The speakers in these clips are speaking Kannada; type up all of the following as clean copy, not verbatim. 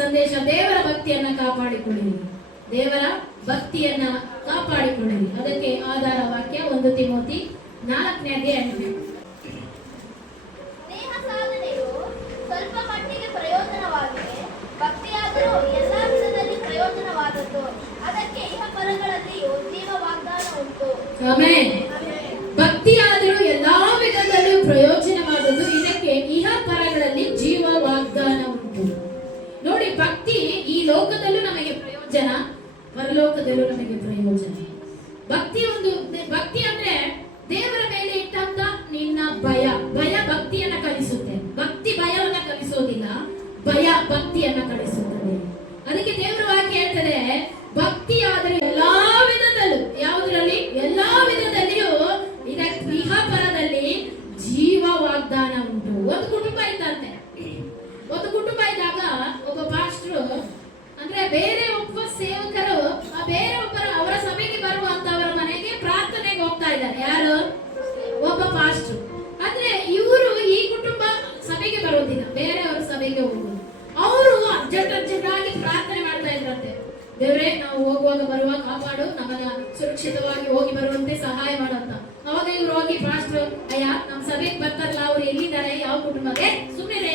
ಸಂದೇಶ, ದೇವರ ಭಕ್ತಿಯನ್ನ ಕಾಪಾಡಿಕೊಳ್ಳಿರಿ, ದೇವರ ಭಕ್ತಿಯನ್ನ ಕಾಪಾಡಿಕೊಳ್ಳಿರಿ. ಅದಕ್ಕೆ ಆಧಾರ ವಾಕ್ಯ 1 ತಿಮೋಥಿ 4ನೇ ಅಧ್ಯಾಯ. ಸ್ನೇಹ ಸಾಧನೆಯು ಸ್ವಲ್ಪ ಮಟ್ಟಿಗೆ ಪ್ರಯೋಜನವಾಗಿದೆ, ಭಕ್ತಿಯಾದರೂ ಎಲ್ಲಾ ವಿಧದಲ್ಲಿ ಪ್ರಯೋಜನವಾದದ್ದು, ಅದಕ್ಕೆ ಇಹ ಪರಗಳಲ್ಲಿಯೂ ಜೀವ ವಾಗ್ದಾನ ಉಂಟು. ಆಮೆನ್. ಭಕ್ತಿಯಾದರೂ ಎಲ್ಲಾ ವಿಧದಲ್ಲೂ ಪ್ರಯೋಜನವಾದದ್ದು, ಇದಕ್ಕೆ ಇಹ ಪರಗಳಲ್ಲಿ ಜೀವ ವಾಗ್ದಾನ ಉಂಟು. ನೋಡಿ, ಭಕ್ತಿ ಈ ಲೋಕದಲ್ಲೂ ನಮಗೆ ಪ್ರಯೋಜನ, ಪರಲೋಕದಲ್ಲೂ ನಮಗೆ ಪ್ರಯೋಜನ. ಭಕ್ತಿ ಅಂದ್ರೆ ದೇವರ ಮೇಲೆ ಇಟ್ಟಂತ ನಿನ್ನ ಭಯ ಭಕ್ತಿಯನ್ನ ಕಲಿಸುತ್ತೆ. ಭಕ್ತಿ ಭಯವನ್ನ ಕಲಿಸೋದಿಲ್ಲ, ಭಯ ಭಕ್ತಿಯನ್ನ ಕಲಿಸುತ್ತದೆ. ಅದಕ್ಕೆ ದೇವರ ವಾಕ್ಯ ಹೇಳ್ತದೆ, ಭಕ್ತಿ ಆದರೆ ಎಲ್ಲಾ ವಿಧದಲ್ಲೂ, ಯಾವುದರಲ್ಲಿ? ಎಲ್ಲಾ ವಿಧದಲ್ಲಿಯೂ ಇದಕ್ಕೆ ಇಹ ಪರದಲ್ಲಿ ಜೀವ ವಾಗ್ದಾನ ಉಂಟು. ಒಂದು ಕುಟುಂಬ ಇದ್ದಂತೆ. ಒಂದು ಕುಟುಂಬ ಇದ್ದಾಗ ಒಬ್ಬ ಪಾಸ್ಟ್ರು ಅಂದ್ರೆ ಬೇರೆ ಒಬ್ಬ ಸೇವಕರು ಬೇರೆ ಒಬ್ಬರ ಅವರ ಸಭೆಗೆ ಬರುವಂತವರ ಮನೆಗೆ ಪ್ರಾರ್ಥನೆಗೆ ಹೋಗ್ತಾ ಇದ್ದಾರೆ. ಯಾರು? ಒಬ್ಬ ಪಾಸ್ಟ್ರು. ಅಂದ್ರೆ ಇವರು ಈ ಕುಟುಂಬ ಸಭೆಗೆ ಬರೋದಿಲ್ಲ, ಬೇರೆಯವರ ಸಭೆಗೆ ಹೋಗುದು. ಅವರು ಅರ್ಜೆಂಟ್ ಆಗಿ ಪ್ರಾರ್ಥನೆ ಮಾಡ್ತಾ ಇದ್ರಂತೆ, ದೇವರೇ ನಾವು ಹೋಗುವಾಗ ಬರುವಾಗ ಕಾಪಾಡು, ನಮ್ಮನ್ನ ಸುರಕ್ಷಿತವಾಗಿ ಹೋಗಿ ಬರುವಂತೆ ಸಹಾಯ ಮಾಡಂತ. ಅವಾಗ ಇವ್ರು ಹೋಗಿ ಪಾಸ್ಟ್ರು, ಅಯ್ಯ ನಮ್ಮ ಸಭೆಗೆ ಬರ್ತಾರಲ್ಲ ಅವ್ರು ಎಲ್ಲಿದ್ದಾರೆ, ಯಾವ ಕುಟುಂಬಕ್ಕೆ? ಸುಮ್ಮನೆ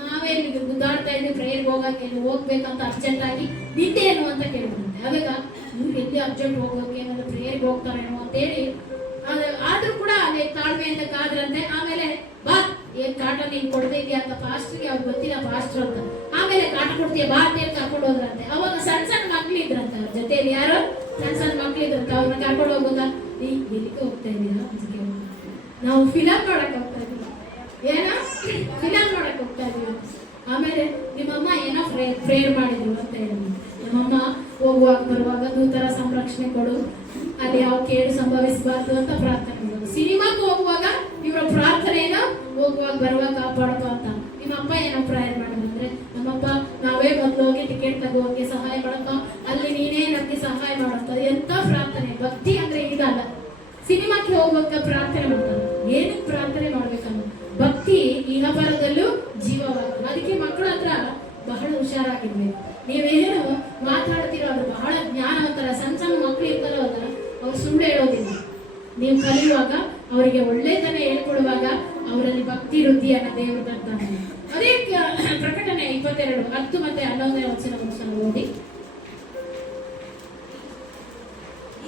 ನಾವೇ ಗುದ್ದಾಡ್ತಾ ಇದ್ವಿ, ಪ್ರೇಯರ್ಗೆ ಹೋಗಕ್ಕೆ ಹೋಗ್ಬೇಕಂತ ಅರ್ಜೆಂಟ್ ಆಗಿ ನಿಂದೇನು ಅಂತ ಕೇಳಿದ್ರಂತೆ. ಅವಾಗ ಇವ್ರು ಎಲ್ಲಿ ಅರ್ಜೆಂಟ್ ಹೋಗೋಕೆ, ಏನಾದ್ರು ಪ್ರೇಯರ್ಗೆ ಹೋಗ್ತಾರೇನೋ ಅಂತೇಳಿ ಆದ್ರೂ ಕೂಡ ಅದೇ ತಾಳ್ಮೆಯಿಂದ ಕಾದ್ರಂತೆ. ಆಮೇಲೆ ಬಾ, ಏನ್ ಕಾಟ ನೀನ್ ಕೊಡ್ತಿದ್ಯಾ ಅಂತ ಪಾಸ್ಟ್ರಿಗೆ ಅವ್ರು ಗೊತ್ತಿಲ್ಲ, ಪಾಸ್ಟ್ರು ಅಂತ. ಆಮೇಲೆ ಕಾಟ ಕೊಡ್ತೀಯ ಬಾ ಅಂತ ಕರ್ಕೊಂಡು ಹೋದ್ರಂತೆ. ಅವಾಗ ಸಣ್ಣ ಮಕ್ಳು ಇದ್ರಂತ ಅವ್ರ ಜೊತೆಯಲ್ಲಿ, ಯಾರು? ಸಣ್ಣ ಮಕ್ಳು ಇದ್ರಂತ. ಅವ್ರನ್ನ ಕರ್ಕೊಂಡು ಹೋಗುವಾಗ, ಎಲ್ಲಿಗೆ ಹೋಗ್ತಾ ಇದ್ದೀರಾ ಅಂತ ಕೇಳ, ನಾವು ಫಿಲಂ ನೋಡಕ್ ಹೋಗ್ತಾ ಇದೀವಿ. ಏನೋ ಫಿಲಂ ನೋಡಕ್ ಹೋಗ್ತಾ ಇದೀವಿ. ಆಮೇಲೆ ನಿಮ್ಮಮ್ಮ ಏನೋ ಪ್ರೇಯರ್ ಮಾಡಿದ್ರು ಅಂತ ಹೇಳಿದ್ರು. ನಮ್ಮಮ್ಮ ಹೋಗುವಾಗ ಬರುವಾಗ ದೂತರ ಸಂರಕ್ಷಣೆ ಕೊಡು, ಅಲ್ಲಿ ಯಾವ ಕೇಡು ಸಂಭವಿಸಬಾರ್ದು ಅಂತ ಪ್ರಾರ್ಥನೆ ಮಾಡೋದು. ಸಿನಿಮಾಕ್ಕೆ ಹೋಗುವಾಗ ಇವರ ಪ್ರಾರ್ಥನೆ ಏನೋ, ಹೋಗುವಾಗ ಬರುವಾಗ ಕಾಪಾಡಕ ಅಂತ. ನಿಮ್ಮಪ್ಪ ಏನೋ ಪ್ರೇಯರ್ ಮಾಡಿದ್ರು ಅಂದ್ರೆ, ನಮ್ಮಪ್ಪ ನಾವೇ ಬಂದು ಹೋಗಿ ಟಿಕೆಟ್ ತಗೋಕೆ ಸಹಾಯ ಮಾಡಪ್ಪ, ಅಲ್ಲಿ ನೀನೇ ನಮ್ಗೆ ಸಹಾಯ ಮಾಡಂತ. ಎಂತ ಪ್ರಾರ್ಥನೆ! ಭಕ್ತಿ ಅಂದ್ರೆ ಇದಲ್ಲ. ಸಿನಿಮಾಕ್ಕೆ ಹೋಗುವಾಗ ಪ್ರಾರ್ಥನೆ ಮಾಡ್ತಾರೆ, ಏನಕ್ಕೆ ಪ್ರಾರ್ಥನೆ ಮಾಡ್ಬೇಕನ್ನು? ಭಕ್ತಿ ಇಹ ಪರದಲ್ಲೂ ಜೀವವಾಗ್ತದೆ. ಅದಕ್ಕೆ ಮಕ್ಕಳ ಹತ್ರ ಬಹಳ ಹುಷಾರಾಗಿರ್ಬೇಕು. ನೀವೇನು ಮಾತಾಡ್ತೀರೋ ಅದು ಬಹಳ ಜ್ಞಾನವಂತರ. ಸಣ್ಣ ಮಕ್ಕಳು ಇರ್ತಾರೋ ಅದ ಅವ್ರು ಸುಳ್ಳು ಹೇಳೋದಿಲ್ಲ. ನೀವು ಕಲಿಯುವಾಗ ಅವರಿಗೆ ಒಳ್ಳೆತನ ಹೇಳ್ಕೊಡುವಾಗ ಅವರಲ್ಲಿ ಭಕ್ತಿ ವೃದ್ಧಿಯನ್ನ ದೇವರು ಬರ್ತಾನೆ. ಅದೇ ಪ್ರಕಟಣೆ 22:10 ಮತ್ತೆ 11ನೇ ವಚನ ಓದಿ.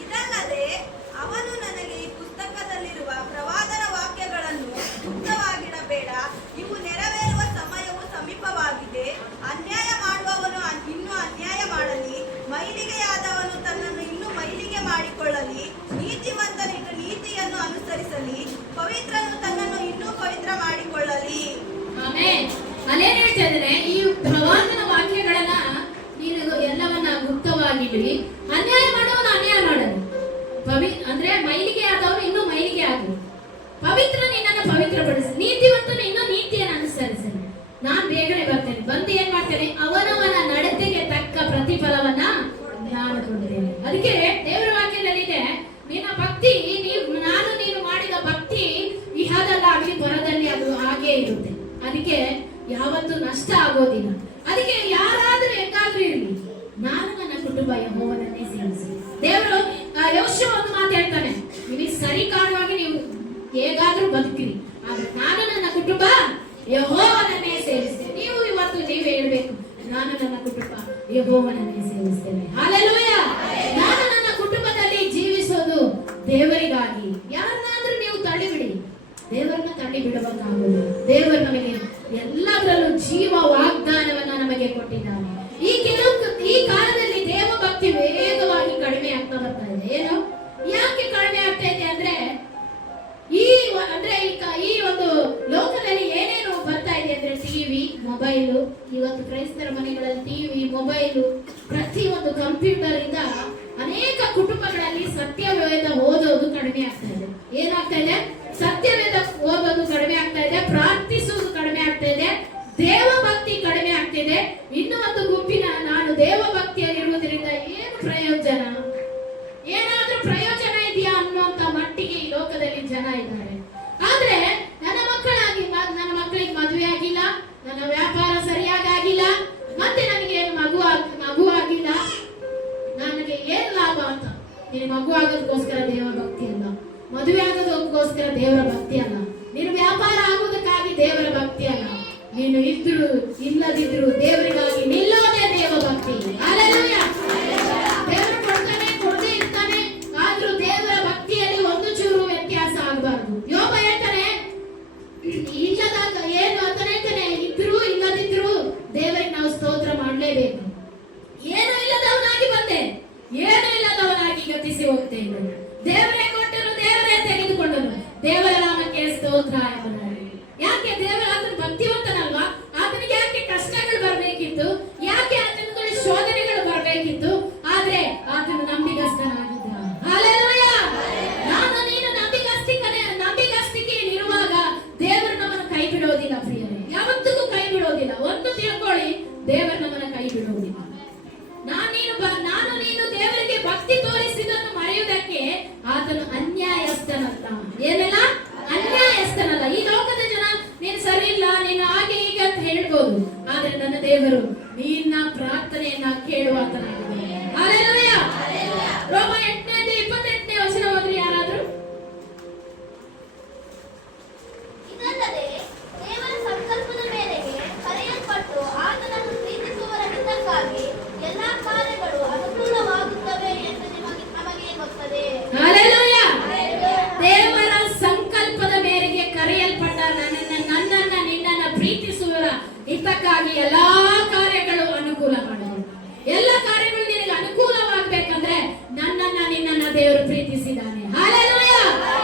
ಇದಲ್ಲದೆ ಅವನು ನನಗೆ ಈ ಪುಸ್ತಕದಲ್ಲಿರುವ ಪ್ರವಾದನ ವಾಕ್ಯಗಳನ್ನು ಗುಪ್ತವಾಗಿಡಬೇಡ, ಇವು ನೆರವೇರುವ ಸಮಯವು ಸಮೀಪವಾಗಿದೆ. ಅನ್ಯಾಯ ಮಾಡುವವನು ಇನ್ನೂ ಅನ್ಯಾಯ ಮಾಡಲಿ, ಮೈಲಿಗೆಯಾದವನು ತನ್ನನ್ನು ಇನ್ನೂ ಮೈಲಿಗೆ ಮಾಡಿಕೊಳ್ಳಲಿ, ನೀತಿವಂತನಿಗೆ ನೀತಿಯನ್ನು ಅನುಸರಿಸಲಿ, ಪವಿತ್ರನು ತನ್ನನ್ನು ಇನ್ನೂ ಪವಿತ್ರ ಮಾಡಿಕೊಳ್ಳಲಿ. ಆಮೆನ್. ಅಲ್ಲೇನ್ ಹೇಳ್ತಾ ಇದ್ದಾನೆ? ಈ ಪ್ರವಾದನ ವಾಕ್ಯಗಳನ್ನ ನೀನು ಎಲ್ಲವನ್ನ ಗುಪ್ತವಾಗಿಡ್ರಿ. ಅನ್ಯಾಯ ಮಾಡೋನು ಅನ್ಯಾಯ ಮಾಡಲಿ, ಅಂದ್ರೆ ಮೈಲಿಗೆ ಆದವನು ಇನ್ನೂ ಮೈಲಿಗೆ ಆಗಲಿ, ಪವಿತ್ರ ನಿನ್ನನ್ನು ಪವಿತ್ರಪಡಿಸಿ, ನೀತಿವಂತನು ಇನ್ನೂ ನೀತಿಯನ್ನು ಅನುಸರಿಸಲಿ. ನಾನ್ ಬೇಗನೆ ಬರ್ತೇನೆ, ಬಂದು ಏನ್ ಮಾಡ್ತೇನೆ? ಅವನವನ ನಡತೆಗೆ ತಕ್ಕ ಪ್ರತಿಫಲವನ್ನ ನಾನು ಕೊಡುತ್ತೇನೆ. ಅದಕ್ಕೆ ದೇವರ ವಾಕ್ಯದಲ್ಲಿದೆ, ನಿನ್ನ ಭಕ್ತಿ ನೀನು ಮಾಡಿದ ಭಕ್ತಿ ಇಹದಲ್ಲಾಗಲಿ ಪರದಲ್ಲಿ ಅದು ಹಾಗೇ ಇರುತ್ತೆ. ಅದಕ್ಕೆ ಯಾವತ್ತೂ ನಷ್ಟ ಆಗೋದಿಲ್ಲ. ಅದಕ್ಕೆ ಯಾರಾದ್ರೂ ಹೆಂಗಾದ್ರೂ ಇರಲಿ, ನಾನು ನನ್ನ ಕುಟುಂಬ ಯೆಹೋವನನ್ನೇ ಸೇವಿಸಿ. ದೇವರು ಯೋಶುವ ಒಂದು ಮಾತು ಹೇಳ್ತಾನೆ, ನಿಮಗೆ ಸರಿ ಕಾರಣವಾಗಿ ನೀವು ಹೇಗಾದ್ರೂ ಬದುಕಿರಿ, ಆದ್ರೆ ನಾನು ನನ್ನ ಕುಟುಂಬ ಯೆಹೋವನನ್ನೇ ಸೇವಿಸ್ತೇನೆ. ನೀವು ಇವತ್ತು ನೀವೇ ಹೇಳ್ಬೇಕು, ನಾನು ನನ್ನ ಕುಟುಂಬ ಯೆಹೋವನನ್ನೇ ಸೇವಿಸ್ತೇನೆ. ಹಲ್ಲೆಲೂಯ. ನಾನು ನನ್ನ ಕುಟುಂಬದಲ್ಲಿ ಜೀವಿಸೋದು ದೇವರಿಗಾಗಿ. ಯಾರನ್ನಾದ್ರೂ ನೀವು ತಳ್ಳಿಬಿಡಿ, ದೇವರನ್ನ ತಳ್ಳಿ ಬಿಡಬೇಕಾಗುವುದು. ದೇವರು ನಮಗೆ ಎಲ್ಲದರಲ್ಲೂ ಜೀವ ವಾಗ್ದಾನವನ್ನ ನಮಗೆ ಕೊಟ್ಟಿದ್ದಾನೆ. ಈ ಕಾಲದಲ್ಲಿ ದೇವ ಭಕ್ತಿ ವೇಗವಾಗಿ ಕಡಿಮೆ ಆಗ್ತಾ ಬರ್ತಾ ಇದೆ. ಏನು ಯಾಕೆ ಕಡಿಮೆ ಆಗ್ತಾ ಇದೆ ಅಂದ್ರೆ ಈ ಒಂದು ಲೋಕದಲ್ಲಿ ಏನೇನು ಬರ್ತಾ ಇದೆ ಅಂದ್ರೆ ಟಿವಿ, ಮೊಬೈಲು. ಇವತ್ತು ಕ್ರೈಸ್ತರ ಮನೆಗಳಲ್ಲಿ ಟಿವಿ, ಮೊಬೈಲು, ಪ್ರತಿಯೊಂದು ಕಂಪ್ಯೂಟರ್ ಇಂದ ಅನೇಕ ಕುಟುಂಬಗಳಲ್ಲಿ ಸತ್ಯವೇದ ಓದೋದು ಕಡಿಮೆ ಆಗ್ತಾ ಇದೆ. ಏನಾಗ್ತಾ ಇದೆ? ಸತ್ಯವೇದ ಓದೋದು ಕಡಿಮೆ ಆಗ್ತಾ ಇದೆ, ಪ್ರಾರ್ಥಿಸುವುದು ಕಡಿಮೆ ಆಗ್ತಾ ಇದೆ, ದೇವ ಭಕ್ತಿ ಕಡಿಮೆ ಆಗ್ತಿದೆ. ಇನ್ನು ಒಂದು ಗುಂಪಿನ ನಾನು ದೇವ ಭಕ್ತಿಯಲ್ಲಿರುವುದರಿಂದ ಏನು ಪ್ರಯೋಜನ, ಏನಾದ್ರೂ ಪ್ರಯೋಜನ ಇದೆಯಾ ಅನ್ನುವಂತ ಮಟ್ಟಿಗೆ ಈ ಲೋಕದಲ್ಲಿ ಜನ ಇದ್ದಾರೆ. ಆದ್ರೆ ನನ್ನ ಮಕ್ಕಳಿಗೆ ಮದುವೆ ಆಗಿಲ್ಲ, ನನ್ನ ವ್ಯಾಪಾರ ಸರಿಯಾಗಿ ಆಗಿಲ್ಲ, ಮತ್ತೆ ನನಗೆ ಆಗೋದಕ್ಕೋಸ್ಕರ ದೇವರ ಭಕ್ತಿ ಅಲ್ಲ. ನೀನು ವ್ಯಾಪಾರ ಆಗೋದಕ್ಕಾಗಿ ದೇವರ ಭಕ್ತಿ ಅಲ್ಲ. ನೀನು ಇದ್ರು ಇಲ್ಲದಿದ್ರು ದೇವರಿಗಾಗಿ ನಿಲ್ಲೋದೇ ದೇವ ಭಕ್ತಿ. ಹಲ್ಲೆಲೂಯಾ. ದೇವರು ಕೊಡ್ತಾನೆ, ಕೊಡದೇ ಇರ್ತಾನೆ, ಆದ್ರೂ ದೇವರ ಭಕ್ತಿಯಲ್ಲಿ ಒಂದು ಚೂರು ವ್ಯತ್ಯಾಸ ಆಗಬಾರ್ದು. ಯೋಬ ಹೇಳ್ತಾನೆ, ಇಲ್ಲದಾಗ ಏನು ಅಂತ ಹೇಳ್ತಾನೆ, ಇದ್ರು ಇಲ್ಲದಿದ್ರು ದೇವರಿಗೆ ನಾವು ಸ್ತೋತ್ರ ಮಾಡಲೇಬೇಕು. ಏನು ಇಲ್ಲದವನಾಗಿ ಬಂದೆ, ಏನು ಇಲ್ಲದವನಾಗಿ ಗತಿಸಿ ಹೋಗ್ತೇನೆ. ದೇವರೇ ಕೊಟ್ಟನು, ದೇವರೇ ತೆಗೆದುಕೊಂಡನು, ದೇವರ ನಾಮಕ್ಕೆ ಸ್ತೋತ್ರ ಎಂಬುದಾಗಿ. ಯಾಕೆ ದೇವರ ಆತನ ಭಕ್ತಿವಂತನಲ್ವಾ? ಆತನಿಗೆ ಯಾಕೆ ಕಷ್ಟಗಳು ಬರಬೇಕಿತ್ತು? ಯಾಕೆ ಆತನಿಗೆ ಶೋಧನೆಗಳು ಬರಬೇಕಿತ್ತು? ಆದ್ರೆ ಆತನು ನಂಬಿಗಸ್ತನಾಗಿದ್ದ. ಹಲ್ಲೆಲೂಯಾ. ನಾನು ನೀನು ನಂಬಿಗಸ್ತಿಕೆ ಇರುವಾಗ ದೇವರು ನಮ್ಮನ್ನು ಕೈ ಬಿಡೋದಿಲ್ಲ ಪ್ರಿಯರೇ, ಯಾವತ್ತಿಗೂ ಕೈ ಬಿಡೋದಿಲ್ಲ. ಒಂದು ತಿಳ್ಕೊಳ್ಳಿ, ದೇವರು ನಮ್ಮನ್ನು ಕೈ ಬಿಡೋದಿಲ್ಲ. ನಾನು ನೀನು ದೇವರಿಗೆ ಭಕ್ತಿ ತೋರಿಸಿದನ್ನು ಮರೆಯುವುದಕ್ಕೆ ಆತನು ಅನ್ಯಾಯಸ್ಥನಲ್ಲ. ಏನೆಲ್ಲ? ಅನ್ಯಾಯಸ್ಥನಲ್ಲ. ಈ ಲೋಕದ ಜನ ನೀನು ಸರಿ ಇಲ್ಲ, ನೀನು ಹಾಗೆ ಹೀಗೆ ಅಂತ ಹೇಳ್ಬೋದು, ಆದ್ರೆ ನನ್ನ ದೇವರು ನಿನ್ನ ಪ್ರಾರ್ಥನೆಯನ್ನ ಕೇಳುವಾತನಾಗಿದ್ದಾನೆ. ಹಲ್ಲೆಲೂಯಾ. ರೋಮ 8:28 ವಚನ ಓದ್ರಿ ಯಾರಾದ್ರೂ. ಇದಲ್ಲದೆ ದೇವರ ಸಂಕಲ್ಪದ ಮೇರೆಗೆ ಕರೆಯಲ್ಪಟ್ಟು ಆತನನ್ನು ಪ್ರೀತಿಸುವವರ ಹಿತಕ್ಕಾಗಿ ಎಲ್ಲಾ ಕಾರ್ಯಗಳು ಅನುಕೂಲವಾಗುತ್ತವೆ ಎಂದು ನಮಗೆ ಗೊತ್ತದೆ. ಹಲ್ಲೆಲೂಯಾ. ದೇವರ ಸಂಕಲ್ಪದ ಮೇರೆಗೆ ಕರೆಯಲ್ಪಟ್ಟ ನನ್ನನ್ನ ನಿನ್ನನ್ನ ಪ್ರೀತಿಸುವವರ ಹಿತಕ್ಕಾಗಿ ಎಲ್ಲಾ ಕಾರ್ಯಗಳು ಅನುಕೂಲ ಮಾಡಲು. ಎಲ್ಲ ಕಾರ್ಯಗಳು ನಿನಗೆ ಅನುಕೂಲವಾಗಬೇಕಂದ್ರೆ ನನ್ನನ್ನ ನಿನ್ನನ್ನ ದೇವರು ಪ್ರೀತಿಸಿದ್ದಾನೆ. ಹಲ್ಲೆಲೂಯಾ.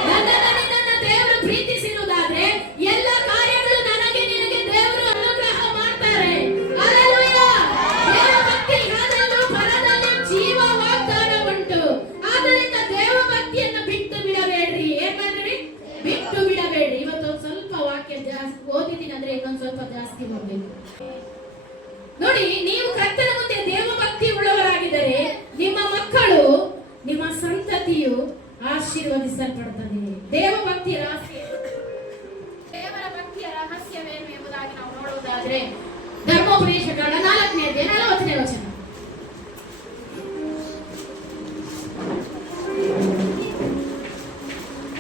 ನನ್ನನ್ನ ನಿನ್ನನ್ನ ದೇವರು ಪ್ರೀತಿಸಿರುವುದಾದ್ರೆ ಎಲ್ಲ ಕಾರ್ಯಗಳು ನನಗೆ ನಿನಗೆ ದೇವರು ಅನುಗ್ರಹ ಮಾಡ್ತಾರೆ. ಹಲ್ಲೆಲೂಯಾ. ದೇವ ಭಕ್ತಿ ಇರೋದ್ರಲ್ಲೂ ಪರದಲ್ಲಿ ಜೀವ ವಾಗ್ದಾನ ಉಂಟು. ಆದ್ದರಿಂದ ದೇವ ಭಕ್ತಿಯನ್ನು ಬಿಟ್ಟು ಬಿಡಬೇಡ್ರಿ. ಏನ್ ಮಾಡ್ರಿ? ಬಿಟ್ಟು ಬಿಡಬೇಡ್ರಿ. ಇವತ್ತು ಒಂದು ಸ್ವಲ್ಪ ವಾಕ್ಯ ಜಾಸ್ತಿ ಓದಿದ್ದೀನಿ ಅಂದ್ರೆ ಇನ್ನೊಂದು ಸ್ವಲ್ಪ ಜಾಸ್ತಿ ಹೋಗ್ಬೇಕು. ನೋಡಿ, ನೀವು ಕರ್ತನ ಮುಂದೆ ದೇವ ಭಕ್ತಿ ಉಳ್ಳವರಾಗಿದ್ದರೆ ನಿಮ್ಮ ಮಕ್ಕಳು, ನಿಮ್ಮ ಸಂತತಿಯು ಆಶೀರ್ವದಿಸಲ್ಪಡುತ್ತದೆ. ದೇವ ಭಕ್ತಿಯ ರಹಸ್ಯ, ದೇವರ ಭಕ್ತಿಯ ರಹಸ್ಯವೇನು ಎಂಬುದಾಗಿ ನಾವು ನೋಡುವುದಾದ್ರೆ ಧರ್ಮೋಪದೇಶಗಳ 4ನೇ ಅಧ್ಯಾಯ 40ನೇ ವಚನ.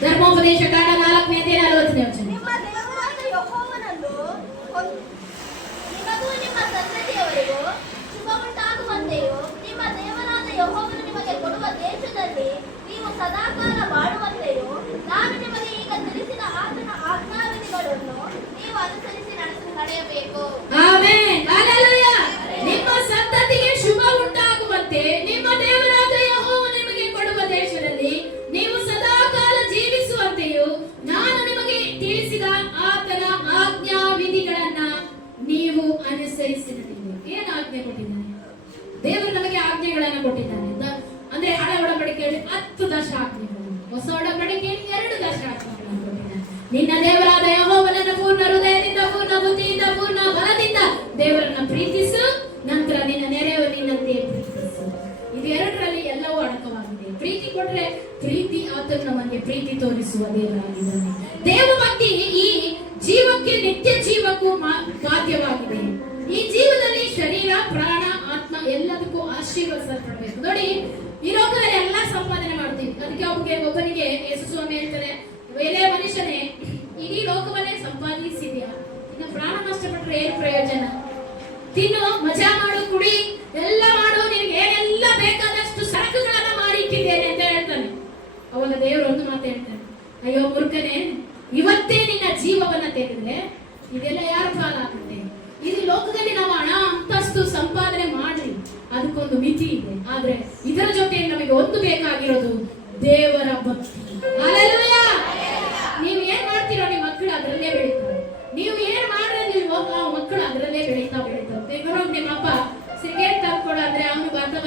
ಧರ್ಮೋಪದೇಶಕಾಂಡ 4ನೇ ಅಧ್ಯಾಯ 40ನೇ ವಚನ. ನಿಮ್ಮ ದೇವರಾದ ಯೆಹೋವನನ್ನು ನಿಮಗೂ ನಿಮ್ಮ ಸಂತತಿಯವರಿಗೂ ಶುಭ ಉಂಟಾಗುವಂತೆಯೂ ನಿಮ್ಮ ದೇವರಾದ ಯೆಹೋವನು ನಿಮಗೆ ಕೊಡುವ ದೇಶದಲ್ಲಿ ನೀವು ಸದಾಕಾಲ ಬಾಳುವಂತೆಯೂ ನಾನು ನಿಮಗೆ ಈಗ ತಿಳಿಸಿದ ಆತನ ಆಜ್ಞಾವಿಧಿಗಳನ್ನು ನೀವು ಅನುಸರಿಸಿ ನಡೆಯಬೇಕು. ಆಮೆನ್. ಹಲ್ಲೆಲೂಯಾ. ನಿಮ್ಮ ಸಂತತಿಗೆ ಶುಭ ಉಂಟಾಗುವಂತೆ ನಿಮ್ಮ ದೇವರಾದ ಯೆಹೋವನು ನಿಮಗೆ ಕೊಡುವ ದೇಶದಲ್ಲಿ ನೀವು ಸದಾಕಾಲ ಜೀವಿಸುವಂತೆಯೂ ನಾನು ನಿಮಗೆ ತಿಳಿಸಿದ ಆತನ ಆಜ್ಞಾ ವಿಧಿಗಳನ್ನ ನೀವು ಅನುಸರಿಸಿ ನಡೆಯಬೇಕು. ಏನು ಆಜ್ಞೆ ಕೊಟ್ಟಿದ್ದಾನೆ ದೇವರು? ನಮಗೆ ಆಜ್ಞೆಗಳನ್ನ ಕೊಟ್ಟಿದ್ದಾನೆ. ಅಂದ್ರೆ ಹಳ ಒಡಂಬಡಿಕೆಯಲ್ಲಿ 10 ದಶಾಜ್ಞೆಗಳು, ಹೊಸ ಒಡಂಬಡಿಕೆಯಲ್ಲಿ 2 ದಶಾಜ್ಞೆಗಳನ್ನು ಕೊಟ್ಟಿದ್ದಾನೆ. ನಿನ್ನ ದೇವರಾದ ಯೆಹೋವನನ್ನು ಪೂರ್ಣ ಹೃದಯದಿಂದ, ಪೂರ್ಣ ಬುದ್ಧಿಯಿಂದ, ಪೂರ್ಣ ಬಲದಿಂದ ದೇವರನ್ನ ಪ್ರೀತಿಸು, ನಂತರ ನಿನ್ನ ನೆರೆಯವರು ನಿನ್ನಂತೆ ಪ್ರೀತಿಸು. ಇದು 2ರಲ್ಲಿ ಎಲ್ಲವೂ ಅಡಕವಾಗಿದೆ. ಪ್ರೀತಿ ಕೊಟ್ರೆ ಪ್ರೀತಿ, ಆತನು ನಮಗೆ ಪ್ರೀತಿ ತೋರಿಸುವ ದೇವರಾಗಿದ್ದಾನೆ. ದೇವ ಭಕ್ತಿ ಈ ಜೀವಕ್ಕೆ, ನಿತ್ಯ ಜೀವಕ್ಕೂ ಬಾಧ್ಯವಾಗಿದೆ. ಈ ಜೀವದಲ್ಲಿ ಶರೀರ, ಪ್ರಾಣ, ಆತ್ಮ ಎಲ್ಲದಕ್ಕೂ ಆಶೀರ್ವದಿಸಲ್ಪಡಬೇಕು. ನೋಡಿ, ಈ ಲೋಕದಲ್ಲಿ ಎಲ್ಲಾ ಸಂಪಾದನೆ ಮಾಡ್ತೀವಿ. ಅದಕ್ಕೆ ಒಬ್ಬನಿಗೆ ಯೇಸು ಸ್ವಾಮಿ ಹೇಳ್ತಾರೆ, ಎಲೆ ಮನುಷ್ಯನೇ, ಇಡೀ ಲೋಕವನ್ನೇ ಸಂಪಾದಿಸಿದ್ಯಾ, ಇನ್ನು ಪ್ರಾಣ ನಷ್ಟಪಟ್ಟರೆ ಏನು ಪ್ರಯೋಜನ? ತಿನ್ನು, ಮಜಾ ಮಾಡು, ಕುಡಿ, ಎಲ್ಲ ಮಾಡು, ನಿನಗೆ ಏನೆಲ್ಲ ಬೇಕಾದಷ್ಟು ಸರಕುಗಳನ್ನ ಮಾಡಿಟ್ಟಿದ್ದೇನೆ ಅಂತ ಹೇಳ್ತಾನೆ. ಅವಾಗ ದೇವರು ಒಂದು ಮಾತು ಹೇಳ್ತಾನೆ, ಅಯ್ಯೋ ಮೂರ್ಖನೇ, ಇವತ್ತೇ ನಿನ್ನ ಜೀವವನ್ನ ತೆಗೆದ್ರೆ ಇದೆಲ್ಲ ಯಾರ ಪಾಲಾಗುತ್ತೆ? ಇದು ಲೋಕದಲ್ಲಿ ನಾವು ಹಣ, ಅಂತಸ್ತು ಸಂಪಾದನೆ ಮಾಡ್ರಿ, ಅದಕ್ಕೊಂದು ಮಿತಿ ಇದೆ. ಆದ್ರೆ ಇದರ ಜೊತೆ ನಮಗೆ ಒಂದು ಬೇಕಾಗಿರೋದು ದೇವರ ಭಕ್ತಿ. ಹಲ್ಲೆಲೂಯಾ. ನೀವು ಏನ್ ಮಾಡ್ತೀರೋ ನಿಮ್ಮ ಮಕ್ಕಳು ಅದರಲ್ಲೇ ಬೆಳೀತಾರೆ. ನೀವು ಏನ್ ಮಾಡಿದ್ರೆ ನೀವು ಮಕ್ಕಳು ಅದರಲ್ಲೇ ಬೆಳೀತಾವೆ. ನಿಮ್ಮ ಅಪ್ಪ ಸಿಗರೇಟ್ ತಂದ್ಕೊಡಾದ್ರೆ ಅವನು ಬರ್ತಾ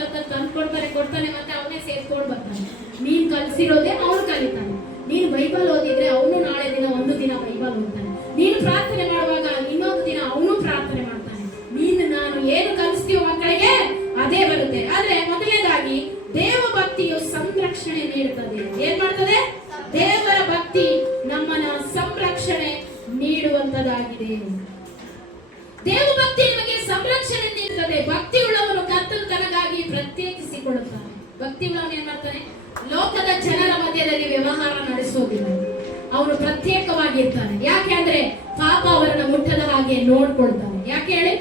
ಕೊಡ್ತಾನೆ, ಮತ್ತೆ ಅವನೇ ಸೇರ್ಕೊಂಡು ಬರ್ತಾನೆ. ನೀನ್ ಕಲ್ಸಿರೋದೇ ಅವ್ನು ಕಲಿತಾನೆ. ನೀನು ಬೈಬಲ್ ಓದಿದ್ರೆ ಅವನು ನಾಳೆ ದಿನ ಒಂದು ದಿನ ಬೈಬಲ್ ಓದ್ತಾನೆ. ನೀನು ಪ್ರಾರ್ಥನೆ ಮಾಡುವಾಗ ಇನ್ನೊಂದು ದಿನ ಅವನು ಪ್ರಾರ್ಥನೆ ಮಾಡ್ತಾನೆ. ನಾನು ಏನು ಕಲಿಸ್ತೀವೋ ಮಕ್ಕಳಿಗೆ ಅದೇ ಬರುತ್ತೆ. ಆದ್ರೆ ಮೊದಲನೇದಾಗಿ ದೇವ ಭಕ್ತಿಯು ಸಂರಕ್ಷಣೆ ನೀಡುತ್ತದೆ. ಏನ್ ಮಾಡ್ತದೆ? ದೇವರ ಭಕ್ತಿ ನಮ್ಮನ್ನ ಸಂರಕ್ಷಣೆ ನೀಡುವಂತದಾಗಿದೆ. ದೇವ ಭಕ್ತಿ ನಿಮಗೆ ಸಂರಕ್ಷಣೆ ನೀಡುತ್ತದೆ. ಭಕ್ತಿ ಉಳ್ಳವನು ಕರ್ತನು ತನಗಾಗಿ ಪ್ರತ್ಯೇಕಿಸಿಕೊಳ್ಳುತ್ತಾನೆ. ಭಕ್ತಿ ಉಳ್ಳವನು ಏನ್ ಮಾಡ್ತಾನೆ? ಲೋಕದ ಜನರ ಮಧ್ಯದಲ್ಲಿ ವ್ಯವಹಾರ ನಡೆಸೋದಿಲ್ಲ. ಅವನು ಪ್ರತ್ಯೇಕವಾಗಿರ್ತಾನೆ. ಯಾಕೆ ಅಂದ್ರೆ ಪಾಪ ಅವರನ್ನ ಮುಟ್ಟದ ಹಾಗೆ ನೋಡ್ಕೊಳ್ತಾನೆ. ಯಾಕೆ ಹೇಳಿ?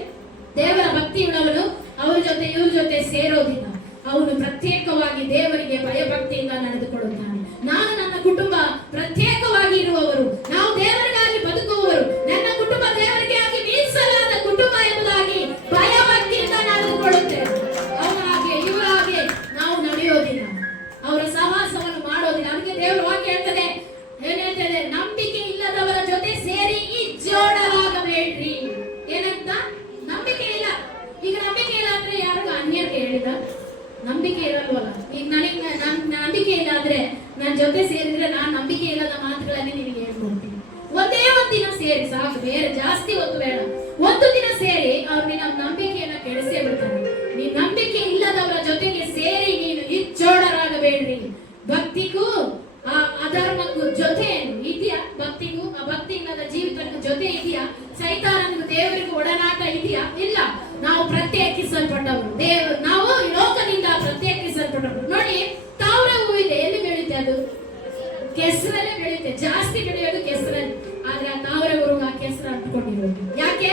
ದೇವರ ಭಕ್ತಿ ಉಳ್ಳವನು ಅವ್ರ ಜೊತೆ ಇವ್ರ ಜೊತೆ ಸೇರೋದಿಲ್ಲ. ಅವನು ಪ್ರತ್ಯೇಕವಾಗಿ ದೇವರಿಗೆ ಭಯಭಕ್ತಿಯಿಂದ ನಡೆದುಕೊಳ್ಳುತ್ತಾನೆ. ನಾನು ನನ್ನ ಕುಟುಂಬ ಪ್ರತ್ಯೇಕವಾಗಿ ಇರುವವರು, ನಾವು ದೇವರಿಗಾಗಿ ಬದುಕುವವರು, ನನ್ನ ಕುಟುಂಬ ದೇವರಿಗೆ ಆಗಿ ಮೀಸಲಾದ ಕುಟುಂಬ ಎಂಬುದಾಗಿ ಭಯಭಕ್ತಿಯಿಂದ ನಡೆದುಕೊಳ್ಳುತ್ತೇವೆ. ಅವರ ಹಾಗೆ ಇವರ ಹಾಗೆ ನಾವು ನಡೆಯೋದಿಲ್ಲ, ಅವರ ಸಹವಾಸವನ್ನು ಮಾಡೋದಿಲ್ಲ. ಅದಕ್ಕೆ ದೇವರು ವಾಕ್ಯ ಹೇಳ್ತದೆ, ಏನ್ ಹೇಳ್ತದೆ? ನಂಬಿಕೆ ಇಲ್ಲದವರ ಜೊತೆ ಸೇರಿ ಜೋಡರಾಗಬೇಡ್ರಿ. ಏನಂತ? ನಂಬಿಕೆ ಇಲ್ಲ. ಈಗ ನಂಬಿಕೆ ಇಲ್ಲ ಅಂದ್ರೆ ಯಾರಿಗೂ ಅನ್ಯಕ್ಕೆ ಹೇಳಿದ ನಂಬಿಕೆ ಇರಲ್ವಲ್ಲ. ಈಗ ನನಗೆ ನಂಬಿಕೆ ಇಲ್ಲ ಅಂದ್ರೆ ನನ್ನ ಜೊತೆ ಸೇರಿದ್ರೆ ನಾನು ನಂಬಿಕೆ ಇಲ್ಲದ ಮಾತುಗಳನ್ನೇ ನಿನಗೆ ಹೇಳ್ಕೊಡ್ತೀನಿ. ಒಂದೇ ಒಂದು ದಿನ ಸೇರಿ ಸಾಕು, ಬೇರೆ ಜಾಸ್ತಿ ಹೊತ್ತು ಬೇಡ. ಒಂದು ದಿನ ಸೇರಿ ಅವ್ರು ನಿನ್ನ ನಂಬಿಕೆಯನ್ನ ಕೆಡಿಸೇ ಬಿಡ್ತಾರೆ. ನೀ ನಂಬಿಕೆ ಇಲ್ಲದವರ ಜೊತೆಗೆ ಸೇರಿ ನೀನು ಇಚ್ಚೋಡರಾಗಬೇಡ್ರಿ. ಭಕ್ತಿಗೂ ಅಧರ್ಮಕ್ಕೂ ಜೊತೆ ಇದೆಯಾ? ಭಕ್ತಿಗೂ ಭಕ್ತಿ ಇಲ್ಲದ ಜೀವಿತಕ್ಕೂ ಜೊತೆ ಇದೆಯಾ? ಸೈತಾನನಿಗೂ ದೇವರಿಗೂ ಒಡನಾಟ ಇದೆಯಾ? ಇಲ್ಲ. ನಾವು ಪ್ರತ್ಯೇಕಿಸಲ್ಪಟ್ಟವರು, ದೇವರು ನಾವು ಲೋಕದಿಂದ ಪ್ರತ್ಯೇಕಿಸಲ್ಪಟ್ಟವರು. ನೋಡಿ, ತಾವರೆ ಹೂವಿದೆ, ಎಲ್ಲಿ ಬೆಳೆಯುತ್ತೆ? ಅದು ಕೆಸರಲ್ಲೇ ಬೆಳೆಯುತ್ತೆ. ಜಾಸ್ತಿ ಬೆಳೆಯೋದು ಕೆಸರಲ್ಲಿ. ಆದ್ರೆ ಆ ತಾವರೆ ಹೂವು ಆ ಕೆಸರು ಅಂಟ್ಕೊಂಡಿರೋದು. ಯಾಕೆ?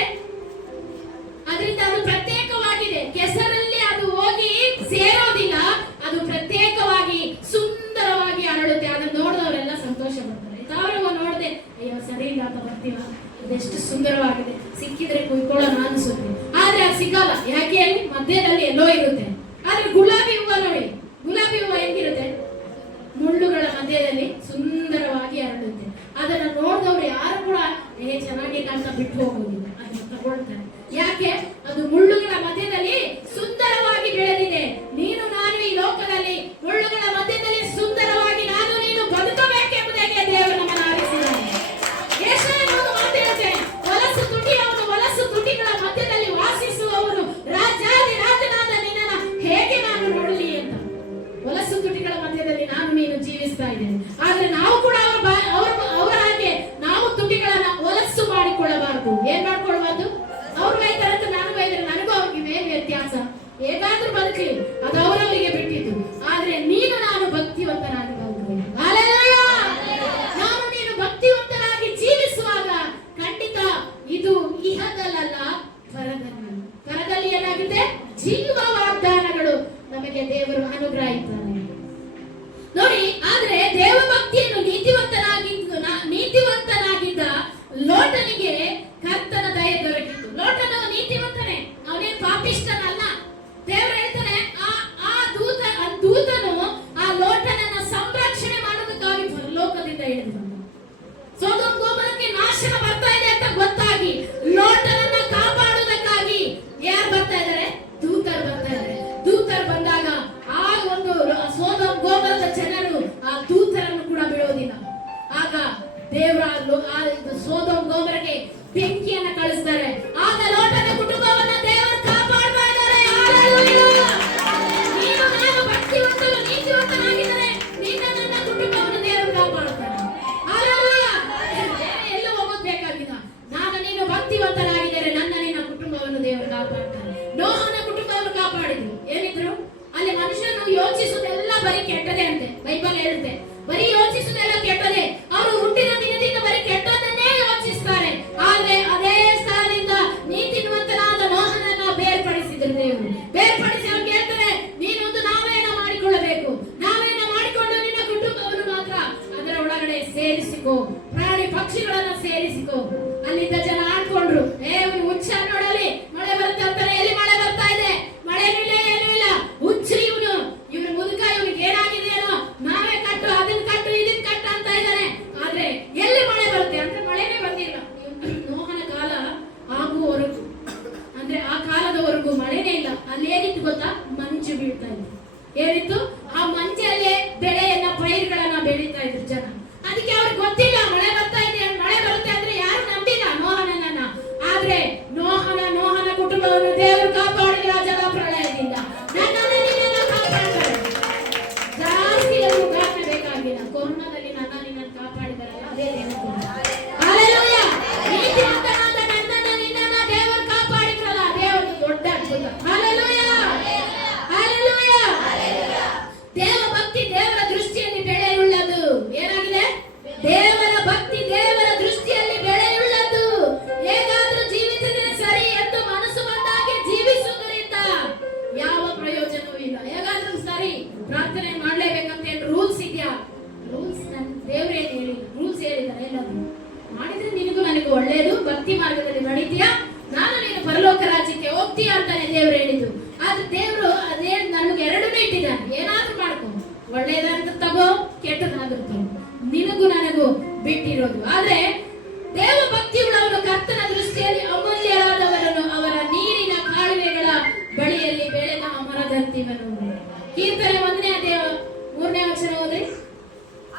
ಅದರಿಂದ ಅದು ಪ್ರತ್ಯೇಕವಾಗಿದೆ. ಕೆಸರಲ್ಲಿ ಅದು ಹೋಗಿ ಸೇರೋದಿಲ್ಲ, ಅದು ಪ್ರತ್ಯೇಕವಾಗಿ ಸುಂದರವಾಗಿ ಅರಳುತ್ತೆ. ಅದನ್ನ ನೋಡಿದವರೆಲ್ಲ ಸಂತೋಷ ಪಡ್ತಾರೆ. ತಾವರೆ ಹೂವು ನೋಡದೆ ಅಯ್ಯೋ ಸರಿ ಇಲ್ಲ ಅಂತ ಬರ್ತೀವ, ಅದೆಷ್ಟು ಸುಂದರವಾಗಿದೆ, ಸಿಕ್ಕಿದ್ರೆ ಕುಯ್ಕೊಳ್ಳೋಣ ಅನ್ಸುತ್ತೆ. ಆದ್ರೆ ಅದು ಸಿಗಲ್ಲ. ಯಾಕೆ? ಮಧ್ಯದಲ್ಲಿ ಎಲ್ಲೋ ಇರುತ್ತೆ. ಆದ್ರೆ ಗುಲಾಬಿ ಹೂವು ನೋಡಿ, ಗುಲಾಬಿ ಹೂವು ಹೆಂಗಿರುತ್ತೆ? ಮುಳ್ಳುಗಳ ಮಧ್ಯದಲ್ಲಿ ಸುಂದರವಾಗಿ ಹರಡುತ್ತೆ. ಅದನ್ನ ನೋಡಿದವ್ರು ಯಾರು ಕೂಡ ಚೆನ್ನಾಗಿಲ್ಲ ಅಂತ ಬಿಟ್ಟು ಹೋಗೋದಿಲ್ಲ, ಅದನ್ನ ತಗೊಳ್ತಾರೆ. ಯಾಕೆ? ಅದು ಮುಳ್ಳುಗಳ ಮಧ್ಯದಲ್ಲಿ ಸುಂದರವಾಗಿ ಬೆಳೆದಿದೆ. ನೀನು ನಾನು ಈ ಲೋಕದಲ್ಲಿ ಮುಳ್ಳುಗಳ ಮಧ್ಯದಲ್ಲಿ ಸುಂದರವಾಗಿ ನಾನು ನೀನು ಬದುಕಬೇಕೆಂಬುದಾಗಿ ದೇವರು ನಮ್ಮನ್ನು ಆರಿಸಿದ್ದಾನೆ. ಹೊಲಸು ತುಟಿಯವನು ಹೊಲಸು ತುಟಿಗಳ ಮಧ್ಯದಲ್ಲಿ ವಾಸಿಸುವವನು ರಾಜಾದಿ ರಾಜನಾದ ನಿನ್ನನ್ನು ಹೇಗೆ ನಾನು ನೋಡಲಿ ಅಂತ. ಹೊಲಸು ತುಟಿಗಳ ಮಧ್ಯದಲ್ಲಿ ನಾನು ನೀನು ಜೀವಿಸ್ತಾ ಇದ್ದೇನೆ. ಆದ್ರೆ ನಾವು ಕೂಡ ಅವರ ಹಾಗೆ ನಾವು ತುಟಿಗಳನ್ನ ಹೊಲಸು ಮಾಡಿಕೊಳ್ಳಬಾರದು. ಏನ್ ಮಾಡ್ಕೊಳ್ಬಾರ್ದು? ಅವ್ರು ಬೈತಾರಂತ ನಾನು ಬೈದ್ರೆ ನನಗೂ ಅವ್ರಿಗೆ ಏನು ವ್ಯತ್ಯಾಸ? ಹೇಗಾದ್ರೂ ಬದುಕಲಿ, ಅದು ಅವರವರಿಗೆ ಬಿಟ್ಟಿದ್ದು. ಆದ್ರೆ ನೀನು ನಾನು ಭಕ್ತಿವಂತನಾಗಿ ಬದುಕಬೇಕು. ನಾನು ನೀನು ಭಕ್ತಿವಂತನಾಗಿ ಜೀವಿಸುವಾಗ ಖಂಡಿತ ಇದು ಇಹದಲ್ಲ, ಪರದಲ್ಲಿ. ಪರದಲ್ಲಿ ಏನಾಗಿದೆ? ಜೀವ ವಾಗ್ದಾನಗಳು ನಮಗೆ ದೇವರು ಅನುಗ್ರಹಿಸ್ತಾನೆ. ನೋಡಿ, ಆದ್ರೆ ದೇವ ಭಕ್ತಿಯನ್ನು ನೀತಿವಂತನಾಗಿದ್ದ ಲೋಟನಿಗೆ ಕರ್ತನ ದಯೆ ದೊರಕಿತು. ಲೋಟನು ನೀತಿವಂತನೇ, ಅವನೇನು ಪಾಪಿಷ್ಟನಲ್ಲ. ದೇವರು ಹೇಳ್ತಾನೆ, ಆ ದೂತನು ಆ ಲೋಟನನ್ನ ಸಂರಕ್ಷಣೆ ಮಾಡೋದಕ್ಕಾಗಿ ಪರಲೋಕದಿಂದ ಇಳಿದು ಬಂದ. ಸೊದೋಮ್ ಗೊಮೋರಕ್ಕೆ ನಾಶನ ಬರ್ತಾ ಇದೆ ಅಂತ ಗೊತ್ತಾಗಿ ಲೋಟನನ್ನ ಕಾಪಾಡುವುದಕ್ಕಾಗಿ ಯಾರು ಬರ್ತಾ ಇದ್ದಾರೆ? ದೂತರು ಬರ್ತಾ ಇದ್ದಾರೆ. ದೂತರು ಬಂದಾಗ ಆ ಒಂದು ಸೊದೋಮ್ ಗೊಮೋರದ ಜನರು ಆ ದೂತರನ್ನು ಕೂಡ ಬಿಡೋದಿಲ್ಲ. ಆಗ ದೇವರ ಸೊದೋಮ್ ಗೊಮೋರಕ್ಕೆ ಬೆಂಕಿಯನ್ನ ಕಳಿಸ್ತಾರೆ. ಆಗ ಲೋಟನ ಕುಟುಂಬವನ್ನ ದೇವರು ಕಾಪಾಡ್ತಾ ಇದ್ದಾರೆ. ನೀನು ನಾನು ಭಕ್ತಿವಂತರು ನೀತಿವಂತನಾಗಿದ್ದಾರೆ, ನಿನ್ನ ನನ್ನ ಕುಟುಂಬವನ್ನು ದೇವರು ಕಾಪಾಡ್ತಾರೆ. ಎಲ್ಲೂ ಹೋಗೋದು ಬೇಕಾಗಿಲ್ಲ. ನಾನು ನೀನು ಭಕ್ತಿವಂತರಾಗಿದ್ದಾರೆ, ನನ್ನ ನಿನ್ನ ಕುಟುಂಬವನ್ನು ದೇವರು ಕಾಪಾಡ್ತಾರೆ. ನೋಹನ ಕುಟುಂಬವನ್ನು ಕಾಪಾಡಿದ್ರು. ಏನಿದ್ರು ಅಲ್ಲಿ ಮನುಷ್ಯನು ಯೋಚಿಸುವುದೆಲ್ಲ ಬರೀ ಕೆಟ್ಟದೇ ಅಂತೆ. ಬೈಬಲ್ ಹೇಳುತ್ತೆ, ಬರೀ ಯೋಚಿಸುವುದೆಲ್ಲ ಕೆಟ್ಟದೇ. ಅವರು ಹುಟ್ಟಿದ ದಿನದಿಂದ ಬರೀ ಕೆಟ್ಟದನ್ನೇ ಯೋಚಿಸ್ತಾರೆ. ಆದ್ರೆ ಅದೇ ಸ್ಥಳದಿಂದ ನೀತಿವಂತನಾದ ನೋಹನನ್ನ ಬೇರ್ಪಡಿಸಿದ್ರು ದೇವರು. ಬೇರ್ಪಡಿಸಿ ಅವ್ರು ಹೇಳ್ತಾರೆ, ನೀನೊಂದು ನಾವೇನ ಮಾಡಿಕೊಳ್ಳಬೇಕು, ನಾವೇನ ಮಾಡಿಕೊಂಡು ನಿನ್ನ ಕುಟುಂಬವನ್ನು ಮಾತ್ರ ಅದರ ಒಳಗಡೆ ಸೇರಿಸಿಕೋ, ಪ್ರಾಣಿ ಪಕ್ಷಿಗಳನ್ನ ಸೇರಿಸಿಕೋ. ಅಲ್ಲಿದ್ದ ಜನ ಆಡ್ಕೊಂಡ್ರು, ಹುಚ್ಚ ನೋಡಲಿ, ಮಳೆ ಬರುತ್ತೆ ಅಂತಾರೆ. ಎಲ್ಲಿ ಮಳೆ ಬರ್ತಾ ಇದೆ? ಮಳೆನೂ ಇಲ್ಲ, ಏನೂ ಇಲ್ಲ. ಹುಚ್ಚು ಇವನು ಮುದುಕ, ಇವನಿಗೆ ಏನಾಗಿದೆಯೋ, ನಾವೇ ಕಟ್ಟು, ಅದನ್ನ ಕಟ್ಟು, ಇದನ್ನ ಕಟ್ಟು ಅಂತ ಇದ್ದಾನೆ. ಆದ್ರೆ ಎಲ್ಲಿ ಮಳೆ ಬರುತ್ತೆ ಅಂದ್ರೆ ಮಳೆನೇ ಬಂದಿಲ್ಲ. ನೋಹನ ಕಾಲ ಆಗುವವರೆಗೂ, ಅಂದ್ರೆ ಆ ಕಾಲದವರೆಗೂ ಮಳೆನೇ ಇಲ್ಲ. ಅಲ್ಲಿ ಏನಿತ್ತು ಗೊತ್ತಾ? ಮಂಜು ಬೀಳ್ತಾ ಇತ್ತು. ಏನಿತ್ತು? ಆ ಮಂಜಲ್ಲೇ ಬೆಳೆಯನ್ನ, ಪೈರುಗಳನ್ನ ಬೆಳೀತಾ ಇದ್ರು ಜನ. ಅದಕ್ಕೆ ಅವ್ರಿಗೆ ಗೊತ್ತಿಲ್ಲ ಮಳೆ ಬರ್ತಾ ಇದೆ, ಮಳೆ ಬರುತ್ತೆ ಅಂದ್ರೆ ಯಾರು ನಂಬಿಲ್ಲ ನೋಹನನ್ನ. ಆದ್ರೆ ನೋಹನ ಕುಟುಂಬವನ್ನು ದೇವರು ಕಾಪಾಡಿದ ಜಲ ಪ್ರಳಯದಿಂದ. ನನ್ನನ್ನು ನಿನ್ನನ್ನು ಕಾಪಾಡ್ತಾರೆ. ಜಾಸ್ತಿ ಅದು ಉದಾಹರಣೆ ಬೇಕಾಗಿಲ್ಲ. ಕೊರೋನಾದಲ್ಲಿ ನನ್ನ ನಿನ್ನನ್ನು ಕಾಪಾಡಿದಾರಲ್ಲ, ಅದೇ ದೇವರು. ಹಲ್ಲೆಲೂಯಾ! ನೀತಿವಂತನಾದ ನನ್ನನ್ನು ನಿನ್ನನ್ನು ದೇವರು ಕಾಪಾಡಿದ್ರಲ್ಲ, ಅದೇ ಒಂದು ದೊಡ್ಡ ಅದ್ಭುತ. ಹಲ್ಲೆಲೂಯಾ! ಹಲ್ಲೆಲೂಯಾ! ಆದ್ರೆ ದೇವರು ಅದೇ ನಮ್ಗೆ ಎರಡನ್ನೂ ಇಟ್ಟಿದ್ದಾನೆ. ಏನಾದ್ರೂ ಮಾಡ್ಕೊ, ಒಳ್ಳೇದಾದ್ರೂ ತಗೋ, ಕೆಟ್ಟದಾದ್ರೂ ತಗೋ, ನಿನಗೂ ನನಗೂ ಬಿಟ್ಟಿರೋದು. ಆದ್ರೆ ದೇವ ಭಕ್ತಿಯುಳ್ಳವರು ಕರ್ತನ ದೃಷ್ಟಿಯಲ್ಲಿ ಅಮೂಲ್ಯರಾದವರನ್ನು ಅವರ ನೀರಿನ ಕಾಲುವೆಗಳ ಬಳಿಯಲ್ಲಿ ಬೆಳೆದ ಅಮರದಂತಿವನು. ಕೀರ್ತನೆ 1ನೇ ಅಧ್ಯಾಯ 3ನೇ ವಚನ ಓದಿ.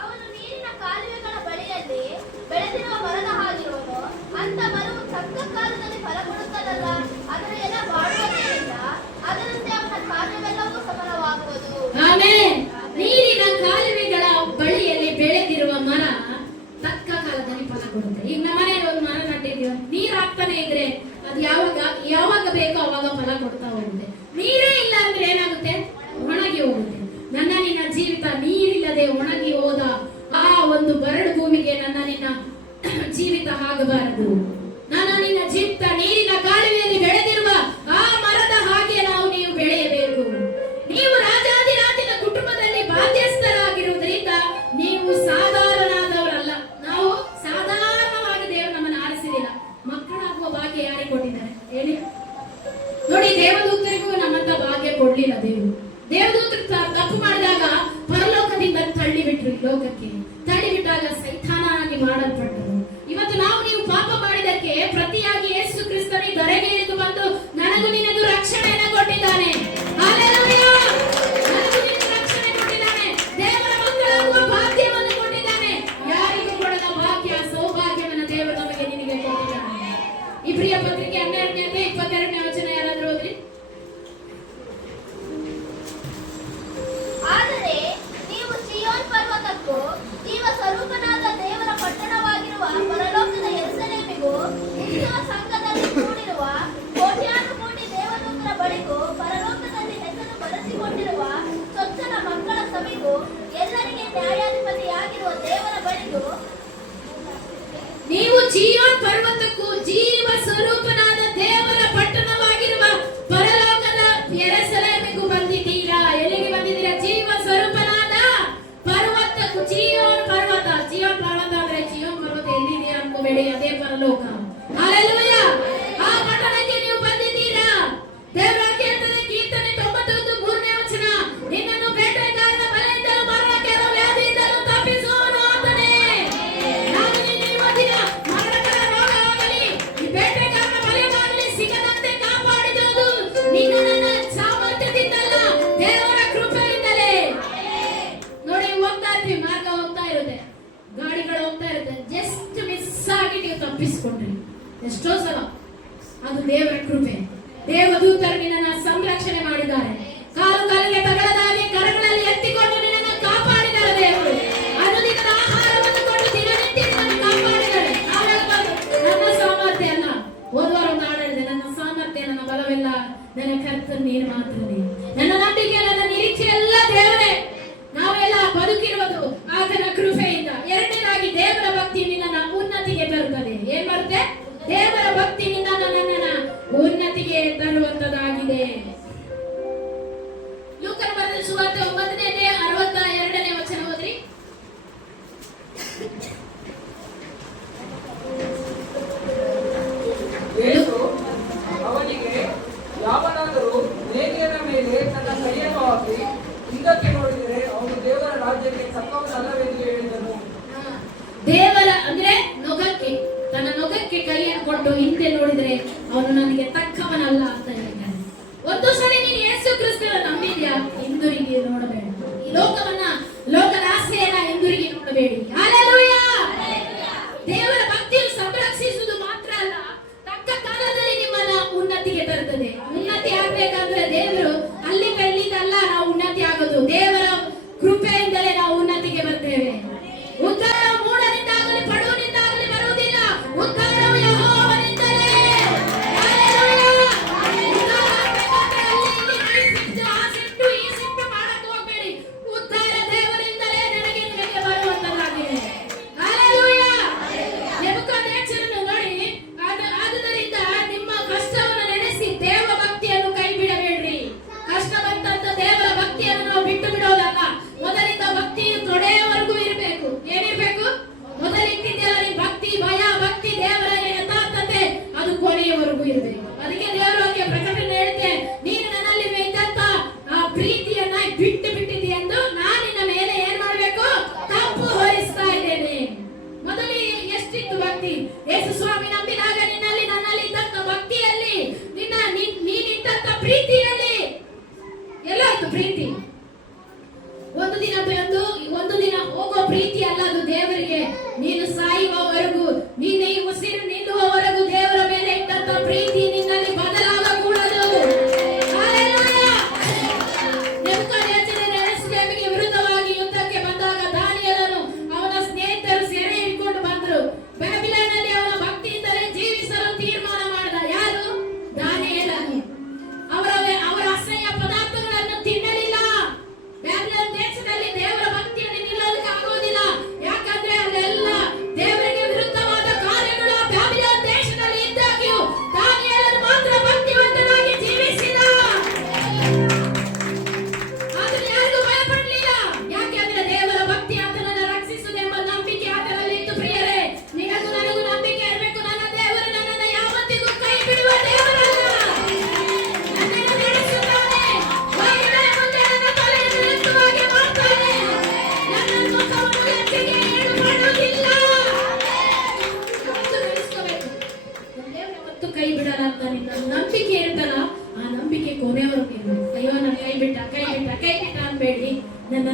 ಅವನು ನೀರಿನ ಕಾಲುವೆಗಳ ಬಳಿಯಲ್ಲಿ ಬೆಳೆದಿರುವ ಮರದ ಹಾಗಿರುವನು. ಅಂತ ಮರವು ತಕ್ಕ ಕಾಲದಲ್ಲಿ ಫಲ ಕೊಡುತ್ತದಲ್ಲ, ಅದರ ಎಲೆ ಬಾಡುವುದರಿಂದ ಅದರಂತೆ ಅವನ ಕಾರ್ಯವೆಲ್ಲವೂ ಸಫಲವಾಗುವುದು. ಆಮೆನ್. ನೀರಿನ ಕಾಲುವೆಗಳ ಬಳಿಯಲ್ಲಿ ಬೆಳೆದಿರುವ ಮರ ತಕ್ಕ ಕಾಲದಲ್ಲಿ ಫಲ ಕೊಡುತ್ತೆ. ಈಗ ನಮ್ಮ ಮನೆಯಲ್ಲಿ ಒಂದು ಮರ ನಟ್ಟಿದ್ದೀವಿ, ನೀರ್ ಹಾಕ್ತಾನೆ ಇದ್ರೆ ಅದು ಯಾವಾಗ ಬೇಕೋ ಅವಾಗ ಫಲ ಕೊಡ್ತಾ ಹೋಗುತ್ತೆ. ನೀರೇ ಇಲ್ಲ ಅಂದ್ರೆ ಏನಾಗುತ್ತೆ? ಒಣಗಿ ಹೋಗುತ್ತೆ. ನನ್ನ ನಿನ್ನ ಜೀವಿತ ನೀರಿಲ್ಲದೆ ಒಣಗಿ ಹೋದ ಆ ಒಂದು ಬರಡು ಭೂಮಿಗೆ ನನ್ನ ನಿನ್ನ ಜೀವಿತ ಆಗಬಾರದು. ನನ್ನ ನಿನ್ನ ಜೀವಿತ ನೀರಿನ ಕಾಲುವೆಯಲ್ಲಿ ಬೆಳೆದಿರುವ ಆ ಮರದ ಹಾಗೆ ನೀವು ಬೆಳೆಯಬೇಕು. ನೀವು ರಾಜಾದಿರಾಜನ ಕುಟುಂಬದಲ್ಲಿ ಬಾಧ್ಯಸ್ಥರಾಗಿರುವುದರಿಂದ ನೀವು ಸಾಧಾರಣರಾದವರಲ್ಲ. ನಾವು ಸಾಧಾರಣವಾಗಿ ದೇವರು ನಮ್ಮನ್ನು ಆರಿಸಿದಿಲ್ಲ. ಮಕ್ಕಳಾಗುವ ಭಾಗ್ಯ ಯಾರಿಗೆ ಕೊಟ್ಟಿದ್ದಾರೆ ಹೇಳಿ? ನೋಡಿ, ದೇವದೂತರಿಗೂ ನಮ್ಮಂತ ಭಾಗ್ಯ ಕೊಡ್ಲಿಲ್ಲ ದೇವರು. ದೇವದೂತರು ತಪ್ಪು ಮಾಡಿದಾಗ ಪರಲೋಕದಿಂದ ತಳ್ಳಿಬಿಟ್ರು, ಈ ಲೋಕಕ್ಕೆ ತಳ್ಳಿಬಿಟ್ಟಾಗ ಸೈತಾನನಾಗಿ ಮಾಡಲ್ಪಟ್ಟರು. ಇವತ್ತು ನೀವು ಪಾಪ ಮಾಡಿದಕ್ಕೆ ಪ್ರತಿಯಾಗಿ ಯೇಸು ಕ್ರಿಸ್ತನೇ ಧರೆಗೆ ಇಳಿದು ಬಂದು ನನಗೂ ನಿನಗೂ ರಕ್ಷಣೆಯನ್ನು ಕೊಟ್ಟಿದ್ದಾನೆ. ಹಲ್ಲೆಲೂಯಾ! ನನಗೂ ನಿನಗೂ ರಕ್ಷಣೆ ಕೊಟ್ಟಿದ್ದಾನೆ. ದೇವರ ಮಕ್ಕಳಾಗುವ ಭಾಗ್ಯವನ್ನು ಕೊಟ್ಟಿದ್ದಾನೆ. ಯಾರಿಗೂ ಕೊಡದ ಭಾಗ್ಯ, ಸೌಭಾಗ್ಯವನ್ನು ದೇವರು ನಮಗೆ ನಿನಗೆ ಕೊಟ್ಟಿದ್ದಾನೆ. ಇಬ್ರಿಯ ಪತ್ರಿಕೆ 12ನೇ ಅಧ್ಯಾಯ 22ನೇ ವಚನ ಯಾರಾದ್ರೂ ಓದ್ರಿ. ಆದರೆ ನೀವು ಚೀಯೋನ್ ಪರ್ವತಕ್ಕೂ ಜೀವ ಸ್ವರೂಪನಾದ ದೇವರ ಪಟ್ಟಣವಾಗಿರುವ ಪರಲೋಕದ ಯೆರೂಸಲೇಮಿಗೂ ಉತ್ಸವ ಸಂಘದಲ್ಲಿ ಕೂಡಿರುವ ಕೋಟ್ಯಾನುಕೋಟಿ ದೇವದೂತರ ಬಳಿಗೂ ಪರಲೋಕದಲ್ಲಿ ಹೆಸರು ಬರೆಸಿಕೊಂಡಿರುವ ಚೊಚ್ಚಲ ಮಕ್ಕಳ ಸಭೆಗೂ ಎಲ್ಲರಿಗೆ ನ್ಯಾಯಾಧಿಪತಿಯಾಗಿರುವ ದೇವರ ಬಳಿಗೂ ನೀವು ಚೀಯೋನ್ ಪರ್ವತಕ್ಕೂ ಜೀವ ಸ್ವರೂಪನಾದ ದೇವರ ಪಟ್ಟಣವಾಗಿರುವ ಪರಲೋಕದ ಯೆರೂಸಲೇಮಿಗೂ ಬಂದಿದ್ದೀರಾ. ಎಲ್ಲಿಗೆ ಬಂದಿದ್ದೀರಾ? ಜೀವ ಸ್ವರೂಪನಾದ ಪರ್ವತಕ್ಕೂ. ಚೀಯೋನ್ ಪರ್ವತ ಅಂದ್ರೆ ಚೀಯೋನ್ ಪರ್ವತ ಎಲ್ಲಿದೆಯಾ ಅನ್ಕೋಬೇಡಿ, ಅದೇ ಪರಲೋಕ. ಹಲ್ಲೆಲೂಯಾ! ಆ ಪಟ್ಟಣಕ್ಕೆ ನೀವು ಬಂದಿದ್ದೀರಾ. ದೇವರ ಕೇಳ್ತಾರೆ, ಕೀರ್ತನೆ 93ನೇ ವಚನ, ನಿನ್ನನ್ನು ಬೇಟೆಗಾರನ ಬಲೆಯಿಂದಲೂ ಮರಣಕ್ಕೆರ ವ್ಯಾಧಿಯಿಂದಲೂ ತಪ್ಪಿಸುವವನು ಆತನೇ. ನಾನು ನಿನ್ನ ಇವತ್ತಿನ ಮರಣಕರ ರೋಗವಾಗಲಿ ಈ ಬೇಟೆಗಾರನ ಬಲೆಗಾಗಲಿ ಸಿಗದಂತೆ ಕಾಪಾಡಿದುದು ನಿನ್ನ ನನ್ನ ಸಾಮರ್ಥ್ಯದಿಂದಲ್ಲ, ದೇವರ ಕೃಪೆಯಿಂದಲೇ. ನೋಡಿ, ಹೋಗ್ತಾ ಇರ್ತೀವಿ, ಮಾರ್ಗ ಹೋಗ್ತಾ ಇರುತ್ತೆ, ಗಾಡಿಗಳು ಹೋಗ್ತಾ ಇರುತ್ತೆ, ಜಸ್ಟ್ ಮಿಸ್ ಆಗಿ ನೀವು ತಪ್ಪಿಸ್ಕೊಂಡ್ರಿ. ಎಷ್ಟೋ ಸಲ ಅದು ದೇವರ ಕೃಪೆ. ದೇವದೂತರು ನಿನ್ನನ್ನು ಸಂರಕ್ಷಣೆ ಮಾಡಿದ್ದಾರೆ. ಕಾಲಿಗೆ ತಗಲದಾಗಿ ಕರಗಳಲ್ಲಿ ಎತ್ತಿಕೊಂಡು ನಿನ್ನನ್ನು ಕಾಪಾಡಿದ್ದಾರೆ. ದೇವರು ಅನುದಿನದ ಆಹಾರವನ್ನು ಕೊಟ್ಟು ದಿನನಿತ್ಯ ನಿನ್ನನ್ನು ಕಾಪಾಡಿದ್ದಾರೆ. ನಾವು ಹೇಳ್ಬಾರ್ದು ನನ್ನ ಸಾಮರ್ಥ್ಯ ಅಲ್ಲ. ಹೋದವಾರ ಒಂದು ಹಾಡು ಹೇಳಿದೆ, ನನ್ನ ಸಾಮರ್ಥ್ಯ ನನ್ನ ಬಲವೆಲ್ಲ ನನ್ನ ಕರ್ತನ ನೀನು ಮಾತ್ರನೇ. ನನ್ನ ನಂಬಿಕೆ ನನ್ನ ನಿರೀಕ್ಷೆ ಎಲ್ಲ ದೇವರೇ. ನಾವೆಲ್ಲ ಬದುಕಿರುವುದು ಆತನ ಕೃಪೆಯಿಂದ. ಎರಡನೇದಾಗಿ ದೇವರ ಭಕ್ತಿ ನಿನ್ನನ್ನು ಉನ್ನತಿಗೆ ತರುತ್ತದೆ. ಏನ್ ಬರುತ್ತೆ? ದೇವರ ಭಕ್ತಿ ನನ್ನನ್ನ ಉನ್ನತಿಗೆ ತರುವಂತದಾಗಿದೆ. ಲೂಕನ ಬರೆದ ಸುವಾರ್ತೆ 9ನೇ ಅಧ್ಯಾಯ 62ನೇ ವಚನ ಓದ್ರಿ. ಯೇಸು ಅವನಿಗೆ, ಯಾವನಾದರೂ ನೇಗಿಲಿನ ಮೇಲೆ ತನ್ನ ಕೈಯನ್ನು ಹಾಕಿ ಹಿಂದಕ್ಕೆ ನೋಡಿದರೆ ಅವನು ದೇವರ ರಾಜ್ಯಕ್ಕೆ ತಕ್ಕವನಲ್ಲವೆಂದು ಹೇಳಿದನು. ದೇವರ ಅಂದ್ರೆ ನೊಗಕ್ಕೆ, ತನ್ನ ನೊಗಕ್ಕೆ ಕೈಯನ್ನು ಕೊಟ್ಟು ಹಿಂದೆ ನೋಡಿದರೆ ಅವನು ನನಗೆ ತಕ್ಕವನಲ್ಲ ಅಂತ ಹೇಳಿದ್ದಾನೆ. ಒಂದು ಸಲ ನೀನು ಯೇಸು ಕ್ರಿಸ್ತನ ನಂಬಿದ್ಯಾ, ಹಿಂದಿರುಗಿ ನೋಡಬೇಡ. ಈ ಲೋಕದ ಆಸೆಯನ್ನ ಹಿಂದಿರುಗಿ ನೋಡಬೇಡಿ. ಹಲ್ಲೆಲೂಯಾ! ದೇವರ ಭಕ್ತಿಯನ್ನು ಸಂರಕ್ಷಿಸುವುದು ಮಾತ್ರ ಅಲ್ಲ, ತಕ್ಕ ಕಾಲದಲ್ಲಿ ನಿಮ್ಮನ್ನ ಉನ್ನತಿಗೆ ತರುತ್ತದೆ. ಉನ್ನತಿ ಆಗ್ಬೇಕಂದ್ರೆ ದೇವರು ಅಲ್ಲಿಂದಲ್ಲ ನಾವು ಉನ್ನತಿ ಆಗೋದು. ದೇವರ ಕೃಪೆಯಿಂದಲೇ ನಾವು ಉನ್ನತಿಗೆ ಬರ್ತೇವೆ. ಉದ್ಧಾರ ಮೂಢನಿಂದಾಗಲಿ ಪಡುವನಿಂದಾಗಲಿ ಬರುವುದಿಲ್ಲ, ಉದ್ಧಾರವು ಯೆಹೋವನಿಂದಲೇ. ಹಲ್ಲೆಲೂಯಾ! ಉದ್ಧಾರ ಆಗ್ಬೇಕಂದ್ರೆ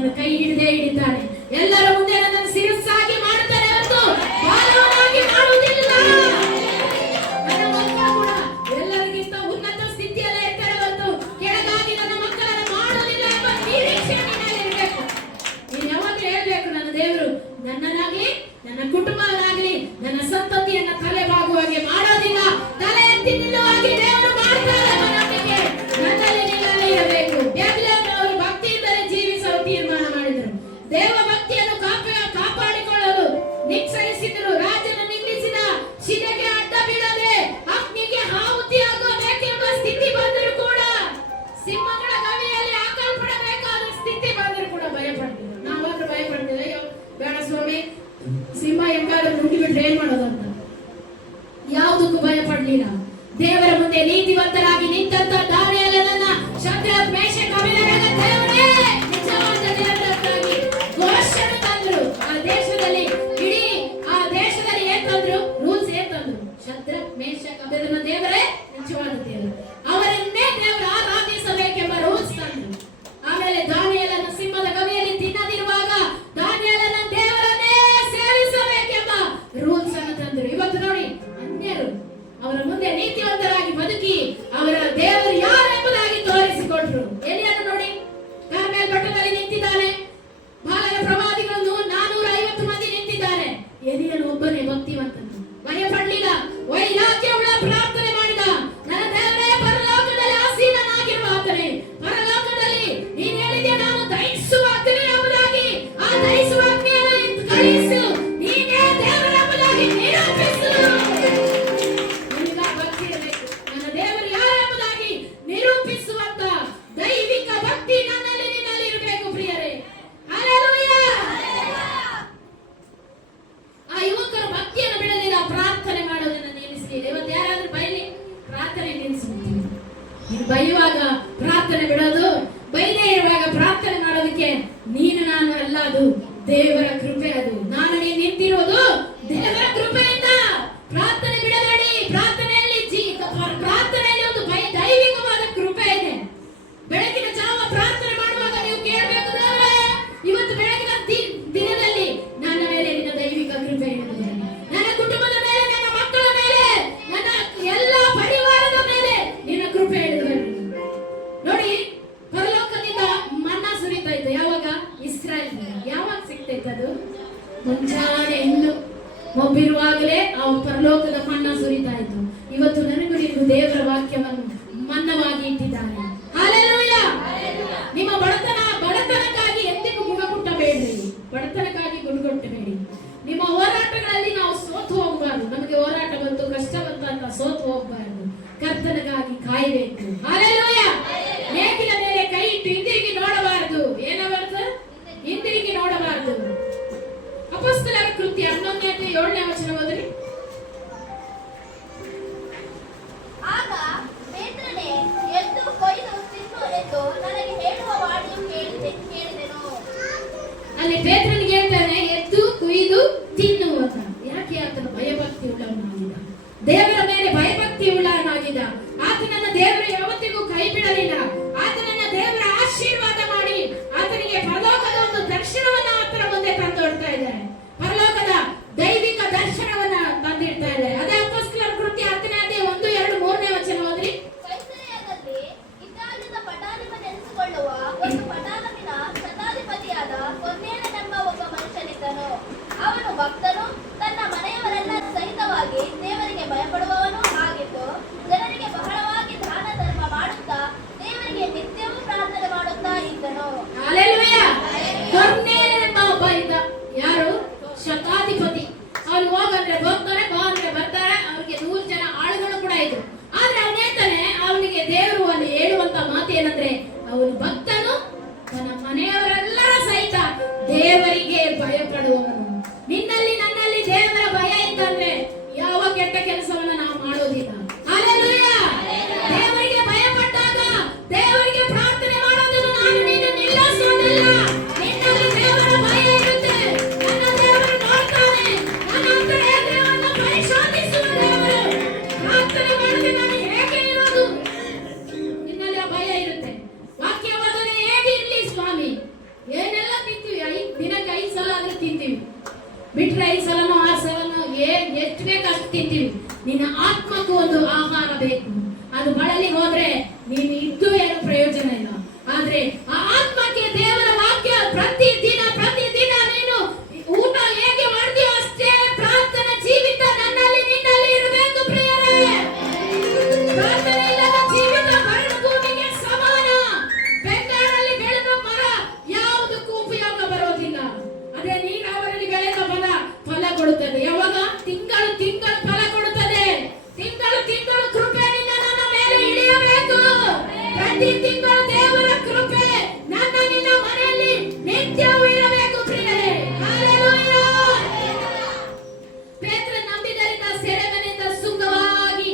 ನನ್ನ ಕೈ ಹಿಡಿದೇ ಹಿಡಿತಾನೆ. ಎಲ್ಲರ ಮುಂದೆ ನನ್ನನ್ನು ಶಿರಸ್ಸಾಗಿ ಮಾಡುತ್ತಾನೆ ಹೊರತು ಭಾರವನ್ನಾಗಿ ಮಾಡುವುದಿಲ್ಲ. ನನ್ನ ಮಕ್ಕಳು ಕೂಡ ಎಲ್ಲರಿಗಿಂತ ಉನ್ನತ ಸ್ಥಿತಿಯಲ್ಲೇ ಇರ್ತಾರೆ ಹೊರತು ಕೆಳಗಾಗಿ ನನ್ನ ಮಕ್ಕಳನ್ನು ಮಾಡುವುದಿಲ್ಲ ಎಂಬ ನಿರೀಕ್ಷೆ ನಿನ್ನಲ್ಲಿರಬೇಕು. ನೀನು ಯಾವಾಗಲೂ ಹೇಳ್ಬೇಕು, ನನ್ನ ದೇವರು ನನ್ನನ್ನಾಗ್ಲಿ ನನ್ನ ಕುಟುಂಬವನ್ನಾಗ್ಲಿ ನನ್ನ ಸಂತತಿಯನ್ನ ತಲೆಬಾಗುವಾಗೆ ಮಾಡೋದಿಲ್ಲ, ತಲೆ ಎತ್ತಿ ನಿಲ್ಲುವಾಗೆ ದೇವರು ಮಾಡ್ತಾರೆ ಎಂಬ ನಂಬಿಕೆ ನನ್ನಲ್ಲಿ ನಿನ್ನಲ್ಲಿ ಇರಬೇಕು. ಬ್ಯಾಬಿಲೋನ್ಯವರು ಭಕ್ತಿಯಿಂದಲೇ ಜೀವಿಸಲು ತೀರ್ಮಾನ ಮಾಡಿದರು. ದೇವ ಭಕ್ತಿಯನ್ನು ಕಾಪಾಡಿಕೊಳ್ಳಲು ನಿಶ್ಚಯಿಸಿದರು. ರಾಜನ ನಿಲ್ಲಿಸಿದ ಶಿಲೆಗೆ ಅಡ್ಡ ಬೀಳದೆ ಅಗ್ನಿಗೆ ಆಹುತಿಯಾಗಬೇಕೆಂಬ ಸ್ಥಿತಿ ಬಂದರೂ ಕೂಡ, ಸಿಂಹಗಳ ಗವಿಯಲ್ಲಿ ಹಾಕಲ್ಪಡಬೇಕಾದ ಸ್ಥಿತಿ ಬಂದರೂ ಕೂಡ ಭಯಪಡ್ತಿದ್ರು. ನಾವಾದ್ರೂ ಭಯಪಡ್ತೇವೆ, ಅಯ್ಯೋ ಬೇಡ ಸ್ವಾಮಿ, ಸಿಂಹ ಹೆಂಗಾದ್ರೂ ನುಗ್ಗಿಬಿಟ್ರೆ ಏನ್ ಮಾಡೋದಂತ. ಯಾವುದಕ್ಕೂ ಭಯ ಪಡ್ಲಿಲ್ಲ. ದೇವರ ಮುಂದೆ ನೀತಿವಂತರಾಗಿ ನಿಂತಂತ ದಾನಿಯೇಲನನ್ನ ಶದ್ರಕ್, ಮೇಷಕ್, ಅಬೇದ್ನೆಗೋಗ ದೇವರೇ ನಿಜವಾದ ದೇವರಂತಾಗಿ ಘೋಷಣೆ ತಂದ್ರು. ಆ ದೇಶದಲ್ಲಿ ಇಡೀ ಆ ದೇಶದಲ್ಲಿ ಏನ್ ತಂದ್ರು? ರೂಲ್ಸ್ ಏನ್ ತಂದ್ರು? ಶದ್ರಕ್, ಮೇಷಕ್, ಅಬೇದ್ನೆಗೋಗ ದೇವರೇ ನಿಜವಾದ ದೇವರು, ಅವರನ್ನೇ ದೇವರು ಆರಾಧಿಸಬೇಕೆಂಬ ರೂಲ್ಸ್ ತಂದ್ರು. ಆಮೇಲೆ ದಾನಿಯೇಲನ ಸಿಂಹದ ಗವಿಯಲ್ಲಿ ತಿನ್ನದಿರುವಾಗ ದಾನಿಯೇಲನ ದೇವರನ್ನೇ ಸೇವಿಸಬೇಕೆಂಬ ರೂಲ್ಸ್ ಅನ್ನು ತಂದ್ರು. ಇವತ್ತು ನೋಡಿ, ಅನ್ಯರು ಅವರ ಮುಂದೆ ನೀತಿವಂತರಾಗಿ ಬದುಕಿ ಅವರ ದೇವರು ಯಾರು ಎಂಬುದಾಗಿ ತೋರಿಸಿಕೊಟ್ರು. ಎಲಿಯನು ನೋಡಿ, ಕಾರ್ಮೆಲ್ ಬೆಟ್ಟದಲ್ಲಿ ನಿಂತಿದ್ದಾನೆ. ಬಾಲನ ಪ್ರವಾದಿಗಳನ್ನು 450 ಮಂದಿ ನಿಂತಿದ್ದಾರೆ. ಎಲಿಯನು ಒಬ್ಬನೇ ಭಕ್ತಿವಂತನು, ಭಯ ಪಡಲಿಲ್ಲ, ವೈರಾಗ್ಯವುಳ್ಳ ಪ್ರಾರ್ಥನೆ ಮಾಡಿದ. ನನ್ನ ದೇವರೇ, ಪರಲೋಕದಲ್ಲಿ ಆಸೀನನಾಗಿರುವ ಆತನೇ, ಪರಲೋಕದಲ್ಲಿ ನೀನು ಹೇಳಿದ್ಯಾ ನಾನು ದಹಿಸುವ ಅಗ್ನಿ ಎಂಬುದಾಗಿ, ಆ ದಹಿಸುವ ಅಗ್ನಿಯನ್ನು ಕಳುಹಿಸು, ನೀನೇ ದೇವರ ಎಂಬುದಾಗಿ ನಿರೂಪಿಸು. ನಿನಗೆ ಭಕ್ತಿ ಇರಬೇಕು. ನನ್ನ ದೇವರು ಯಾರು ಎಂಬುದಾಗಿ ನಿರೂಪಿಸುವಂತ ದೈವಿಕ ಭಕ್ತಿ ನನ್ನಲ್ಲಿ ನಿನ್ನಲ್ಲಿ ಇರಬೇಕು ಪ್ರಿಯರೇ. ಹಲ್ಲೆಲೂಯಾ. ಆ ಯುವಕರು ಭಕ್ತಿಯನ್ನು ಬಿಡಲಿಲ್ಲ, ಪ್ರಾರ್ಥನೆ ಮಾಡೋದನ್ನು ನಿಲ್ಲಿಸಲಿಲ್ಲ. ಇವತ್ತು ಯಾರಾದ್ರೂ ಬೈಲಿ, ಪ್ರಾರ್ಥನೆ ನಿಲ್ಲಿಸ್ಬಿಡ್ತೀವಿ. ನೀನು ಬೈಯುವಾಗ ಪ್ರಾರ್ಥನೆ ಬಿಡೋದು, ಬೈದೇ ಇರುವಾಗ ಪ್ರಾರ್ಥನೆ ಮಾಡೋದಕ್ಕೆ ನೀನು ನಾನು ಅಲ್ಲ, ಅದು ದೇವರ ಕೃಪೆ. ಅದು ನಾನು ನೀನು ನಿಂತಿರೋದು ದೇವರ ಕೃಪೆಯಿಂದ. ಪ್ರಾರ್ಥನೆ ಬಿಡಬೇಡಿ. ಪ್ರಾರ್ಥನೆಯಲ್ಲಿ ಪ್ರಾರ್ಥನೆಯಲ್ಲಿ ಒಂದು ದೈವಿಕವಾದ ಕೃಪೆ ಇದೆ. ಬೆಳಗಿನ ಜಾವ ಪ್ರಾರ್ಥನೆ ಮಾಡುವಾಗ ನೀವು ಕೇಳಬೇಕು, ದೇವರೇ ಇವತ್ತು ಬೆಳಗಿನ ದಿನದಲ್ಲಿ ನನ್ನ ಮೇಲೆ ನಿನ್ನ ದೈವಿಕ ಕೃಪೆ ಇರುವುದು, ನನ್ನ ಕುಟುಂಬದ ಮೇಲೆ, ನನ್ನ ಮಕ್ಕಳ ಮೇಲೆ, ನನ್ನ ಎಲ್ಲ ಪರಿವಾರದ ಮೇಲೆ ನಿನ್ನ ಕೃಪೆ ಇರುವುದು. ನೋಡಿ, ಪರಲೋಕದಿಂದ ಮನ್ನಾ ಸುರಿತಾ ಇತ್ತು. ಯಾವಾಗ? ಇಸ್ರಾಯೇಲ್. ಯಾವಾಗ ಸಿಗ್ತೈತೆ ಅದು? ಮುಂಜಾನೆ ಇನ್ನು ಮೊಬ್ಬಿರುವಾಗಲೇ ಆ ಪರಲೋಕದ ಮನ್ನಾ ಸುರಿತಾ ಇತ್ತು. ಇವತ್ತು ನನಗೂ ನಿನಗೂ ದೇವರ ವಾಕ್ಯವನ್ನು ಮನ್ನವಾಗಿ ಇಟ್ಟಿದ್ದಾನೆ. ಹಲ್ಲೆಲೂಯಾ. ನಿಮ್ಮ ಬಡತನಕ್ಕಾಗಿ ಎಂದಿಗೂ ಮುಖಮುಟ್ಟಬೇಡ್ರಿ, ಬಡತನಕ್ಕಾಗಿ ಗುಣಗೊಟ್ಟಬೇಡಿ. ನಿಮ್ಮ ಹೋರಾಟಗಳಲ್ಲಿ ನಾವು ಸೋತು ಹೋಗಬಾರ್ದು. ನಮಗೆ ಹೋರಾಟ ಬಂತು, ಕಷ್ಟ ಬಂತು ಅಂತ ಸೋತು ಹೋಗಬಾರ್ದು. ಕರ್ತನಿಗಾಗಿ ಕಾಯಬೇಕು. ಹಲ್ಲೆಲೂಯಾ. ನೇಗಿಲ ಮೇಲೆ ಕೈ ಇಟ್ಟು ಹಿಂದಿರುಗಿ ನೋಡಬಾರದು. ಏನಾಗಬಾರದು? ಹಿಂದಿರುಗಿ ನೋಡಬಾರದು. ಅಪೊಸ್ತಲರ ಕೃತ್ಯ 11ನೇ ವಚನ ಓದ್ರಿ. ಆಗ ಬಿಟ್ರೆ 5 ಸಲನೋ 6 ಸಲನೋ ಎಷ್ಟು ಬೇಕು ಅಷ್ಟು ತಿಂತೀವಿ. ನಿನ್ನ ಆತ್ಮಕ್ಕೂ ಒಂದು ಆಹಾರ ಬೇಕು. ಅದು ಬಳಲಿ ಹೋದ್ರೆ ನೀನು ಇದ್ದು ಏನು ಪ್ರಯೋಜನ ಇಲ್ಲ. ಆದ್ರೆ ಆ ಆತ್ಮಕ್ಕೆ ದೇವರ ವಾಕ್ಯ ಪ್ರತಿದಿನ ನೀನು ಊಟ ಹೇಗೆ ಮಾಡ್ತೀಯೋ ಅಷ್ಟೇ ಪ್ರಾರ್ಥನೆ ಜೀವಿತ ನನ್ನಲ್ಲಿ ನಿನ್ನಲ್ಲಿ ಇರಬೇಕು ಪ್ರಿಯರೇ. ಪ್ರಾರ್ಥನೆ ಇಲ್ಲದ ಜೀವಿತ ಬರಡು ಭೂಮಿಗೆ ಸಮಾನ. ಬೆಂಗಳೂರಲ್ಲಿ ಬೆಳೆದ ಮರ ಯಾವುದಕ್ಕೂ ಉಪಯೋಗ ಬರೋದಿಲ್ಲ. ಅದೇ ನೀರಾವರಿಯಲ್ಲಿ ಬೆಳೆದ ಫಲ ಕೊಡುತ್ತದೆ. ಯಾವಾಗ? ತಿಂಗಳು ಫಲ ಕೊಡುತ್ತದೆ. ತಿಂಗಳು ಕೃಪೆಯಿಂದ ನನ್ನ ಮೇಲೆ ಇಳಿಯಬೇಕು. ಪ್ರತಿ ತಿಂಗಳು ದೇವರ ಕೃಪೆ ನನ್ನ ನಿನ್ನ ಮನೆಯಲ್ಲಿ ನಿತ್ಯವೂ ಇರಬೇಕು ಪ್ರಿಯರೇ. ಹಲ್ಲೆಲೂಯಾ. ಪೇತ್ರ ನಂಬಿದರಿಂದ ಸೆರೆಮನೆಯಿಂದ ಸುಖವಾಗಿ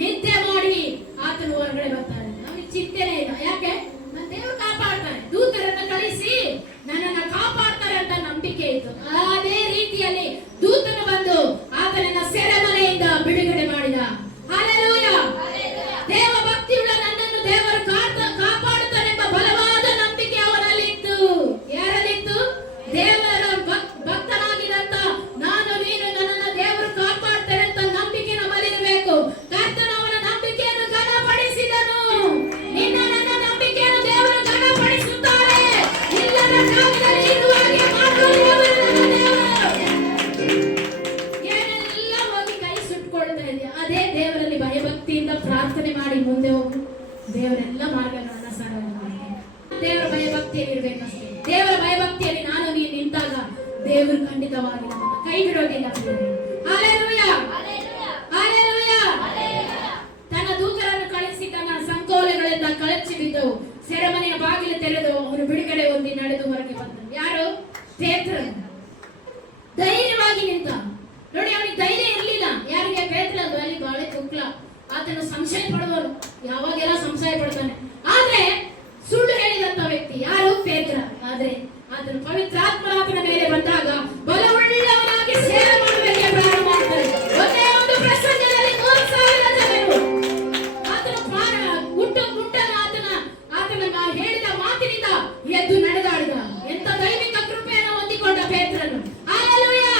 ನಿದ್ದೆ ಮಾಡಿ ಆತನು ಹೊರಗಡೆ ಬರ್ತಾನೆ. ನಮಗೆ ಚಿಂತೆನೇ ಇಲ್ಲ. ಯಾಕೆ? ನನ್ನ ದೇವರು ಕಾಪಾಡ್ತಾನೆ. ದೂತರನ್ನು ಕಳಿಸಿ ನನ್ನನ್ನು ಕಾಪಾಡ್ತಾರೆ ಅಂತ ನಂಬಿಕೆ ಇತ್ತು. ಅದೇ ರೀತಿಯಲ್ಲಿ ದೂತನು ಬಂದು ಆತನನ್ನ ಸೆರೆಮನೆಯಿಂದ ಬಿಡುಗಡೆ ಮಾಡಿದ. ಹಲ್ಲೆಲೂಯಾ. ದೇವ ಭಕ್ತಿಯುಳ್ಳ ನನ್ನನ್ನು ದೇವರು ಕಾಪಾಡುತ್ತಾನೆಂಬ ಬಲವಾದ ನಂಬಿಕೆ ಅವನಲ್ಲಿತ್ತು. ಯಾರಲ್ಲಿತ್ತು? ದೇವರ ಭಕ್ತನಾಗಿದ್ದಂತ ನಾನು ನೀನು ನನ್ನನ್ನು ದೇವರು ಕಾಪಾಡ್ತಾರೆ ಅಂತ ನಂಬಿಕೆ ನಮ್ಮಲ್ಲಿರಬೇಕು. ಕರ್ತನು ಅವನ ನಂಬಿಕೆಯನ್ನು ಘನಪಡಿಸಿದನು. ನಿನ್ನ ನನ್ನ ನಂಬಿಕೆಯನ್ನು ದೇವರು ಘನಪಡಿಸುತ್ತಾರೆ. ಇಲ್ಲದ ಜಾಗದಲ್ಲಿ ಇರುವ ಹಾಗೆ ಮಾಡುವವನು ನನ್ನ ದೇವರು. ಏನೆಲ್ಲ ಹೋಗಿ ಕೈ ಸುಟ್ಕೊಳ್ತಾ ಇದೆಯಾ? ಅದೇ ದೇವರಲ್ಲಿ ಭಯಭಕ್ತಿಯಿಂದ ಪ್ರಾರ್ಥನೆ ಮಾಡಿ ಮುಂದೆ ಹೋಗು. ದೇವರೆಲ್ಲ ಮಾರ್ಗಗಳನ್ನು ಸರಳ ಮಾಡ್ತಾನೆ. ದೇವರ ಭಯಭಕ್ತಿಯಲ್ಲಿ ಇರ್ಬೇಕಷ್ಟೇ. ದೇವರ ಭಯಭಕ್ತಿಯಲ್ಲಿ ನಾನು ನೀನು ನಿಂತಾಗ ದೇವರು ಖಂಡಿತವಾಗಿ ನಮ್ಮನ್ನು ಕೈ ಬಿಡೋದಿಲ್ಲ. ಹಲ್ಲೆಲೂಯಾ. ಹಲ್ಲೆಲೂಯಾ. ತನ್ನ ದೂತರನ್ನು ಕಳಿಸಿ ತನ್ನ ಸಂಕೋಲೆಗಳಿಂದ ಕಳಚಿ ಬಿದ್ದವು. ಸೆರೆಮನೆಯ ಬಾಗಿಲು ತೆರೆದು ಅವನು ಬಿಡುಗಡೆ ಹೊಂದಿ ನಡೆದು ಹೊರಗೆ ಬಂದನು. ಯಾರು? ಪೇತ್ರನು ಧೈರ್ಯವಾಗಿ ನಿಂತ. ನೋಡಿ, ಅವನಿಗೆ ಧೈರ್ಯ ಇರಲಿಲ್ಲ. ಯಾರಿಗೆ? ಪೇತ್ರ. ಅಲ್ಲಿ ಬಾಳೆ ತುಕ್ಲ. ಆತನು ಸಂಶಯ ಪಡುವನು. ಯಾವಾಗೆಲ್ಲ ಸಂಶಯ ಪಡ್ತಾನೆ. ಆದ್ರೆ ಸುಳ್ಳು ಹೇಳಿದಂತ ವ್ಯಕ್ತಿ ಯಾರು? ಪೇತ್ರ. ಆದ್ರೆ ಆತನು ಪವಿತ್ರಾತ್ಮ ಆತನ ಮೇಲೆ ಬಂದಾಗ ಬಲವುಳ್ಳವನಾಗಿ ಸೇವೆ ಮಾಡಲಿಕ್ಕೆ ಪ್ರಾರಂಭ ಮಾಡ್ತಾನೆ. ಒಂದೇ ಒಂದು ಪ್ರಸಂಗದಲ್ಲಿ 3,000 ಜನರು ಆತನ ಆತನ ಹೇಳಿದ ಮಾತಿನಿಂದ ಎದ್ದು ನಡೆದಾಡಿದ. ಎಂತ ದೈವಿಕ ಕೃಪೆಯನ್ನು ಹೊಂದಿಕೊಂಡ ಪೇತ್ರನು. ಹಲ್ಲೆಲೂಯಾ.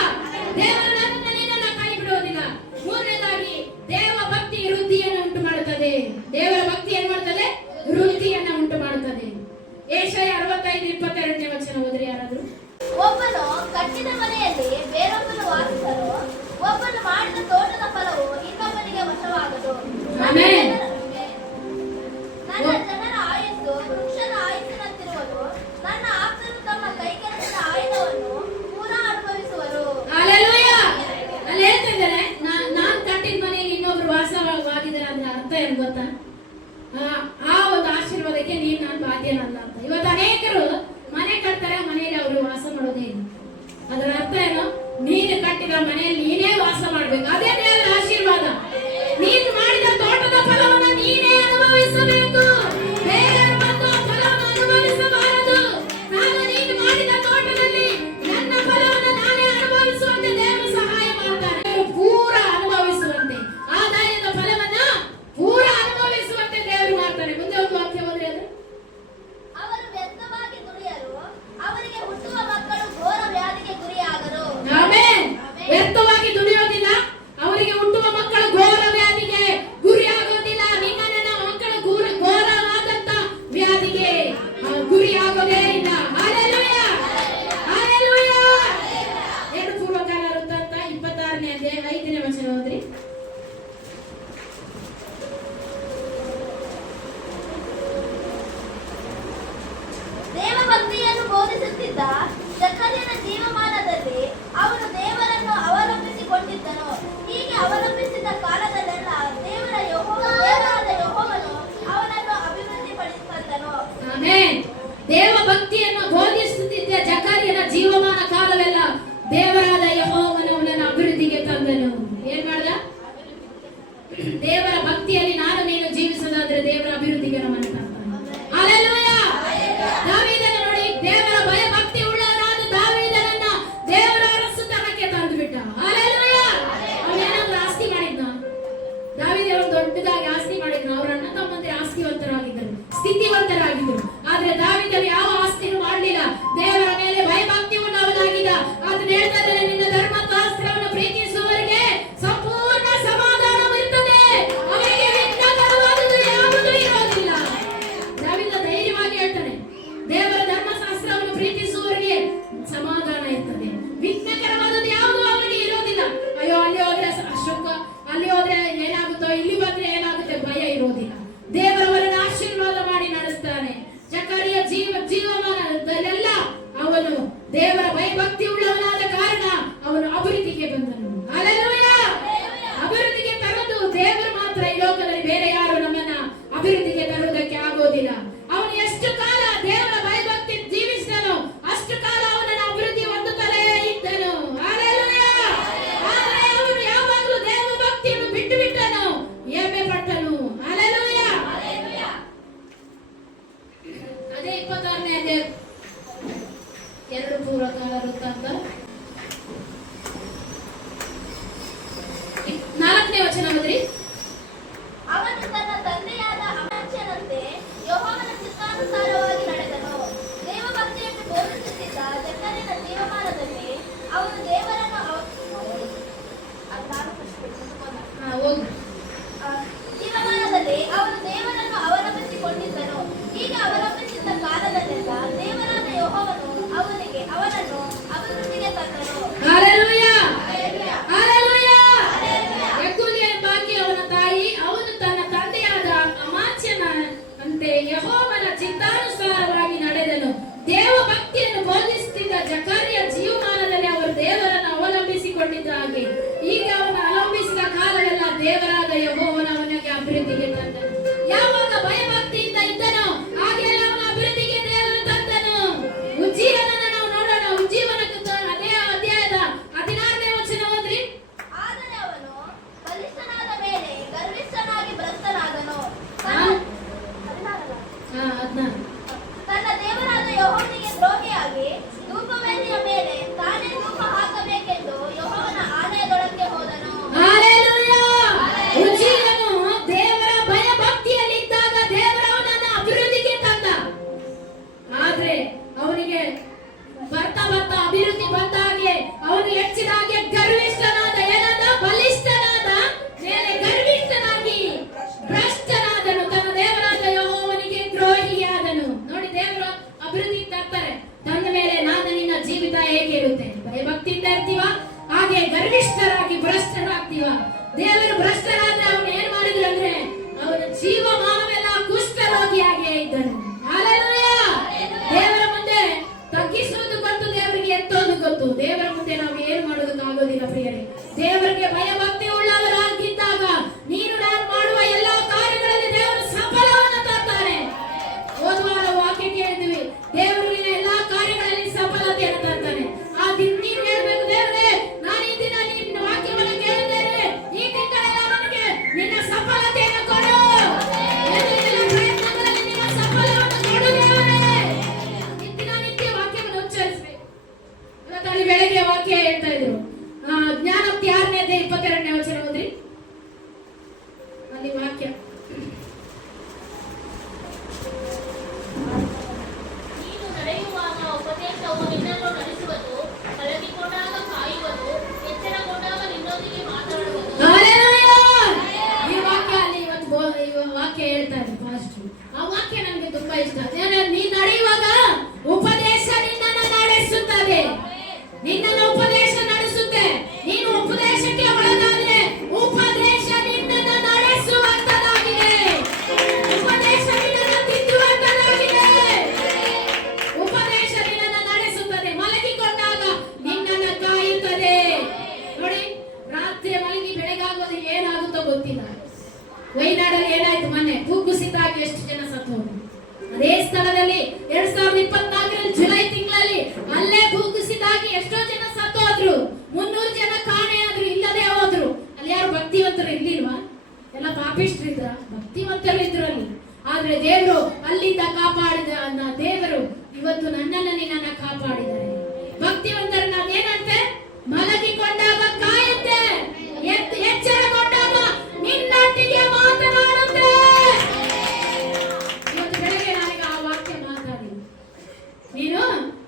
ದೇವರು ನನ್ನನ್ನು ನಿನ್ನನ್ನ ಕೈ ಬಿಡುವುದಿಲ್ಲ. ಮೂರನೇದಾಗಿ ದೇವ ಭಕ್ತಿ ವೃದ್ಧಿಯನ್ನು ಉಂಟು ಮಾಡುತ್ತದೆ. ದೇವರ ಭಕ್ತಿ ಏನ್ ಮಾಡ್ತದೆ? ವೃದ್ಧಿಯನ್ನು ಉಂಟು ಮಾಡುತ್ತದೆ. ಯೆಶಾಯ 65:22ನೇ ವಚನ ಓದ್ರಿ ಯಾರಾದ್ರೂ. ಒಬ್ಬನು ಕಟ್ಟಿದ ಮನೆಯಲ್ಲಿ ಬೇರೊಬ್ಬನು ವಾಸಿಸಲು, ಒಬ್ಬನು ಮಾಡಿದ ತೋಟದ ಫಲವು ಇನ್ನೊಬ್ಬನಿಗೆ ವಶವಾಗದು. ಆಮೆನ್. ನನ್ನ ಜನರ ಆಯಸ್ಸು ವೃಕ್ಷದ ಆಯಸ್ಸಿನಂತಿರುವುದು. ನನ್ನ ಆಪ್ತರು ತಮ್ಮ ಕೈಕೆಲಸದ ಆಯುಧವನ್ನು ಪೂರಾ ಅನುಭವಿಸುವರು. ಹಲ್ಲೆಲೂಯಾ. ಅಲ್ಲಿ ಹೇಳ್ತಿದ್ದಾರೆ, ನಾನು ಕಟ್ಟಿದ ಮನೆಯಲ್ಲಿ ಇನ್ನೊಬ್ರು ವಾಸವಾಗಿದ್ದಾರೆ ಅಂದ್ರೆ ಅರ್ಥ ಏನ್ ಗೊತ್ತಾ? ಆ ಒಂದು ಆಶೀರ್ವಾದಕ್ಕೆ ನೀನು ನಾನು ಬಾಧ್ಯನಲ್ಲ ಅಂತ. ಇವತ್ತು ಅನೇಕರು ಮನೆ ಕಟ್ತಾರೆ, ಮನೆಯಲ್ಲಿ ಅವರು ವಾಸ ಮಾಡೋದೇ ಇಲ್ಲ. ಅದರ ಅರ್ಥ ಏನು? ನೀನು ಕಟ್ಟಿದ ಮನೆಯಲ್ಲಿ ನೀನೇ ವಾಸ ಮಾಡ್ಬೇಕು. ಅದೇ ದೇವರ ಆಶೀರ್ವಾದ. ನೀನು ಮಾಡಿದ ತೋಟದ ಫಲವನ್ನು ನೀನೇ ಅನುಭವಿಸಬೇಕು. ಬೇರೆಯವರು ಬಂದು ಆ ಫಲವನ್ನು ಅನುಭವಿಸಬಾರದು. ನಾನು ನೀನು ಮಾಡಿದ ತೋಟದಲ್ಲಿ ನನ್ನ ಫಲವನ್ನು ನಾನೇ ಅನುಭವಿಸುವಂತೆ ದೇವರು ಸಹಾಯ ಮಾಡ್ತಾರೆ. ಪೂರ ಅನುಭವಿಸುವಂತೆ, ಆದಾಯದ ಫಲವನ್ನ ಪೂರ ಅನುಭವಿಸುವಂತೆ ದೇವರು ಮಾಡ್ತಾರೆ. ಮುಂದೆ ಒಂದು ವಾಕ್ಯ ಓದ್ರಿ. ಅದು ಅವರು ವ್ಯರ್ಥವಾಗಿ ದುಡಿಯರು, ಅವರಿಗೆ ಹುಟ್ಟುವ ಮಕ್ಕಳು ಘೋರ ವ್ಯಾಧಿಗೆ ಗುರಿಯಾಗರು. ಆಮೆನ್. ವ್ಯರ್ಥವಾಗಿ ದುಡಿಯೋದಿಲ್ಲ, ಅವರಿಗೆ ಹುಟ್ಟುವ ಮಕ್ಕಳು ಘೋರ ವ್ಯಾಧಿಗೆ ಗುರಿಯಾಗೋದಿಲ್ಲ. ನಿನ್ನ ನನ್ನ ಮಕ್ಕಳು ಘೋರವಾದಂತ ವ್ಯಾಧಿಗೆ ಗುರಿಯಾಗೋದೇ ಇಲ್ಲ. ಹಲ್ಲೆಲೂಯಾ. ಹಲ್ಲೆಲೂಯಾ. 2 ಪೂರ್ವಕಾಲ ವೃತ್ತಾಂತ 26ನೇ ಅಧ್ಯಾಯ 5ನೇ ವಚನ ಓದ್ರಿ. ದೇವಭಕ್ತಿಯನ್ನು ಬೋಧಿಸುತ್ತಿದ್ದ ಜಕರ್ಯನ ಜೀವಮಾನದಲ್ಲಿ ಅವನು ದೇವರನ್ನು ಅವಲಂಬಿಸಿಕೊಂಡಿದ್ದನು. ಹೀಗೆ ಅವಲಂಬಿಸಿದ ಕಾಲದಲ್ಲೆಲ್ಲ ದೇವರಾದ ಯೆಹೋವನು ಅವನನ್ನು ಅಭಿವೃದ್ಧಿಪಡಿಸಿದನು. ಆಮೆನ್. ದೇವ ಭಕ್ತಿಯನ್ನು ಬೋಧಿಸುತ್ತಿದ್ದ ಜಕರ್ಯನ ಜೀವಮಾನ ಕಾಲವೆಲ್ಲ ದೇವರಾದ ಯೆಹೋವನು ಅವನನ್ನು ಅಭಿವೃದ್ಧಿಗೆ ತಂದನು. ಏನ್ ಮಾಡ್ದ? ದೇವರ ಭಕ್ತಿಯಲ್ಲಿ ನಾನು ನೀನು ಜೀವಿಸೋದಾದ್ರೆ ದೇವರ ಅಭಿವೃದ್ಧಿಗೆ ನಮ್ಮನ್ನು ತಂತಾನೆ. ಹಲ್ಲೆಲೂಯಾ. ದಾವೀದನ ನೋಡಿ, ದೇವರ ಭಯ ಭಕ್ತಿ ಉಳ್ಳವನಾದ ದಾವೀದನನ್ನ ದೇವರ ಅರಸುತನಕ್ಕೆ ತಂದು ಬಿಟ್ಟ. ಹಲ್ಲೆಲೂಯಾ. ಅವನೇನಾದ್ರೂ ಆಸ್ತಿ ಮಾಡಿದ್ನ? ದಾವೀದ ಒಂದು ದೊಡ್ಡದಾಗಿ ಆಸ್ತಿ ಮಾಡಿದ್ನ? ಅವರ ಅಣ್ಣ ತಮ್ಮಂದಿರ ಆಸ್ತಿವಂತರಾಗಿದ್ದರು, ಸ್ಥಿತಿವಂತರಾಗಿದ್ದರು. ಆದ್ರೆ ದಾವೀದನು ಯಾವ ಆಸ್ತಿನೂ ಮಾಡಲಿಲ್ಲ. ದೇವರ ಮೇಲೆ ಭಯ ಭಕ್ತಿ ಉಳ್ಳವನಾಗಿದ್ದ. ಆತನ ಅದೇ 26ನೇ ಅಧ್ಯಾಯ 2 ಪೂರ್ವಕಾಲ ವೃತ್ತಾಂತ 4ನೇ ವಚನ ಓದ್ರಿ. ಅವನು ತನ್ನ ತಂದೆಯಾದ ಅಮಚ್ಯನಂತೆ ಯೆಹೋವನ ಚಿತ್ತಾನುಸಾರವಾಗಿ ನಡೆದನು. ದೇವಭಕ್ತಿಯನ್ನು ಬೋಧಿಸುತ್ತಿದ್ದ ಜಕರ್ಯನ ಜೀವಮಾನದಲ್ಲಿ ಅವನು ದೇವರನ್ನು ಅವಲಂಬಿಸಿಕೊಂಡಿದ್ದನು. ಹೀಗೆ ಅವಲಂಬಿಸಿದ್ದ ಕಾಲದಲ್ಲೆಲ್ಲ ದೇವರಾದ ಯೆಹೋವನು ಅವನನ್ನು ಅಭಿವೃದ್ಧಿಗೆ ತಂದನು. Hallelujah, hallelujah, hallelujah. ಹಲ್ಲೆಲೂಯಾ. ಯೆಹೂದ್ಯ ಎಂಬಾಕೆ ಅವನ ತಾಯಿ. ಅವನು ತನ್ನ ತಂದೆಯಾದ ಅಮಾಚ್ಯನ ಅಂತೆ ಯೆಹೋವನ ಚಿತ್ತಾನುಸಾರವಾಗಿ ನಡೆದನು. ದೇವ ಭಕ್ತಿಯನ್ನು ಬೋಧಿಸುತ್ತಿದ್ದ ಜಕರ್ಯ ಜೀವಮಾನದಲ್ಲಿ ಅವರು ದೇವರನ್ನು ಅವಲಂಬಿಸಿಕೊಂಡಿದ್ದ ಹಾಗೆ ಈಗ ಅವನು ಅವಲಂಬಿಸಿದ ಕಾಲವೆಲ್ಲ ದೇವರಾದ ಯೆಹೋವನ ಅವನಿಗೆ ಅಭಿವೃದ್ಧಿಗೆ ತಂದನು. ಯಾವಾಗ ಭಯಭಕ್ತಿಯಿಂದ ಇದ್ದನೋ ಹಾಗೆಲ್ಲ ಅವನ ಅಭಿವೃದ್ಧಿಗೆ ದೇವರು ತಂದನು. ಉಜ್ಜೀವನನ ನಾವು ನೋಡೋಣ. ಉಜ್ಜೀವನಕ್ಕೆ ಅದೇ ಅಧ್ಯಾಯದ 16ನೇ ವಚನ ಓದ್ರಿ. ಆದರೆ ಅವನು ಬಲಿಷ್ಠನಾದ ಮೇಲೆ ಗರ್ವಿಷ್ಠನಾಗಿ ಭ್ರಷ್ಟನಾದನು. ತನ್ನ ದೇವರಾದ ಯೆಹೋವನಿಗೆ ದ್ರೋಹಿಯಾಗಿ ಧೂಪವೇದಿಯ ಮೇಲೆ ತಾನೇ ಧೂಪ ಹಾಕಬೇಕೆಂದು ಯೆಹೋವನ ಆಲಯದೊಳಕ್ಕೆ ಹೋದನು. ಹಲ್ಲೆಲೂಯಾ. ಉಜ್ಜೀಯನು ದೇವರ ಭಯಭಕ್ತಿಯಲ್ಲಿದ್ದಾಗ ದೇವರ ಅವನನ್ನು ಅಭಿವೃದ್ಧಿಗೆ ತಂದ. ಆದ್ರೆ ಅವನಿಗೆ ಬರ್ತಾ ಬರ್ತಾ ಅಭಿವೃದ್ಧಿ ಬಂದ ಹಾಗೆ ಅವನು ಹೆಚ್ಚಿದ ಹಾಗೆ ಗರ್ವಿಷ್ಠನಾದ, ಏನಾದ? ಬಲಿಷ್ಠನಾದ ಮೇಲೆ ಗರ್ವಿಷ್ಠನಾಗಿ ಭ್ರಷ್ಟನಾದನು. ತನ್ನ ದೇವರಾದ ಯೆಹೋವನಿಗೆ ದ್ರೋಹಿಯಾದನು. ನೋಡಿ, ದೇವರು ಅಭಿವೃದ್ಧಿ ತರ್ತಾರೆ. ತಂದ ಮೇಲೆ ನಾನು ನಿನ್ನ ಜೀವಿತ ಹೇಗೆ ಇರುತ್ತೆ? ಭಯಭಕ್ತಿಯಿಂದ ಇರ್ತೀವ, ಹಾಗೆ ಗರ್ವಿಷ್ಠರಾಗಿ ಭ್ರಷ್ಟರಾಗ್ತೀವ. ದೇವರು ಭ್ರಷ್ಟರಾದ್ರೆ ಅವನು ಏನ್ ಮಾಡಿದ್ರು ಅಂದ್ರೆ ಅವನ ಜೀವಮಾನವೆಲ್ಲ ಕುಷ್ಠರೋಗಿಯಾಗಿಯೇ ಇದ್ದನು. ಹಲ್ಲೆಲೂಯಾ. ದೇವರ ಮುಂದೆ ತಗ್ಗಿಸುವುದು ಗೊತ್ತು, ದೇವರಿಗೆ ಎತ್ತೋದು ಗೊತ್ತು. ದೇವರ ಮುಂದೆ ನಾವು ಏನು ಮಾಡೋದಕ್ಕೆ ಆಗೋದಿಲ್ಲ ಪ್ರಿಯರೇ. ದೇವರಿಗೆ ಭಯಭಕ್ತಿ ಉಳ್ಳವರಾಗಿದ್ದಾಗ ನೀನು ನಾನು ಮಾಡುವ ಎಲ್ಲಾ ಕಾರ್ಯಗಳಲ್ಲಿ ದೇವರು ಸಫಲವನ್ನು ತರ್ತಾನೆ. ಹೋದವಾರ ವಾಕ್ಯ ಕೇಳಿದ್ವಿ, ದೇವರು ನಿನ್ನ ಎಲ್ಲಾ ಕಾರ್ಯಗಳಲ್ಲಿ ಸಫಲತೆಯನ್ನು ತರ್ತಾನೆ. ಆ ದಿನ ನೀನು ಹೇಳ್ಬೇಕು, ದೇವರೇ ನಾನು ಈ ದಿನ ನಿನ್ನ ವಾಕ್ಯವನ್ನು ಕೇಳಿದ್ದೇನೆ, ಈ ತಿಂಗಳೆಲ್ಲ ನನಗೆ ನಿನ್ನ ಸಫಲತೆಯನ್ನು ಕೊಡು. ಎಲ್ಲ ಪ್ರಯತ್ನಗಳಲ್ಲಿ ನಿನ್ನ ಸಫಲವನ್ನು ಕೊಡು ದೇವರೇ. ನಿತ್ಯ ವಾಕ್ಯವನ್ನು ಉಚ್ಚರಿಸಬೇಕು. ಇವತ್ತು ಬೆಳಗ್ಗೆ ವಾಕ್ಯ ಹೇಳ್ತಾ ಇದ್ರು, ಜ್ಞಾನೋಕ್ತಿ 6ನೇ ಅಧ್ಯಾಯ 22ನೇ ವಚನ ಓದ್ರಿ. ಅಲ್ಲಿ ವಾಕ್ಯ ನೀನು ನಡೆಯುವಾಗ ಉಪದೇಶವು ನಿನ್ನನ್ನು ನಡೆಸುವುದು, ಮಲಗಿಕೊಂಡಾಗ ಕಾಯುವುದು, ಎಚ್ಚರಗೊಂಡಾಗ ನಿನ್ನೊಂದಿಗೆ ಮಾತನಾಡುವುದು. ಹಲ್ಲೆಲೂಯಾ. ಈ ವಾಕ್ಯ ಅಲ್ಲಿ ಇವತ್ತು ವಾಕ್ಯ ಹೇಳ್ತಾ ಇದ್ರು ಪಾಸ್ಟರ್. ಆ ವಾಕ್ಯ ನನಗೆ ತುಂಬಾ ಇಷ್ಟ. ನೀ ನಡೆಯುವಾಗ ಉಪದೇಶ ನಿನ್ನನ್ನು ನಡೆಸುತ್ತದೆ. ನಿನ್ನನ್ನು ಉಪದೇಶ ನಡೆಸುತ್ತೆ. ನೀನು ಉಪದೇಶಕ್ಕೆ ಒಳಗಾದ್ರೆ ಉಪದೇಶ ನಿನ್ನನ್ನು ನಡೆಸುವಂತದಾಗಿದೆ. ಉಪದೇಶ ನಿನ್ನನ್ನು ತಿದ್ದುವಂತದಾಗಿದೆ. ಉಪದೇಶ ನಿನ್ನನ್ನು ನಡೆಸುತ್ತದೆ. ಮಲಗಿಕೊಂಡಾಗ ನಿನ್ನನ್ನು ಕಾಯುತ್ತದೆ. ನೋಡಿ, ರಾತ್ರಿ ಮಲಗಿ ಬೆಳಗಾಗೋದು ಏನಾಗುತ್ತೋ ಗೊತ್ತಿಲ್ಲ. ವೈನಾಡಲ್ಲಿ ಏನಾಯ್ತು ಮೊನ್ನೆ? ಭೂಕುಸಿತಾಗಿ ಎಷ್ಟು ಜನ ಸತ್ತು ಹೋದ್ರು. ಅದೇ ಸ್ಥಳದಲ್ಲಿ 2024 ಜುಲೈ ತಿಂಗಳಲ್ಲಿ ಅಲ್ಲೇ ಭೂಕುಸಿತಾಗಿ ಎಷ್ಟೋ ಜನ ಸತ್ತು ಹೋದ್ರು. 300 ಜನ ಕಾಣೆಯಾದ್ರು, ಇಲ್ಲದೆ ಹೋದ್ರು. ಅಲ್ಲಿ ಯಾರು ಭಕ್ತಿವಂತರು ಇರ್ಲಿಲ್ವಾ? ಎಲ್ಲ ಪಾಪಿಷ್ಟ್ರಿದ್ರ? ಭಕ್ತಿವಂತರು ಇದ್ರು ಅಲ್ಲಿ. ಆದ್ರೆ ದೇವರು ಅಲ್ಲಿಂದ ಕಾಪಾಡಿದ ದೇವರು ಇವತ್ತು ನನ್ನನ್ನು ನಿನ್ನನ್ನ ಕಾಪಾಡಿದ್ದಾರೆ. ಭಕ್ತಿವಂತರನ್ನ ಅದೇನಂತೆ? ಮಲಗಿಕೊಂಡಾಗ ಕಾಯುತ್ತೆ, ಎಚ್ಚರಗೊಂಡಾಗ ನಿನ್ನೊಟ್ಟಿಗೆ ಮಾತನಾಡುತ್ತೆ. ಇವತ್ತು ಬೆಳಗ್ಗೆ ನನಗೆ ಆ ವಾಕ್ಯ ಮಾತಾಡಿ, ನೀನು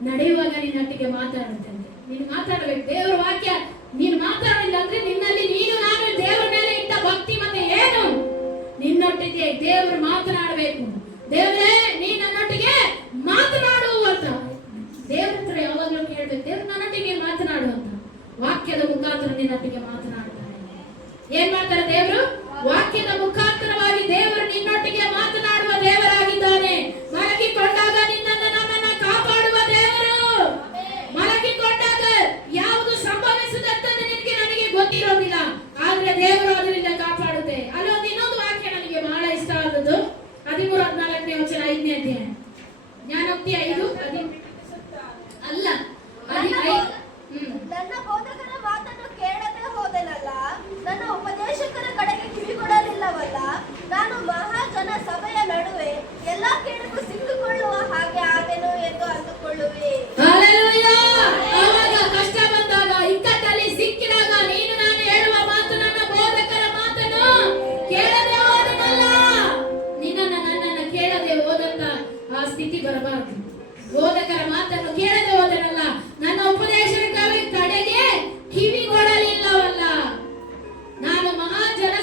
ನಡೆಯುವಾಗ ನಿನ್ನೊಟ್ಟಿಗೆ ಮಾತಾಡುತ್ತೆ ಅಂತ. ನೀನು ಮಾತಾಡಬೇಕು. ದೇವರ ವಾಕ್ಯ ನೀನು ಮಾತಾಡಿಲ್ಲ ಅಂದ್ರೆ ನಿನ್ನಲ್ಲಿ ನೀನು ನಾನು ದೇವರ ಮೇಲೆ ಇಟ್ಟ ಭಕ್ತಿ ಮತ್ತೆ ಏನು? ನಿನ್ನೊಟ್ಟಿಗೆ ದೇವರು ಮಾತನಾಡಬೇಕು. ದೇವರೇ ನೀ ನನ್ನೊಟ್ಟಿಗೆ ಮಾತನಾಡು ಅಂತ ದೇವ್ರ ಹತ್ರ ಯಾವಾಗಲೂ ಕೇಳ್ಬೇಕು. ದೇವ್ರು ನನ್ನೊಟ್ಟಿಗೆ ಮಾತನಾಡು ಅಂತ. ವಾಕ್ಯದ ಮುಖಾಂತರ ನಿನ್ನೊಟ್ಟಿಗೆ ಮಾತನಾಡ್ತಾನೆ. ಏನ್ ಮಾಡ್ತಾರೆ ದೇವರು? ವಾಕ್ಯದ ಮುಖಾಂತರವಾಗಿ ದೇವರು ನಿನ್ನೊಟ್ಟಿಗೆ ಮಾತನಾಡುವ ದೇವರಾಗಿದ್ದಾನೆ. ಮಲಗಿಕೊಂಡಾಗ ನಿನ್ನನ್ನು ನನ್ನನ್ನ ಕಾಪಾಡುವ ದೇವರು. ಮಲಗಿಕೊಂಡಾಗ ಯಾವುದು ಸಂಭವಿಸುತ್ತದೆ ನಿನಗೆ ನನಗೆ ಗೊತ್ತಿರೋದಿಲ್ಲ, ಆದ್ರೆ ದೇವರು ಅದರಿಂದ ಕಾಪಾಡುತ್ತೆ. ಅಲ್ಲೊಂದು ಇನ್ನೊಂದು ವಾಕ್ಯ ನನಗೆ ಬಹಳ ಇಷ್ಟ ಆದದ್ದು 13-14ನೇ ವಚನ 5ನೇ ಅಧ್ಯಾಯ. ಜ್ಞಾನೋಕ್ತಿ 5 ಅಲ್ಲ ನನ್ನ ಬೋಧಕರ ಮಾತನ್ನು ಕೇಳದೆ ಹೋದೆನಲ್ಲ, ನನ್ನ ಉಪದೇಶಕರ ಕಡೆಗೆ ಕಿವಿಗೊಡಲಿಲ್ಲವಲ್ಲ, ನಾನು ಮಹಾಜನ ಸಭೆಯ ನಡುವೆ ಎಲ್ಲಾ ಕೇಳಕ್ಕೂ ಸಿಕ್ಕಿಕೊಳ್ಳುವ ಹಾಗೆ ಸ್ಥಿತಿ ಬರಬಾರದು. ಬೋಧಕರ ಮಾತನ್ನು ಕೇಳದೆ ಹೋದನಲ್ಲ, ನನ್ನ ಉಪದೇಶದ ಕಡೆಗೆ ಕಿವಿಗೊಡಲಿಲ್ಲವಲ್ಲ, ನಾನು ಮಹಾಜನ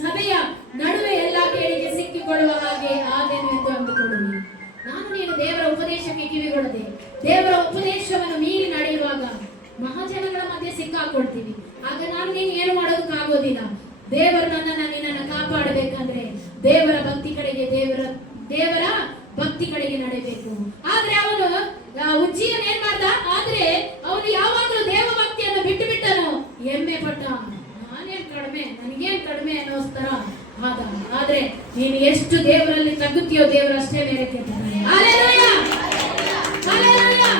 ಸಭೆಯ ನಡುವೆ ಎಲ್ಲಾ ಕೇಳಿಗೆ ಸಿಕ್ಕಿಕೊಳ್ಳುವ ಹಾಗೆ ಆದೆನು ಎಂದು ಅಂದುಕೊಳ್ಳುವಿ. ನಾನು ನೀನು ದೇವರ ಉಪದೇಶಕ್ಕೆ ಕಿವಿಗೊಡದೆ ದೇವರ ಉಪದೇಶವನ್ನು ಮೀರಿ ನಡೆಯುವಾಗ ಮಹಾಜನಗಳ ಮಧ್ಯೆ ಸಿಕ್ಕಾಕೊಳ್ತೀವಿ. ಆಗ ನಾನು ನೀನು ಏನು ಮಾಡೋದಕ್ಕಾಗೋದಿಲ್ಲ. ದೇವರು ನಿನ್ನನ್ನು ಕಾಪಾಡಬೇಕಂದ್ರೆ ದೇವರ ಭಕ್ತಿ ಕಡೆಗೆ ದೇವರ ಭಕ್ತಿ ಕಡೆಗೆ ನಡೆಯಬೇಕು. ಆದ್ರೆ ಅವನು ಉಜ್ಜಿಯನ್ ಏನ್ ಮಾಡ್ದ? ಆದ್ರೆ ಅವನು ಯಾವಾಗಲೂ ದೇವ ಭಕ್ತಿಯನ್ನು ಬಿಟ್ಟು ಬಿಟ್ಟನು, ಹೆಮ್ಮೆ ಪಟ್ಟ. ನಾನೇನ್ ಕಡಿಮೆ, ನನಗೇನ್ ಕಡಿಮೆ ಅನ್ನೋಸ್ತರ ಆದ. ಆದ್ರೆ ನೀನು ಎಷ್ಟು ದೇವರಲ್ಲಿ ತಗ್ಗುತ್ತೀಯೋ ದೇವರು ಅಷ್ಟೇ ಮೇಲೆ ಕೇಳ್ತಾನೆ. Hallelujah, hallelujah.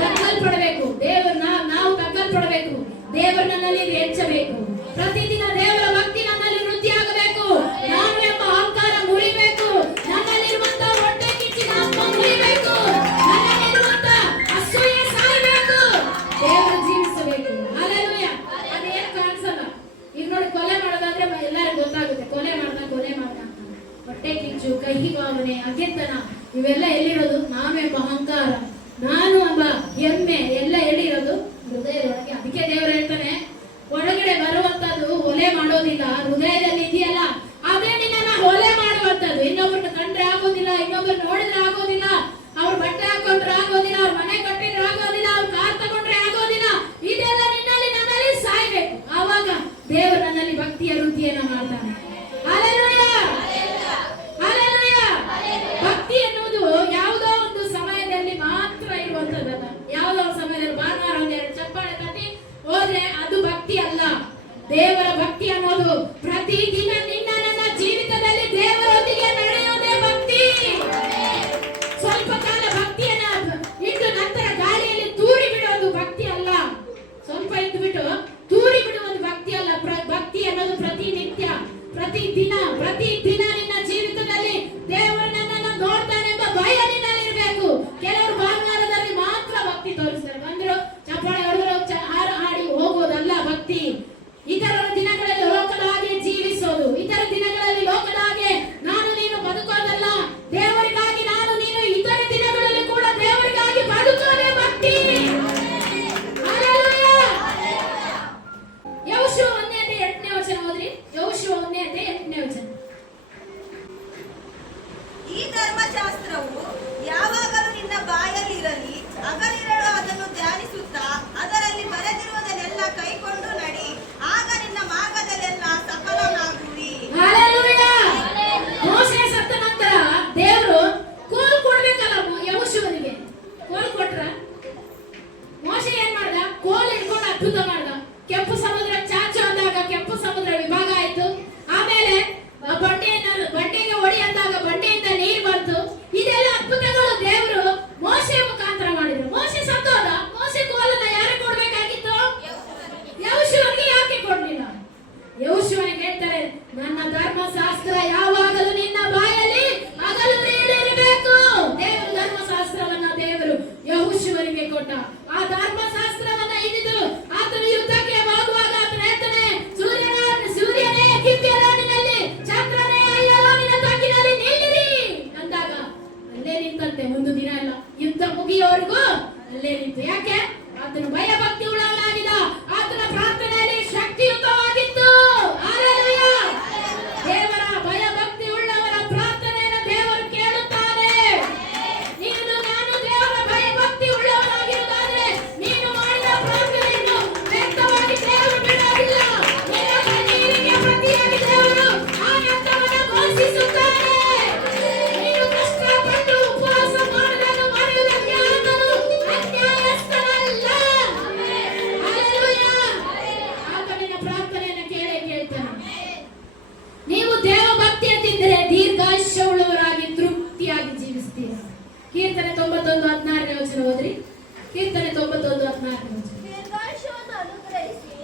ತಗ್ಗಲ್ಪಡಬೇಕು ದೇವರನ್ನ, ನಾವು ತಗ್ಗಲ್ಪಡಬೇಕು. ದೇವರು ನನ್ನಲ್ಲಿ ಹೆಚ್ಚಬೇಕು. ಪ್ರತಿದಿನ ದೇವರ ಭಕ್ತಿ ನನ್ನಲ್ಲಿ ವೃದ್ಧಿ ಆಗಬೇಕು. ನಾನು ಎಂಬ ಅಹಂಕಾರ ಮುರಿಬೇಕು. ನನ್ನಲ್ಲಿರುವಂತ ಹೊಟ್ಟೆ ಕಿಚ್ಚಿನ ಆತ್ಮ ಮುರಿಬೇಕು. ನನ್ನಲ್ಲಿರುವಂತ ಅಸೂಯೆ ಸಾಯಬೇಕು. ದೇವರು ಜೀವಿಸಬೇಕು. ಹಲ್ಲೆಲೂಯಾ. ಅದೇನು ಕಾಣಿಸಲ್ಲ. ಈಗ ನೋಡಿ, ಕೊಲೆ ಮಾಡೋದಾದ್ರೆ ಎಲ್ಲರಿಗೂ ಗೊತ್ತಾಗುತ್ತೆ. ಕೊಲೆ ಮಾಡ್ದ ಹೊಟ್ಟೆ ಕಿಚ್ಚು, ಕಹಿ ಭಾವನೆ, ಅಗೆತನ ಇವೆಲ್ಲ ಎಲ್ಲಿರೋದು? ನಾವೆಂಬ ಅಹಂಕಾರ, ನಾನು ಎಂಬ ಹೆಮ್ಮೆ ಎಲ್ಲ ಎಲ್ಲಿರೋದು? ಹೃದಯದೊಳಗೆ. ಅದಕ್ಕೆ ದೇವರು ಹೇಳ್ತಾನೆ, ಒಳಗಡೆ ಬರುವಂತದ್ದು ಹೊಲೆ ಮಾಡೋದಿಲ್ಲ, ಹೃದಯದಲ್ಲಿ ಇದೆಯಲ್ಲ ಅದೇ ನಿನ್ನ ಹೊಲೆ ಮಾಡುವಂತದ್ದು. ಇನ್ನೊಬ್ಬರನ್ನ ಕಂಡ್ರೆ ಆಗೋದಿಲ್ಲ, ಇನ್ನೊಬ್ಬರು ನೋಡಿದ್ರೆ ಆಗೋದಿಲ್ಲ, ಅವ್ರ ಬಟ್ಟೆ ಹಾಕೊಂಡ್ರೆ ಆಗೋದಿಲ್ಲ, ಅವ್ರ ಮನೆ ಕಟ್ಟಿದ್ರೆ ಆಗೋದಿಲ್ಲ, ಅವ್ರ ಕಾರ್ ತಗೊಂಡ್ರೆ ಆಗೋದಿಲ್ಲ. ಇದೆಲ್ಲ ನಿನ್ನಲ್ಲಿ ನನ್ನಲ್ಲಿ ಸಾಯ್ಬೇಕು. ಆವಾಗ ದೇವರು ನನ್ನಲ್ಲಿ ಭಕ್ತಿಯ ವೃದ್ಧಿಯನ್ನ ಮಾಡ್ತಾನೆ. Hallelujah, hallelujah. ಭಕ್ತಿ ಎನ್ನುವುದು ಯಾವುದೋ ಒಂದು ಸಮಯದಲ್ಲಿ ಮಾತ್ರ ಇರುವಂತದ್ದಲ್ಲ. ಯಾವುದೋ ಒಂದು ಸಮಯದಲ್ಲಿ ಭಾನುವಾರ ಒಂದೆರಡು ಚಪ್ಪಾಳೆ ತಟ್ಟಿ ಹೋದ್ರೆ ಅದು ಭಕ್ತಿ ಅಲ್ಲ. ದೇವರ ಭಕ್ತಿ ಅನ್ನೋದು ಪ್ರತಿದಿನ ನಿನ್ನ ನನ್ನ ಜೀವಿತದಲ್ಲಿ ದೇವರೊಂದಿಗೆ ನಡೆಯುವುದೇ ಭಕ್ತಿ. ಸ್ವಲ್ಪ ಕಾಲ ಭಕ್ತಿಯನ್ನ ಇಟ್ಟು ನಂತರ ಗಾಳಿಯಲ್ಲಿ ತೂರಿ ಬಿಡೋದು ಭಕ್ತಿ ಅಲ್ಲ. ಸ್ವಲ್ಪ ಇದ್ದು ಬಿಟ್ಟು ತೂರಿ ಬಿಡುವುದು ಭಕ್ತಿ ಅಲ್ಲ. ಭಕ್ತಿ ಅನ್ನೋದು ಪ್ರತಿನಿತ್ಯ, ಪ್ರತಿದಿನ ನಿನ್ನ ಜೀವಿತದಲ್ಲಿ ದೇವರು ನನ್ನನ್ನು ನೋಡ್ತಾನೆಂಬ ಭಯ ನಿನ್ನಲ್ಲಿ ಇರಬೇಕು. ಕೆಲವರು ಭಾನುವಾರದಲ್ಲಿ ಮಾತ್ರ ಭಕ್ತಿ ತೋರಿಸ್ತಾರೆ. ಬಂದ್ರು ಚಪ್ಪಾಳೆ ಹೊಡೆದ್ರು ಹಾಡಿ ಹೋಗೋದಲ್ಲ ಭಕ್ತಿ. ಇತರ ದಿನಗಳಲ್ಲಿ ಲೋಕದ ಹಾಗೆ ಜೀವಿಸೋದು, ಇತರ ದಿನಗಳಲ್ಲಿ ಲೋಕದ ಹಾಗೆ ನಾನು ನೀನು ಬದುಕೋದಲ್ಲ. ದೇವರಿಗಾಗಿ ನಾನು ನೀನು ಇತರ ದಿನಗಳಲ್ಲಿ ಕೂಡ ದೇವರಿಗಾಗಿ ಬದುಕೋದೇ ಭಕ್ತಿ. ಹಲ್ಲೆಲೂಯಾ. ಯೆಹೋಶುವ 1:8 ವಚನ ಓದ್ರಿ. ಯೆಹೋಶುವ 1:8 ವಚನ. ಈ ಧರ್ಮಶಾಸ್ತ್ರವು ಯಾವಾಗಲೂ ನಿನ್ನ ಬಾಯಲ್ಲಿರಲಿ, ಹಗಲಿರುಳು ಅದನ್ನು ಧ್ಯಾನಿಸುತ್ತಾ ಅದರಲ್ಲಿ ಬರೆದಿರುವುದನ್ನೆಲ್ಲ ಕೈಕೊಂಡು ನಡಿ, ಆಗ ನಿನ್ನ ಮಾರ್ಗದಲ್ಲೆಲ್ಲ ಸಫಲನಾಗುವಿ. ಹಲ್ಲೆಲೂಯಾ. ಮೋಶೆ ಸತ್ತ ನಂತರ ದೇವರು ಕೋಲ್ ಕೊಡ್ಬೇಕಲ್ಲ ಯೆಹೋಶುವನಿಗೆ. ಕೋಲ್ ಕೊಟ್ರ ಮೋಶೆ ಏನ್ ಮಾಡ್ದ? ಕೋಲ್ ಇಟ್ಕೊಂಡು ಅದ್ಭುತ ಮಾಡ್ದ. ಕೆಂಪು ಸಮುದ್ರ ಚಾಚು ಅಂದಾಗ ಕೆಂಪು ಸಮುದ್ರ ವಿಭಾಗ ಆಯ್ತು. ಆಮೇಲೆ ಬಂಡೆಗೆ ಹೊಡಿ ಅಂದಾಗ ಬಂಡೆಯಿಂದ ನೀರು ಬಂತು. ಇದೆಲ್ಲ ಅದ್ಭುತಗಳು ದೇವರು ಮೋಶೆ ಮುಖಾಂತರ ಮಾಡಿದ್ರು. ಮೋಶೆ ಸತ್ತೋದ. ಮೋಶೆ ಕೋಲನ್ನ ಯಾರಿಗೆ ಕೊಡ್ಬೇಕಾಗಿತ್ತು? ಯೆಹೋಶುವನಿಗೆ ಯಾಕೆ ಕೊಡ್ಲಿಲ್ಲ? ಯೆಹೋಶುವನಿಗೆ ಹೇಳ್ತಾರೆ, ನನ್ನ ಧರ್ಮಶಾಸ್ತ್ರ ಯಾವಾಗಲೂ ನಿನ್ನ ಬಾಯಲ್ಲಿ ಹಗಲು ಇರಬೇಕು. ದೇವರು ಧರ್ಮಶಾಸ್ತ್ರವನ್ನ ದೇವರು ಯೆಹೋಶುವನಿಗೆ ಕೊಟ್ಟ. ಆ ಧರ್ಮಶಾಸ್ತ್ರವನ್ನ ಇದ್ದು ಆತನು ಯುದ್ಧಕ್ಕೆ ಹೋಗುವಾಗ ಆತನು ಹೇಳ್ತಾನೆ, ಸೂರ್ಯನೇ ಕಿಬ್ಯರಾನಿನಲ್ಲಿ, ಚಂದ್ರನೇ ಅಯ್ಯಲೋನಿನ ತಗ್ಗಿನಲ್ಲಿ ನಿಲ್ಲಿರಿ ಅಂದಾಗ ಅಲ್ಲೇ ನಿಂತಂತೆ. ಒಂದು ದಿನ ಇಲ್ಲ, ಯುದ್ಧ ಮುಗಿಯೋವರೆಗೂ ಅಲ್ಲೇ ನಿಂತು. ಯಾಕೆ? ಆತನು ಭಯ ಭಕ್ತಿ ಉಳ್ಳವನಾಗಿದ್ದ. ಆತನ ಪ್ರಾರ್ಥನೆಯಲ್ಲಿ ಶಕ್ತಿಯುತವಾಗಿತ್ತು. ಹಲ್ಲೆಲೂಯಾ. ದೇವರ ಭಯ ಭಕ್ತಿ ಉಳ್ಳವರ ಪ್ರಾರ್ಥನೆಯನ್ನು ದೇವರು ಕೇಳುತ್ತಾನೆ. ನೀನು ನಾನು ದೇವರ ಭಯ ಭಕ್ತಿ ಉಳ್ಳವರಾಗಿರುವುದಾದ್ರೆ ನೀನು ಮಾಡಿದ ಪ್ರಾರ್ಥನೆಯನ್ನು ವ್ಯಕ್ತವಾಗಿ ದೇವರು ಬಿಡೋದಿಲ್ಲ. ನಿನ್ನ ಕಣ್ಣೀರಿಗೆ ಪ್ರತಿಯಾಗಿ ದೇವರು ಆ ವ್ಯಕ್ತವನ್ನು ಘೋಷಿಸುತ್ತಾನೆ. ನೀನು ಕಷ್ಟಪಟ್ಟು ಉಪವಾಸ ಮಾಡುವುದನ್ನು ಮರೆಯುವುದಕ್ಕೆ ಆತನು ಅನ್ಯಾಯಸ್ಥನಲ್ಲ. ಹಲ್ಲೆಲೂಯಾ. ಆತ ನಿನ್ನ ಪ್ರಾರ್ಥನೆಯನ್ನು ಕೇಳ್ತಾನೆ. ನೀವು ದೇವ ಭಕ್ತಿ ಅಂತಿದ್ರೆ ದೀರ್ಘಾಯುಷ್ಯವುಳ್ಳವರಾಗಿ ತೃಪ್ತಿಯಾಗಿ ಜೀವಿಸ್ತೀರ. ಕೀರ್ತನೆ 91:16 ವಚನ ಓದ್ರಿ. ಕೀರ್ತನೆ 91:16 ವಚನ. ದೀರ್ಘಾಯುಷ್ಯವನ್ನು ಅನುಗ್ರಹಿಸಿ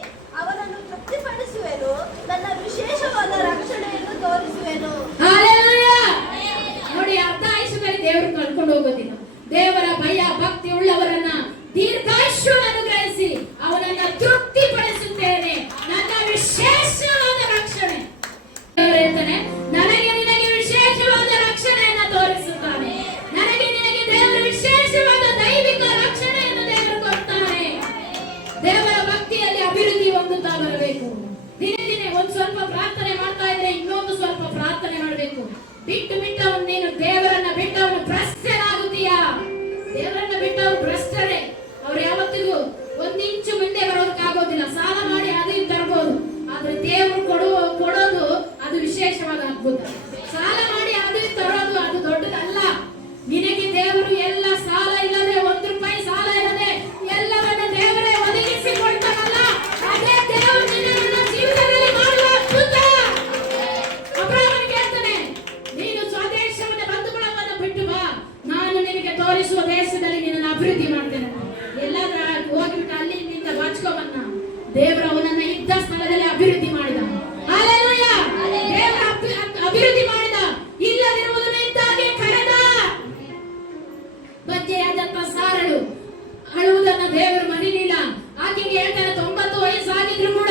ಅವನನ್ನು ತೃಪ್ತಿಪಡಿಸುವೆನು, ನನ್ನ ವಿಶೇಷವಾದ ರಕ್ಷಣೆಯನ್ನು ತೋರಿಸುವೆನು. ಹಲ್ಲೆಲೂಯಾ. ನೋಡಿ, ಅರ್ಧ ಆಯುಷ್ಯದಲ್ಲಿ ದೇವರು ಕಳ್ಕೊಂಡು ಹೋಗೋದಿಲ್ಲ. ದೇವರ ಭಯ ಭಕ್ತಿ ಉಳ್ಳವರನ್ನ ದೀರ್ಘಾಯುಷ್ಯವನ್ನು ಅನುಗ್ರಹಿಸಿ ಅವನನ್ನ ತೃಪ್ತಿಪಡಿಸುತ್ತೇನೆ, ನನ್ನ ವಿಶೇಷವಾದ ರಕ್ಷಣೆ. ದೇವರು ಹೇಳ್ತಾನೆ, ನನಗೆ ನಿನಗೆ ವಿಶೇಷವಾದ ರಕ್ಷಣೆಯನ್ನ ತೋರಿಸುತ್ತಾನೆ. ತೋರಿಸುವ ದೇಶದಲ್ಲಿ ನಿನ್ನನ್ನು ಅಭಿವೃದ್ಧಿ ಮಾಡ್ತೇನೆ. ಎಲ್ಲಾದ್ರೂ ಹೋಗ್ಬಿಟ್ಟು ಅಲ್ಲಿ ನಿಂದ ಬಾಚ್ಕೋಬನ್ನ ದೇವರು ಅವನನ್ನ ಇದ್ದ ಸ್ಥಳದಲ್ಲಿ ಅಭಿವೃದ್ಧಿ ಮಾಡಿದ. ಹಲ್ಲೆಲೂಯಾ. ದೇವರ ಅಭಿವೃದ್ಧಿ ಮಾಡಿದ. ಇಲ್ಲದಿರುವುದನ್ನು ಇದ್ದಾಗೆ ಕರೆದ. ಬಜ್ಜೆಯಾದಂತ ಸಾರಳು ಅಳುವುದನ್ನ ದೇವರು ಮರಿಲಿಲ್ಲ. ಆಕೆಗೆ ಹೇಳ್ತಾನೆ 90 ವಯಸ್ಸಾಗಿದ್ರು ಕೂಡ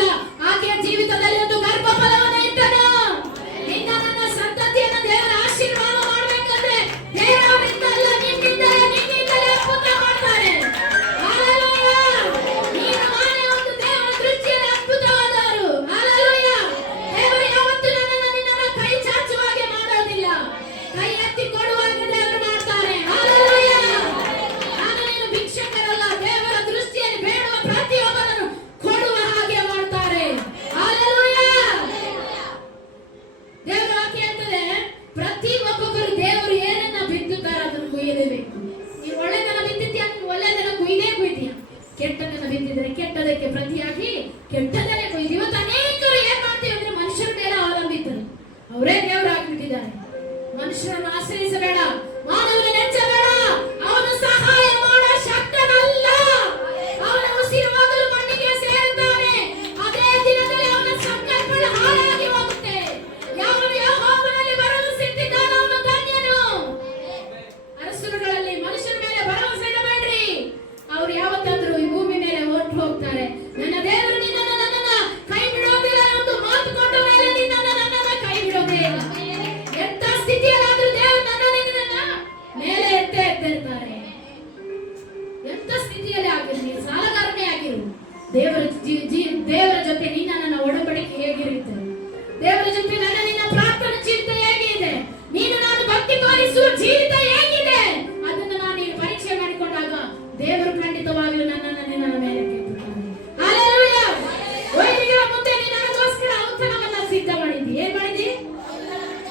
ಆಕೆಯ ಜೀವಿತದಲ್ಲಿ ಒಂದು ಗರ್ಭ ಫಲವನ್ನು ಇಟ್ಟನು. ನಿನ್ನ ನನ್ನ ಸಂತತಿಯನ್ನು ದೇವರ ಆಶೀರ್ವಾದ ಮಾಡಬೇಕಂದ್ರೆ ದೇವರಿಂದ ಅಲ್ಲ, ನಿನ್ನಿಂದಲೇ ಅದ್ಭುತ ಮಾಡ್ತಾರೆ. ಹಲ್ಲೆಲೂಯಾ. ನೀನು ನಾನೇ ಒಂದು ದೇವರ ದೃಷ್ಟಿಯಲ್ಲಿ ಅದ್ಭುತವಾದವರು. ಹಲ್ಲೆಲೂಯಾ. ದೇವರು ಯಾವತ್ತೂ ನಿನ್ನನ್ನು ಕೈ ಚಾಚುವ ಹಾಗೆ ಮಾಡೋದಿಲ್ಲ, ಕೈ ಎತ್ತಿ ಕೊಡುವಾಗ ದೇವರು ಮಾಡ್ತಾರೆ. ಹಲ್ಲೆಲೂಯಾ. ನಾನು ನೀನು ಭಿಕ್ಷಕರಲ್ಲ, ದೇವರ ದೃಷ್ಟಿಯಲ್ಲಿ ಬೇಡುವ ಪ್ರತಿಯೊಬ್ಬರನ್ನು ಕೊಡುವ ಹಾಗೆ ಮಾಡ್ತಾರೆ. ಹಲ್ಲೆಲೂಯಾ. ದೇವರು ವಾಕ್ಯ ಹೇಳ್ತದೆ, ಪ್ರತಿ ಒಬ್ಬೊಬ್ಬರು ದೇವರು ಏನನ್ನ ಬಿತ್ತುತ್ತಾರೆ ಅದನ್ನು ಕೊಯ್ಯಲೇಬೇಕು. ನೀನು ಒಳ್ಳೆದನ್ನ ಬಿತ್ತಿದ್ಯಾ, ಒಳ್ಳೆದನ್ನ ಕುಯ್ದೀಯ. ಕೆಟ್ಟದನ್ನ ಬಿತ್ತಿದ್ರೆ ಕೆಟ್ಟದಕ್ಕೆ ಪ್ರತಿಯಾಗಿ ಕೆಟ್ಟದನ್ನೇ ಕೊಯ್ದು. ಇವತ್ತು ಅನೇಕರು ಏನ್ ಮಾಡ್ತೀವಿ ಅಂದ್ರೆ ಮನುಷ್ಯರ ಮೇಲೆ ಅವಲಂಬಿತರು, ಅವರೇ ದೇವರಾಗ್ಬಿಟ್ಟಿದ್ದಾರೆ. ಮನುಷ್ಯರನ್ನು ಆಶ್ರಯಿಸಬೇಡ, ಮಾನವನ ನೆಚ್ಚಬೇಡ. ಅವನು ಸಹಾಯ ಮಾಡೋ ಶಕ್ತನಲ್ಲ. ಅವನ ಉಸಿರುವಾಗಲು ಮಣ್ಣಿಗೆ ಸೇರುತ್ತಾನೆ. ಅದೇ ದಿನದಲ್ಲಿ ಅವನ ಸಂಕಲ್ಪಗಳು ಹಾಳಾಗಿ ಹೋಗುತ್ತೆ. ಯಾವನು ಯೆಹೋವನಲ್ಲಿ ಭರವಸೆಯಿಟ್ಟಿದ್ದಾನೋ ಅವನು ಧನ್ಯನು. ಅರಸರುಗಳಲ್ಲಿ ಮನುಷ್ಯರ ಮೇಲೆ ಭರವಸೆ ಇಡಬೇಡ್ರಿ, ಅವ್ರು ಯಾವತ್ತಾದ್ರೂ ಈ ಭೂಮಿ ಮೇಲೆ ಹೊರಟು ಹೋಗ್ತಾರೆ. ನನ್ನ ದೇವರು ನನ್ನನ್ನ ಕೈ ಬಿಡೋದಿಲ್ಲ ಎಂದು ಮಾತು ಕೊಟ್ಟ ಮೇಲೆ ನನ್ನನ್ನ ಕೈ ಬಿಡೋದೇ ಇಲ್ಲ. ಎಂತ ಸ್ಥಿತಿಯಲ್ಲಾದ್ರೂ ದೇವರು ನಿನ್ನನ್ನ ಮೇಲೆ ಎತ್ತಿರ್ತಾರೆ. ಎಂತ ಸ್ಥಿತಿಯಲ್ಲಿ ಆಗಿರಲಿ, ಸಾಲಗಾರನೇ ಆಗಿರು, ದೇವರ ಜೊತೆ ನಿನ್ನ ಒಡಂಬಡಿಕೆ ಹೇಗಿರುತ್ತೆ, ದೇವರ ಜೊತೆ ನಿನ್ನ ಪ್ರಾರ್ಥನಾ ಜೀವಿತ ಹೇಗಿದೆ, ನೀನು ನಾನು ಭಕ್ತಿ ತೋರಿಸುವ ಜೀವಿತ ಹೇಗಿದೆ, ಅದನ್ನು ನಾನು ನೀನು ಪರೀಕ್ಷೆ ಮಾಡಿಕೊಂಡಾಗ ದೇವರು ಖಂಡಿತವಾಗಲೂ ನಿನ್ನ ಮೇಲೆ ಕೆತ್ತುತ್ತಾನೆ. ಹಲ್ಲೆಲೂಯಾ. ವೈರಿಗಳ ಮುಂದೆ ನಿನಗೋಸ್ಕರ ಔತಣವನ್ನ ಸಿದ್ಧ ಮಾಡಿದ್ದಿ. ಏನ್ ಮಾಡಿದ್ದಿ?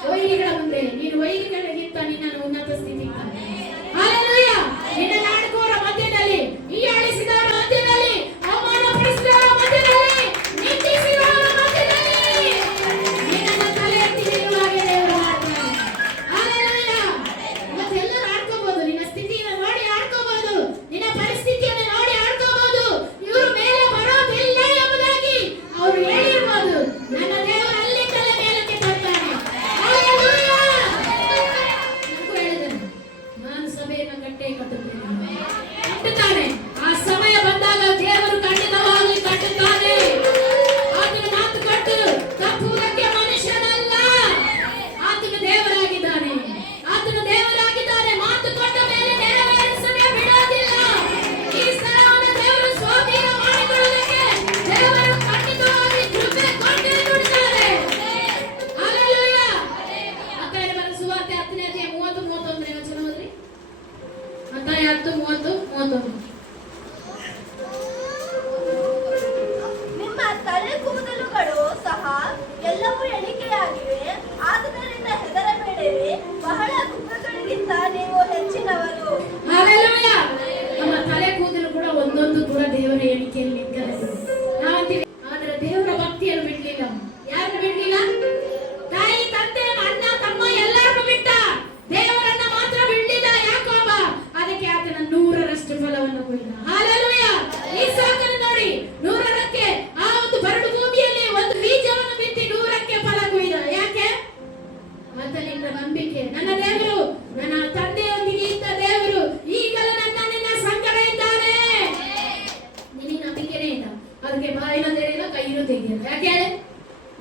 ವೈರಿಗಳ ಮುಂದೆ. ನೀನು ವೈರಿಗಳಿಗಿಂತ ನಿನ್ನನ್ನು ಉನ್ನತ ಸ್ಥಿತಿ. ಹಲ್ಲೆಲೂಯಾ. ನಿನ್ನ ನಾಡುಕೋರ ಮಧ್ಯದಲ್ಲಿ, ಹೀಯಾಳಿಸಿದವರ ಮಧ್ಯದಲ್ಲಿ, ಅವಮಾನಪಡಿಸಿದವರ ಮಧ್ಯದಲ್ಲಿ, ನಿಂದಿಸಿದವರ ಮಧ್ಯದಲ್ಲಿ ನಿನ್ನನ್ನು ತಲೆ ಎತ್ತಿ ನಿಲ್ಲುವಾಗೆ ದೇವರು ಮಾಡ್ತಾನೆ. ಹಲ್ಲೆಲೂಯಾ. ಇವತ್ತೆಲ್ಲರೂ ಆಡ್ಕೋಬಹುದು, ನಿನ್ನ ಸ್ಥಿತಿಯನ್ನು ನೋಡಿ ಆಡ್ಕೋಬಹುದು, ನಿನ್ನ ಪರಿಸ್ಥಿತಿಯನ್ನು ನೋಡಿ ಆಡ್ಕೋಬಹುದು. ಇವರು ಮೇಲೆ ಬರೋದಿಲ್ಲ ಎಂಬುದಾಗಿ ಅವರು ಹೇಳಿರ್ಬೋದು. ನನ್ನ ದೇವರು ಅಲ್ಲಿಂದಲೇ ಮೇಲಕ್ಕೆ ಬರ್ತಾನೆ. ಹಲ್ಲೆಲೂಯಾ. ನನಗೂ ಹೇಳಿದನು, ನಾನು ಸಭೆಯನ್ನು ಕಟ್ಟೇ ಕಟ್ಟುತ್ತಾನೆ. ಆ ಸಮಯ ಬಂದಾಗ ದೇವರು ಖಂಡಿತವಾಗಿ ಕಟ್ಟುತ್ತಾನೆ. ಆತನ ಮಾತು ಕೊಟ್ಟು ತಪ್ಪುವುದಕ್ಕೆ ಮನುಷ್ಯನಲ್ಲ. ಆತನ ದೇವರಾಗಿದ್ದಾನೆ. ಆತನ ದೇವರಾಗಿದ್ದಾನೆ. ಮಾತು ಕೊಟ್ಟ ಮೇಲೆ ನೆರವೇರಿಸದೆ ಬಿಡೋದಿಲ್ಲ. ಈ ಸ್ಥಳವನ್ನು ದೇವರು ಸ್ವಾಧೀನ ಮಾಡಿಕೊಳ್ಳುವುದಕ್ಕೆ ದೇವರು ಖಂಡಿತವಾಗಿ ಕೃಪೆ ಕೊಟ್ಟೇ ಕೊಡುತ್ತಾರೆ. ಹಲ್ಲೆಲೂಯಾ. ಮತ್ತಾಯ ಬರೆದ ಸುವಾರ್ತೆ 10ನೇ ಅಧ್ಯಾಯ 30-31 ವಚನ ಓದ್ರಿ. ಮತ್ತಾಯ 10:30-31. ನಿಮ್ಮ ತಲೆ ಕೂದಲುಗಳು ಸಹ ಎಲ್ಲವೂ ಎಣಿಕೆಯಾಗಿವೆ. ಆದುದರಿಂದ ಹೆದರಬೇಡಿರಿ, ಬಹಳ ಗುಬ್ಬಗಳಿಗಿಂತ ನೀವು ಹೆಚ್ಚಿನವರು. ಹಲ್ಲೆಲೂಯಾ. ನಮ್ಮ ತಲೆ ಕೂದಲು ಕೂಡ ಒಂದೊಂದು ಕೂಡ ದೇವರ ಎಣಿಕೆಯಲ್ಲಿ ನಿಂತಿದೆ. ನಾವಂತೀವಿ ಆದ್ರೆ ದೇವರ ಭಕ್ತಿಯನ್ನು ಬಿಡ್ಲಿಲ್ಲ. ಯಾರನ್ನು ಬಿಡ್ಲಿಲ್ಲ? ತಾಯಿ, ತಂದೆ, ಅಣ್ಣ, ತಮ್ಮ ಎಲ್ಲರನ್ನು ಬಿಟ್ಟ. ದೇವರನ್ನ ಮಾತ್ರ ಬಿಡ್ಲಿಲ್ಲ. ಯಾಕೋಬ ಅದಕ್ಕೆ ಆತನ 100ರಷ್ಟು ಫಲವನ್ನು ಕೊಯ್ದ. ಹಲ್ಲೆಲೂಯಾ. ಇಸಾಕನ ನೋಡಿ 100ಕ್ಕೆ ಆ ಒಂದು ಬರಡು ಭೂಮಿಯಲ್ಲಿ ಒಂದು ಬೀಜವನ್ನು ಬಿತ್ತಿ 100ಕ್ಕೆ ಫಲ ಕೊಯ್ದ. ಯಾಕೆ? ಆತನಿಂದ ನಂಬಿಕೆ. ನನ್ನ ದೇವರು, ನನ್ನ ತಂದೆಯೊಂದಿಗೆ ಇದ್ದ ದೇವರು ಈಗಲೂ ನಿನ್ನ ಸಂಗಡ ಇದ್ದಾನೆ. ನಿನಗೆ ನಂಬಿಕೆನೇ ಇಲ್ಲ, ಅದಕ್ಕೆ ಬಾಯಿನ ತೆರೆಯಲ್ಲ, ಕೈಯನ್ನು ತೆಗೆಯಲ್ಲ. ಯಾಕೆ?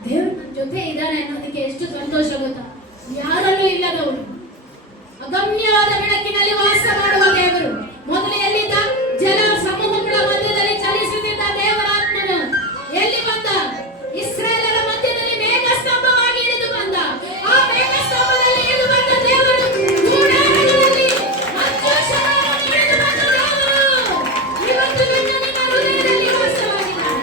ದೇವರು ನನ್ನ ಜೊತೆ ಇದ್ದಾನೆ ಅನ್ನೋದಕ್ಕೆ ಎಷ್ಟು ಸಂತೋಷ ಗೊತ್ತಾ? ಯಾರಲ್ಲೂ ಇಲ್ಲದವರು, ಅಗಮ್ಯವಾದ ಬೆಳಕಿನಲ್ಲಿ ವಾಸ ಮಾಡುವ ದೇವರು. ಮೊದಲು ಎಲ್ಲಿದ್ದ? ಜಲ ಸಮೂಹಗಳ ಮಧ್ಯದಲ್ಲಿ ಚಲಿಸುತ್ತಿದ್ದ ದೇವರಾತ್ಮನು ಎಲ್ಲಿ ಬಂದ? ಇಸ್ರಾಯೇಲರ ಮಧ್ಯದಲ್ಲಿ ಮೇಘಸ್ತಂಭವಾಗಿ ಇಳಿದು ಬಂದ. ಆ ಮೇಘಸ್ತಂಭದಲ್ಲಿ ಇಳಿದು ಬಂದ ದೇವರು ಗುಡಾರಗಳಲ್ಲಿ ಮಂಜೂಷವನ್ನು ಇಳಿದು ಬಂದ ದೇವರು ಇವತ್ತು ನಿನ್ನ ಹೃದಯದಲ್ಲಿ ವಾಸವಾಗಿದ್ದಾನೆ.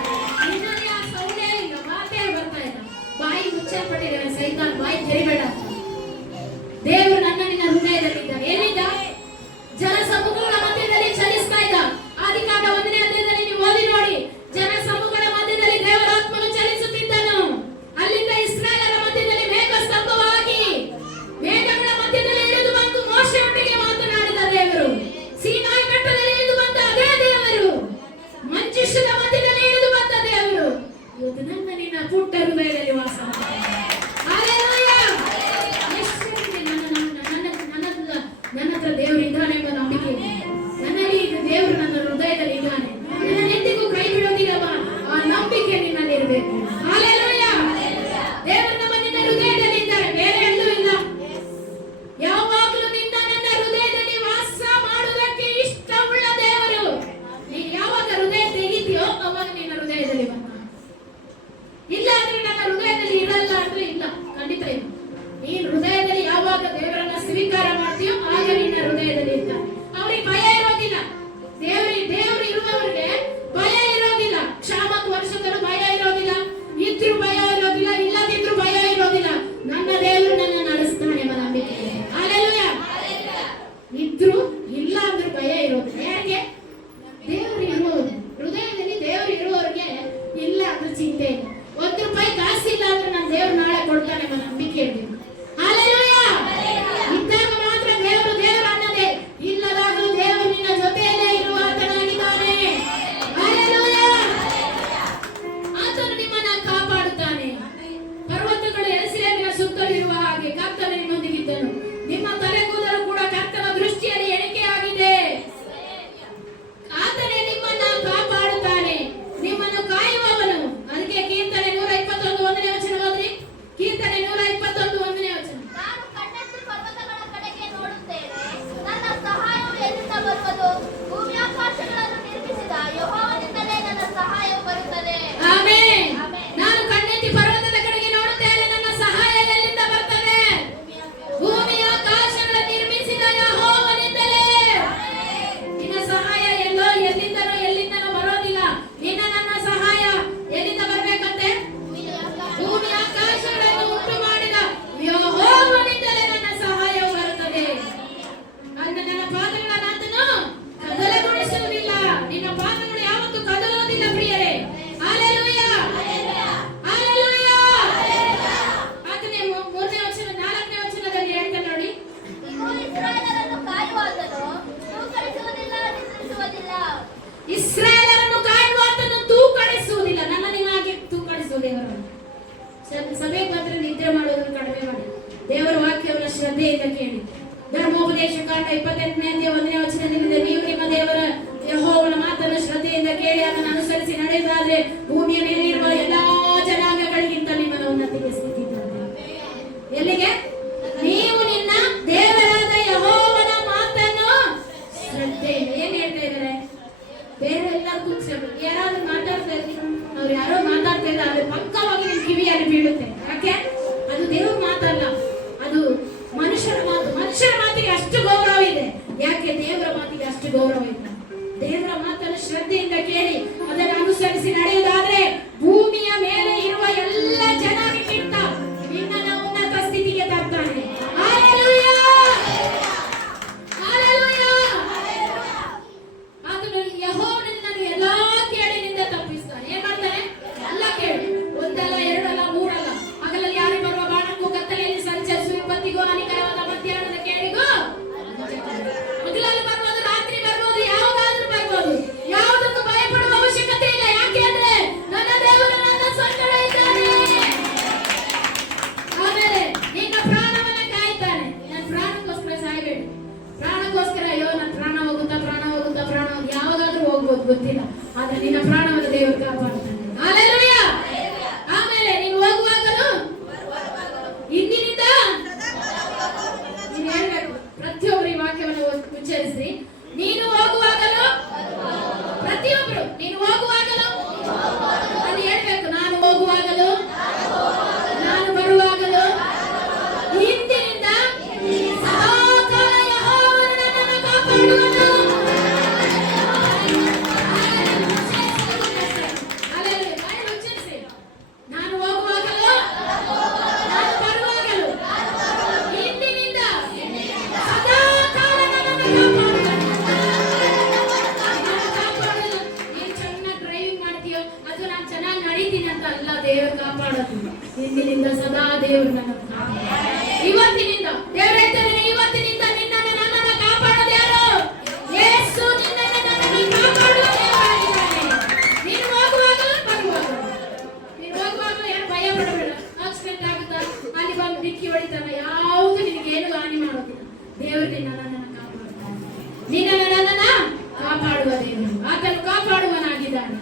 ನಿನ್ನಲ್ಲಿ ಆ ಸೌಂಡೇ ಇಲ್ಲ, ಮಾತೇ ಬರ್ತಾ ಇಲ್ಲ, ಬಾಯಿ ಮುಚ್ಚಲ್ಪಟ್ಟಿದ್ದಾರೆ. ಸೈತಾನ್ ಬಾಯಿ ತೆರಿಬೇಡ. ದೇವರು ನಿನ್ನ ಹೃದಯದಲ್ಲಿದ್ದ. ಎಲ್ಲಿದ್ದ? ಮಾತ್ರ ದೇವರು ಇದ್ದಾನೆ ಎಂಬ ನಂಬಿಕೆ ಇದೆ. ನನ್ನಲ್ಲಿ ಈಗ ದೇವರು ನನ್ನ ಹೃದಯದಲ್ಲಿ ಇದ್ದಾನೆ, ನನ್ನ ಎಂದಿಗೂ ಕೈ ಬಿಡೋದಿಲ್ಲವ ಆ ನಂಬಿಕೆ ನಿನ್ನಲ್ಲಿ ಇರಬೇಕು. ಹಲ್ಲೆಲೂಯಾ. ದೇವರು ನಮ್ಮ ನಿನ್ನ ಹೃದಯದಲ್ಲಿ ಇದ್ದಾರೆ, ಬೇರೆ ಎಲ್ಲೂ ಇಲ್ಲ. ಯಾವಾಗಲೂ ನಿನ್ನ ನನ್ನ ಹೃದಯದಲ್ಲಿ ವಾಸ ಮಾಡುವುದಕ್ಕೆ ಇಷ್ಟವುಳ್ಳ ದೇವರು. ನೀನು ಯಾವಾಗ ಹೃದಯ ತೆಗಿತೀಯೋ ಅವಾಗ ನಿನ್ನ ಹೃದಯದಲ್ಲಿ ಬಂದ. ಇಲ್ಲ ಅಂದ್ರೆ ನನ್ನ ಹೃದಯದಲ್ಲಿ ಇರಲ್ಲ ಅಂದ್ರೆ ಇಲ್ಲ, ಖಂಡಿತ ಇಲ್ಲ. ನೀನು ಹೃದಯದಲ್ಲಿ ಯಾವಾಗ ದೇವರನ್ನ ಸ್ವೀಕಾರ ಮಾಡ್ತೀಯೋ ಆಗ ನಿನ್ನ ಹೃದಯದಲ್ಲಿ ಇರ್ತಾನೆ. ಅವ್ರಿಗೆ ಭಯ ಇರೋದಿಲ್ಲ. ದೇವರು ಇರುವವರಿಗೆ ಭಯ ಇರೋದಿಲ್ಲ. ಕ್ಷಾಮಕ ವರ್ಷದಲ್ಲೂ ಭಯ ಇರೋದಿಲ್ಲ, ಇದ್ರು ಭಯ ಇರೋದಿಲ್ಲ, ಇಲ್ಲದಿದ್ರು ಭಯ ಇರೋದಿಲ್ಲ. ನನ್ನ ದೇವರು ನನ್ನ ನಡೆಸ್ತಾನೆ ಎಂಬ ನಂಬಿಕೆ ಇದೆ. ಹಲ್ಲೆಲೂಯಾ. ಇದ್ರು ಇಲ್ಲ ಅಂದ್ರೆ ಭಯ ಇರೋದಿಲ್ಲ. ಯಾಕೆ? ದೇವರು ಇರುವುದು ಹೃದಯದಲ್ಲಿ. ದೇವರು ಇರುವವರಿಗೆ ಇಲ್ಲ ಅಂದ್ರೆ ಚಿಂತೆ ಇಲ್ಲ. ₹1 ಕಾಸು ಇಲ್ಲ ಅಂದ್ರೆ ನನ್ನ ದೇವ್ರು ನಾಳೆ ಕೊಡ್ತಾನೆ ಎಂಬ ನಂಬಿಕೆ ಇರಬೇಕು. ಹಲ್ಲೆಲೂಯಾ. ಇದ್ದಾಗ ಮಾತ್ರ ದೇವರು ಅನ್ನೋದೇ, ಇಲ್ಲದಾಗಲೂ ದೇವರು ನಿನ್ನ ಜೊತೆಯಲ್ಲೇ ಇರುವ ಆತನಾಗಿದ್ದಾನೆ. ಹಲ್ಲೆಲೂಯಾ. ಆತನು ನಿಮ್ಮನ್ನ ಕಾಪಾಡುತ್ತಾನೆ. ಪರ್ವತಗಳು ಎರುಸಲೇಮಿನ ಸುತ್ತಲಿರುವ ಹಾಗೆ ಕರ್ತನು ನಿಮ್ಮೊಂದಿಗಿದ್ದನು. ನಿಮ್ಮ ತಲೆಗೂದಲು ಕೂಡ ಕರ್ತನ ದೃಷ್ಟಿಯಲ್ಲಿ ಎಣಿಕೆಯಾಗಿದೆ. ಆತನೇ ನಿಮ್ಮನ್ನ ಕಾಪಾಡುತ್ತಾನೆ, ನಿಮ್ಮನ್ನು ಕಾಯುವವನು. ಅದಕ್ಕೆ ಕೀರ್ತನೆ 121 1ನೇ ವಚನ ಓದ್ರಿ. ಕೀರ್ತನೆ 121 1ನೇ ವಚನ. ನಾನು ಕಣ್ಣೆತ್ತಿ ಪರ್ವತಗಳ ಕಡೆಗೆ ನೋಡುತ್ತೇನೆ, ನನ್ನ ಸಹಾಯವು ಎಲ್ಲಿಂದ ಬರುವುದು? ಭೂಮಿ ಆಕಾಶಗಳನ್ನು ನಿರ್ಮಿಸಿದ ಯೆಹೋವನಿಂದಲೇ ನನ್ನ ಸಹಾಯವು ಬರುತ್ತದೆ. ಆಮೆನ್. ನಾನು ಕಣ್ಣೆತ್ತಿ ಪರ್ವತದ ಕಡೆಗೆ ನೋಡುತ್ತೇನೆ, ನನ್ನ ಸಹಾಯ ಎಲ್ಲಿಂದ ಬರ್ತದೆ? ಭೂಮಿ ಆಕಾಶಗಳನ್ನು ನಿರ್ಮಿಸಿದ ಯೆಹೋವನಿಂದಲೇ. ನಿನ್ನ ಸಹಾಯ ಎಲ್ಲಿಂದನೋ ಬರೋದಿಲ್ಲ. ನಿನ್ನ ನನ್ನ ಸಹಾಯ ಎಲ್ಲಿಂದ ಬರ್ಬೇಕಂತೆ? ಭೂಮಿ ಆಕಾಶಗಳನ್ನು ಉಂಟು ಮಾಡಿದ ಯೆಹೋವನಿಂದಲೇ ನನ್ನ ಸಹಾಯವು ಬರುತ್ತದೆ. ನನ್ನ ಪಾದಗಳನ್ನು ಆತನು ಕದಲಗೊಳಿಸುವುದಿಲ್ಲ. ನಿನ್ನ ಪಾದಗಳು ಯಾವತ್ತೂ ಕದಲುವುದಿಲ್ಲ ಪ್ರಿಯರೇ. ಹಲ್ಲೆಲೂಯಾ. ಹಲ್ಲೆಲೂಯಾ. ಆತನೇ 3ನೇ ವಚನ 4ನೇ ವಚನದಲ್ಲಿ ಹೇಳ್ತಾನೆ ನೋಡಿ. ಇಗೋ, ಇಸ್ರಾಯೇಲರನ್ನು ಕಾಯುವಾತನು ತೂಕಡಿಸುವುದಿಲ್ಲ, ನಿದ್ರಿಸುವುದಿಲ್ಲ. ಇಸ್ರಾಯೇಲರನ್ನು ಕಾಯುವಾತನು ತೂಕಡಿಸುವುದಿಲ್ಲ. ನನ್ನ ನಿಮಗೆ ತೂಕಡಿಸುವ ದೇವರು. ಸಭೆಗೆ ಬಂದ್ರೆ ನಿದ್ರೆ ಮಾಡೋದನ್ನು ಕಡಿಮೆ ಮಾಡಿ ದೇವರ ವಾಕ್ಯವನ್ನು ಶ್ರದ್ಧೆಯಿಂದ ಕೇಳಿ. ಧರ್ಮೋಪದೇಶ ಕಾಂಡ 28ನೇ ಅಧ್ಯಾಯ 1ನೇ ವಚನದಿಂದ ನೀವು ನಿಮ್ಮ ದೇವರ ಯೆಹೋವನ ಮಾತನ್ನು ಶ್ರದ್ಧೆಯಿಂದ ಕೇಳಿ ಅದನ್ನು ಅನುಸರಿಸಿ ನಡೆಯುವುದಾದ್ರೆ ಭೂಮಿಯ ಮೇಲಿರುವ ಎಲ್ಲಾ ಜನಾಂಗಗಳಿಗಿಂತ ನಿಮ್ಮನ್ನು ಉನ್ನತಿಗೆ ಸ್ಥಿತಿ ತರುತ್ತೇನೆ. ಎಲ್ಲಿಗೆ? ನೀವು ನಿನ್ನ ದೇವರಾದ ಯೆಹೋವನ ಮಾತನ್ನು ಶ್ರದ್ಧೆಯಿಂದ. ಏನ್ ಹೇಳ್ತಾ ಇದ್ದಾರೆ? ಬೇರೆ ಎಲ್ಲರಿಗೂ ಯಾರಾದ್ರೂ ಮಾತಾಡ್ತಾ ಇರ್ತೀವಿ, ಅವ್ರು ಯಾರೋ ಮಾತಾಡ್ತಾ ಇದ್ದಾರೆ, ಅದು ಪಕ್ಕವಾಗಿ ನಿಮ್ ಕಿವಿಯಲ್ಲಿ ಬೀಳುತ್ತೆ. ಯಾಕೆ? ಅದು ದೇವ್ರ ಮಾತಲ್ಲ, ಅದು ಮನುಷ್ಯರ ಮಾತು. ಮನುಷ್ಯರ ಮಾತಿಗೆ ಅಷ್ಟು ಗೌರವ ಇದೆ, ಯಾಕೆ ದೇವರ ಮಾತಿಗೆ ಅಷ್ಟು ಗೌರವ ಇಲ್ಲ. ದೇವರ ಮಾತನ್ನು ಶ್ರದ್ಧೆಯಿಂದ ಕೇಳಿ ಅದನ್ನು ಅನುಸರಿಸಿ ನಡೆಯುವುದಾದ್ರೆ ಭೂಮಿಯ ಮೇಲೆ ಇರುವ ಎಲ್ಲ ಜನರಿಗಿಂತ ನಿನ್ನನ್ನ ಉನ್ನತ ಸ್ಥಿತಿಗೆ ತರ್ತಾನೆ. ಹಲ್ಲೆಲೂಯಾ. ಹಲ್ಲೆಲೂಯಾ. ಆತನು ಯೆಹೋವನು ನಿನ್ನನ್ನು ಎಲ್ಲಾ ಕೇಡಿನಿಂದ ತಪ್ಪಿಸ್ತಾನೆ. ಏನ್ ಮಾಡ್ತಾನೆ? ಎಲ್ಲ ಕೇಳಿ, ಒಂದಲ್ಲ ಎರಡಲ್ಲ ಮೂರಲ್ಲ. ಹಗಲಲ್ಲಿ ಯಾರು ಬರುವ ಬಾಣಕ್ಕೂ ಕತ್ತಲೆಯಲ್ಲಿ ಸಂಚರಿಸುವ ವಿಪತ್ತಿಗೂ ಹಾನಿಕರವಾದ ಮಧ್ಯಾಹ್ನದ ಕೇಳಿಗೂ. ಹಗಲಲ್ಲಿ ಬರ್ಬೋದು, ರಾತ್ರಿ ಬರ್ಬೋದು, ಯಾವಾಗಾದ್ರೂ ಬರ್ಬೋದು. ಯಾವುದಕ್ಕೂ ಭಯಪಡುವ ಅವಶ್ಯಕತೆ ಇಲ್ಲ. ಯಾಕೆ ಅಂದ್ರೆ ನನ್ನ ದೇವರು ನನ್ನ ಸಂಗಡ ಇದ್ದಾನೆ. ಆಮೇಲೆ ನಿನ್ನ ಪ್ರಾಣವನ್ನ ಕಾಯ್ತಾನೆ. ನನ್ನ ಪ್ರಾಣಕ್ಕೋಸ್ಕರ ಸಾಯ್ಬೇಡಿ. ಪ್ರಾಣಕ್ಕೋಸ್ಕರ ಅಯ್ಯೋ ನನ್ನ ಪ್ರಾಣ ಹೋಗುತ್ತಾ ಯಾವಾಗಾದ್ರೂ ಹೋಗ್ಬೋದು, ಗೊತ್ತಿಲ್ಲ. ಆದ್ರೆ ನಿನ್ನ ಪ್ರಾಣವನ್ನು ದೇವರು ಕಾಪಾಡ್ತಾನೆ. ಹಲ್ಲೆಲೂಯಾ. ಆಮೇಲೆ ನೀನು ಹೋಗುವಾಗಲೂ ಇಂದಿನಿಂದ ನೀನು ಹೇಳ್ಬೇಕು. ಪ್ರತಿಯೊಬ್ಬರು ಈ ವಾಕ್ಯವನ್ನು ಉಚ್ಚರಿಸಿ. ನೀನು ಹೋಗುವಾಗಲೂ, ಪ್ರತಿಯೊಬ್ಬರು ನೀನು ಹೋಗುವಾಗಲೂ ಅದು ಹೇಳ್ಬೇಕು. ನಾನು ಹೋಗುವಾಗಲೂ, ನಾನು ಬರುವಾಗಲೂ, ಇಂದಿನಿಂದ ಸದಾಕಾಲ ಯೆಹೋವನು ನನ್ನನ್ನು ಕಾಪಾಡುವನು. ನಾನು ಹೋಗುವಾಗಲೂ, ನಾನು ಬರುವಾಗಲೂ, ಇಂದಿನಿಂದ ಸದಾಕಾಲ ನನ್ನನ್ನು ಕಾಪಾಡುವನು. ನಿನ್ನನ್ನು ನನ್ನನ್ನ ಕಾಪಾಡುವ ದೇವರು. ಆತನು ಕಾಪಾಡುವನಾಗಿದ್ದಾನೆ.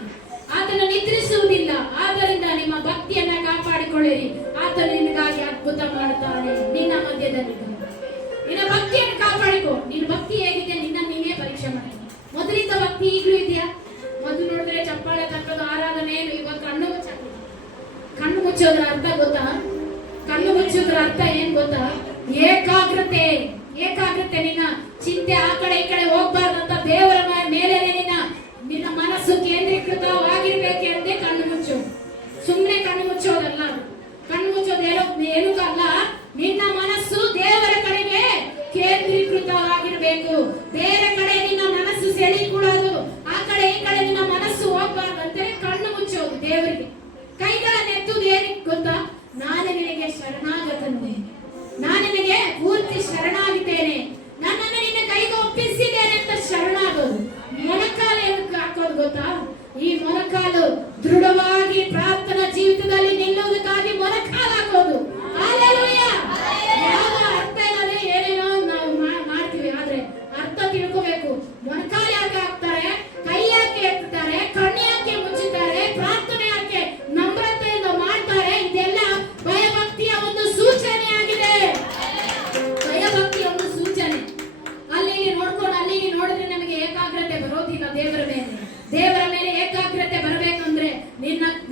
ಆತನು ನಿದ್ರಿಸುವುದಿಲ್ಲ. ಆದ್ದರಿಂದ ನಿಮ್ಮ ಭಕ್ತಿಯನ್ನ ಕಾಪಾಡಿಕೊಳ್ಳಿರಿ. ಆತನು ನಿನಗಾಗಿ ಅದ್ಭುತ ಮಾಡುತ್ತಾನೆ ನಿನ್ನ ಮಧ್ಯದಲ್ಲಿ. ನಿನ್ನ ಭಕ್ತಿಯನ್ನು ಕಾಪಾಡಿಕೊ. ನಿನ್ನ ಭಕ್ತಿ ಹೇಗಿದೆ ನಿನ್ನ ನೀನೇ ಪರೀಕ್ಷೆ ಮಾಡಿ. ಮೊದಲಿದ್ದ ಭಕ್ತಿ ಈಗಲೂ ಇದೆಯಾ? ಮೊದಲು ನೋಡಿದ್ರೆ ಚಪ್ಪಾಳೆ ತಟ್ಟೋದು, ಆರಾಧನೆ ಏನು. ಇವಾಗ ಕಣ್ಣು ಮುಚ್ಚೋದ್ರ ಅರ್ಥ ಗೊತ್ತಾ? ಕಣ್ಣು ಮುಚ್ಚೋದ್ರ ಅರ್ಥ ಏನ್ ಗೊತ್ತಾ? ಏಕಾಗ್ರತೆ. ಏಕಾಗ್ರತೆ. ನಿನ್ನ ಚಿಂತೆ ಆ ಕಡೆ ಈ ಕಡೆ ಹೋಗ್ಬಾರ್ದಂತ ದೇವರ ಮೇಲೆ ನಿನ್ನ ಮನಸ್ಸು ಕೇಂದ್ರೀಕೃತವಾಗಿರ್ಬೇಕೆ ಅಂದೇ ಕಣ್ಣು ಮುಚ್ಚು. ಸುಮ್ಮನೆ ಕಣ್ಣು ಮುಚ್ಚೋದಲ್ಲ. ಕಣ್ಣು ಮುಚ್ಚೋದು ಏನಕ್ಕಲ್ಲ, ನಿನ್ನ ಮನಸ್ಸು ದೇವರ ಕಡೆಗೆ ಕೇಂದ್ರೀಕೃತವಾಗಿರ್ಬೇಕು. ಬೇರೆ ಕಡೆ ನಿನ್ನ ಮನಸ್ಸು ಸೆಳೆಕೊಳ್ಳೋದು, ಆ ಕಡೆ ಈ ಕಡೆ ನಿನ್ನ ಮನಸ್ಸು ಹೋಗ್ಬಾರ್ದಂತೆ ಕಣ್ಣು ಮುಚ್ಚೋದು ದೇವರಿಗೆ. ಕೈಗಳನ್ನೆತ್ತುವುದು ಏನಕ್ಕೆ ಗೊತ್ತಾ? ನಾನು ನಿನಗೆ ಶರಣಾಗತನು, ನಾನು ನಿನಗೆ ಪೂರ್ತಿ ಶರಣಾಗಿದ್ದೇನೆ, ನನ್ನನ್ನು ನಿನ್ನ ಕೈಗೆ ಒಪ್ಪಿಸಿದ್ದೇನೆ ಅಂತ ಶರಣಾಗೋದು. ಮೊಣಕಾಲು ಏನಕ್ಕೆ ಹಾಕೋದು ಗೊತ್ತಾ? ಈ ಮೊಣಕಾಲು ದೃಢವಾಗಿ ಪ್ರಾರ್ಥನಾ ಜೀವಿತದಲ್ಲಿ ನಿಲ್ಲುವುದಕ್ಕಾಗಿ ಮೊಣಕಾಲು ಹಾಕೋದು. ಹಲ್ಲೆಲೂಯಾ. ಯಾವ್ದೋ ಅರ್ಥ ಇಲ್ಲದೆ ಏನೇನೋ ನಾವು ಮಾಡ್ತೀವಿ. ಆದ್ರೆ ಅರ್ಥ ತಿಳ್ಕೋಬೇಕು. ಮೊಣಕಾಲು ಯಾಕೆ ಹಾಕ್ತಾರೆ, ಕೈ ಯಾಕೆ ಎತ್ತಾರೆ, ಕಣ್ಣು ಯಾಕೆ ಮುಚ್ಚುತ್ತಾರೆ, ಪ್ರಾರ್ಥನೆ ಯಾಕೆ ನಮ್ರತೆಯಿಂದ ಮಾಡ್ತಾರೆ, ಇದೆಲ್ಲ ಭಯಭಕ್ತಿಯ ಒಂದು ಸೂಚನೆಯಾಗಿದೆ. ಭಯಭಕ್ತಿಯ ಒಂದು ಸೂಚನೆ. ಅಲ್ಲಿಗೆ ನೋಡ್ಕೊಂಡು ಅಲ್ಲಿಗೆ ನೋಡಿದ್ರೆ ನಮಗೆ ಏಕಾಗ್ರತೆ ಬರೋದಿಲ್ಲ ದೇವರ ಮೇಲೆ. ದೇವರ ಮೇಲೆ ಏಕಾಗ್ರತೆ ಬರಬೇಕಂದ್ರೆ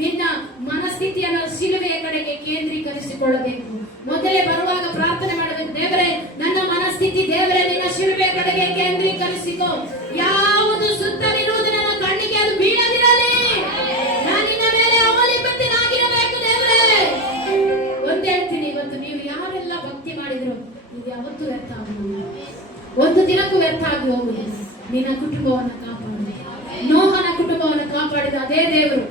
ನಿನ್ನ ಮನಸ್ಥಿತಿಯನ್ನು ಶಿಲುಬೆಯ ಕಡೆಗೆ ಕೇಂದ್ರೀಕರಿಸಿಕೊಳ್ಳಬೇಕು. ಮೊದಲೇ ಬರುವಾಗ ಪ್ರಾರ್ಥನೆ ಮಾಡಬೇಕು, ದೇವರೇ ನನ್ನ ಮನಸ್ಥಿತಿ, ದೇವರೇ ನಿನ್ನ ಶಿಲುಬೆಯ ಕಡೆಗೆ ಕೇಂದ್ರೀಕರಿಸಿಕೋ. ಯಾವುದು ಸುತ್ತಲಿರುವುದು ನನ್ನ ಕಣ್ಣಿಗೆ ಅದು ಬೀಳದಿರಲಿ. ನಾನು ನಿನ್ನ ಮೇಲೆ ಅವಲಂಬಿತನಾಗಿರಬೇಕು ದೇವರೇ. ಒಂದೇ ಹೇಳ್ತೀನಿ, ಇವತ್ತು ನೀವು ಯಾರೆಲ್ಲ ಭಕ್ತಿ ಮಾಡಿದ್ರು ಇದು ಯಾವತ್ತೂ ವ್ಯರ್ಥ ಆಗುವುದಿಲ್ಲ. ಒಂದು ದಿನಕ್ಕೂ ವ್ಯರ್ಥ ಆಗಿ ಹೋಗುವುದಿಲ್ಲ. ನಿನ್ನ ಕುಟುಂಬವನ್ನು ಕಾಪಾಡು. ನೋಹನ ಕುಟುಂಬವನ್ನು ಕಾಪಾಡಿದ ಅದೇ ದೇವರು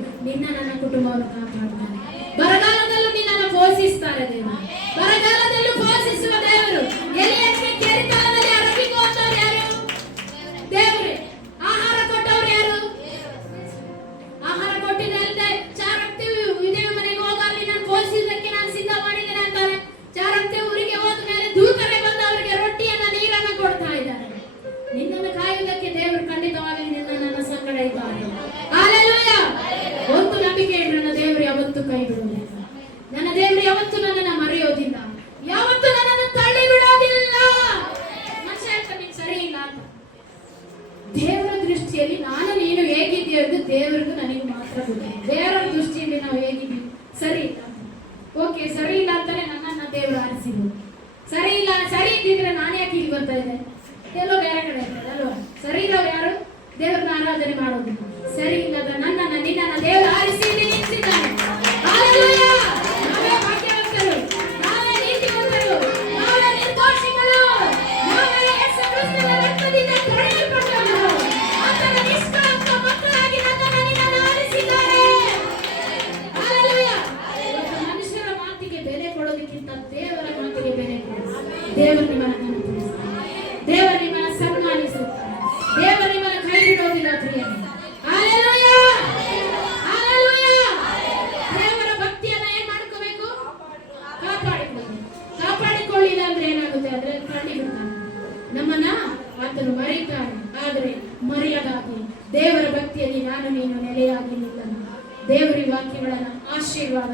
ನನ್ನ ಕುಟುಂಬವನ್ನು ಕಾಪಾಡ್ತಾನೆ. ಬರಗಾಲದಲ್ಲೂ ನಿನ್ನನ್ನು ಪೋಷಿಸ್ತಾರೆ ದೇವರು. ಬರಗಾಲದಲ್ಲೂ ಪೋಷಿಸುವ ದೇವರು. ಎಲಿಯಕ್ಕೆ ಕೆರೆಕಾಲದಲ್ಲಿ ಅರಬಿಕೋ ಅಂತವ್ರು ಯಾರು? ದೇವರೇ. ಆಹಾರ ಕೊಟ್ಟವ್ರು ಯಾರು? ಆಹಾರ ಕೊಟ್ಟಿದ್ದಲ್ಲದೆ ಚಾರಕ್ತಿ ಇದೇ ಮನೆಗೆ ಹೋಗಲ್ಲಿ ನಾನು ಪೋಷಿಸಲಿಕ್ಕೆ ನಾನು ಸಿದ್ಧ ಮಾಡಿದ್ದೇನೆ ಅಂತಾರೆ. ಚಾರಕ್ತಿ ಊರಿಗೆ ಹೋದ ಮೇಲೆ ದೂತರೇ ಬಂದು ಅವರಿಗೆ ರೊಟ್ಟಿಯನ್ನ ನೀರನ್ನು ಕೊಡ್ತಾ ಇದ್ದಾರೆ. ನಿನ್ನನ್ನು ಕಾಯುವುದಕ್ಕೆ ದೇವರು ಖಂಡಿತವಾಗಿ ನನ್ನ ಸಂಗಡ ಇದ್ದಾರೆ. ಹಲ್ಲೆಲೂಯಾ. ಒಂದು ನಂಬಿಕೆ ಇಟ್ಟು ನನ್ನ ದೇವರು ಯಾವತ್ತೂ ಕೈ ಬಿಡುವುದಿಲ್ಲ. ನನ್ನ ದೇವರು ಯಾವತ್ತೂ ನನ್ನನ್ನು ಮರೆಯೋದಿಲ್ಲ, ಯಾವತ್ತೂ ನನ್ನನ್ನು ತಳ್ಳಿ ಬಿಡೋದಿಲ್ಲ. ಮನುಷ್ಯ ಹೇಳ್ತಾನೆ ನೀನು ಸರಿ ಇಲ್ಲ ಅಂತ. ದೇವರ ದೃಷ್ಟಿಯಲ್ಲಿ ನಾನು ನೀನು ಹೇಗಿದ್ದೀವಿ ಎಂದು ದೇವರಿಗೂ ನನಗೆ ಮಾತ್ರ ಗೊತ್ತಿದೆ. ಬೇರೆಯವ್ರ ದೃಷ್ಟಿಯಲ್ಲಿ ನಾವು ಹೇಗಿದ್ದೀವಿ ಸರಿ ಇಲ್ಲ, ಓಕೆ ಸರಿ ಇಲ್ಲ ಅಂತಾನೆ ನನ್ನನ್ನು ದೇವರು ಆರಿಸಿದ್ರು. ಸರಿ ಇಲ್ಲ, ಸರಿ ಇದ್ದಿದ್ರೆ ನಾನು ಯಾಕೆ ಇಲ್ಲಿ ಬರ್ತಾ ಇದ್ದೆ? ಎಲ್ಲೋ ಬೇರೆ ಕಡೆ ಇರ್ತದೆ ಅಲ್ವಾ? ಸರಿ ಇಲ್ಲವ್ರು ಯಾರು? ದೇವರನ್ನ ಆರಾಧನೆ ಮಾಡೋದು. ಸರಿ ಇಲ್ಲದ ನನ್ನನ್ನು ನಿನ್ನನ್ನು ದೇವರು ಆರಿಸಿ ನಿಲ್ಲಿಸಿದ್ದಾನೆ. ಹಲ್ಲೆಲೂಯಾ. ನಾವೇ ಭಾಗ್ಯವಂತರು, ನಾವೇ ನೀತಿವಂತರು, ನಾವೇ ನಿರ್ದೋಷಿಗಳು, ನಾವೇ ಯೇಸು ಕ್ರಿಸ್ತನ ರಕ್ತದಿಂದ ತೊಳೆಯಲ್ಪಟ್ಟವರು. ಆತನ ನಿಷ್ಕಳಂಕ ಮಕ್ಕಳಾಗಿ ನನ್ನನ್ನು ನಿನ್ನನ್ನು ಆರಿಸಿದ್ದಾರೆ. ಹಲ್ಲೆಲೂಯಾ. ಮನುಷ್ಯರ ಮಾತಿಗೆ ಬೆಲೆ ಕೊಡೋದಕ್ಕಿಂತ ದೇವರ ಮಾತಿಗೆ ಬೆಲೆ ಕೊಡಿ. ದೇವರು ನಿಮ್ಮನ್ನು ನೆನಪಿಸುತ್ತಾನೆ. ದೇವರು ನಿಮ್ಮನ್ನು ಸನ್ಮಾನಿಸುತ್ತಾನೆ. ದೇವರು ನಿಮ್ಮನ್ನು ಕೈ ಬಿಡೋದಿಲ್ಲ ಪ್ರಿಯರೇ. ಹಲ್ಲೆಲೂಯಾ. ಹಲ್ಲೆಲೂಯಾ. ದೇವರ ಭಕ್ತಿಯನ್ನ ಏನ್ ಮಾಡ್ಕೋಬೇಕು? ಕಾಪಾಡಿಕೊಳ್ಳಿಲ್ಲ ಅಂದ್ರೆ ಏನಾಗುತ್ತೆ? ಅದ್ರ ಕಂಡಿಬಿಡ್ತಾನೆ. ನಮ್ಮನ್ನ ಆತನು ಮರೆಯುತ್ತಾನೆ. ಆದರೆ ಮರೆಯದಾಗಿ ದೇವರ ಭಕ್ತಿಯಲ್ಲಿ ನಾನು ನೀನು ನೆಲೆಯಾಗಿ ನಿಲ್ಲನು. ದೇವರ ವಾಕ್ಯಗಳನ್ನ ಆಶೀರ್ವಾದ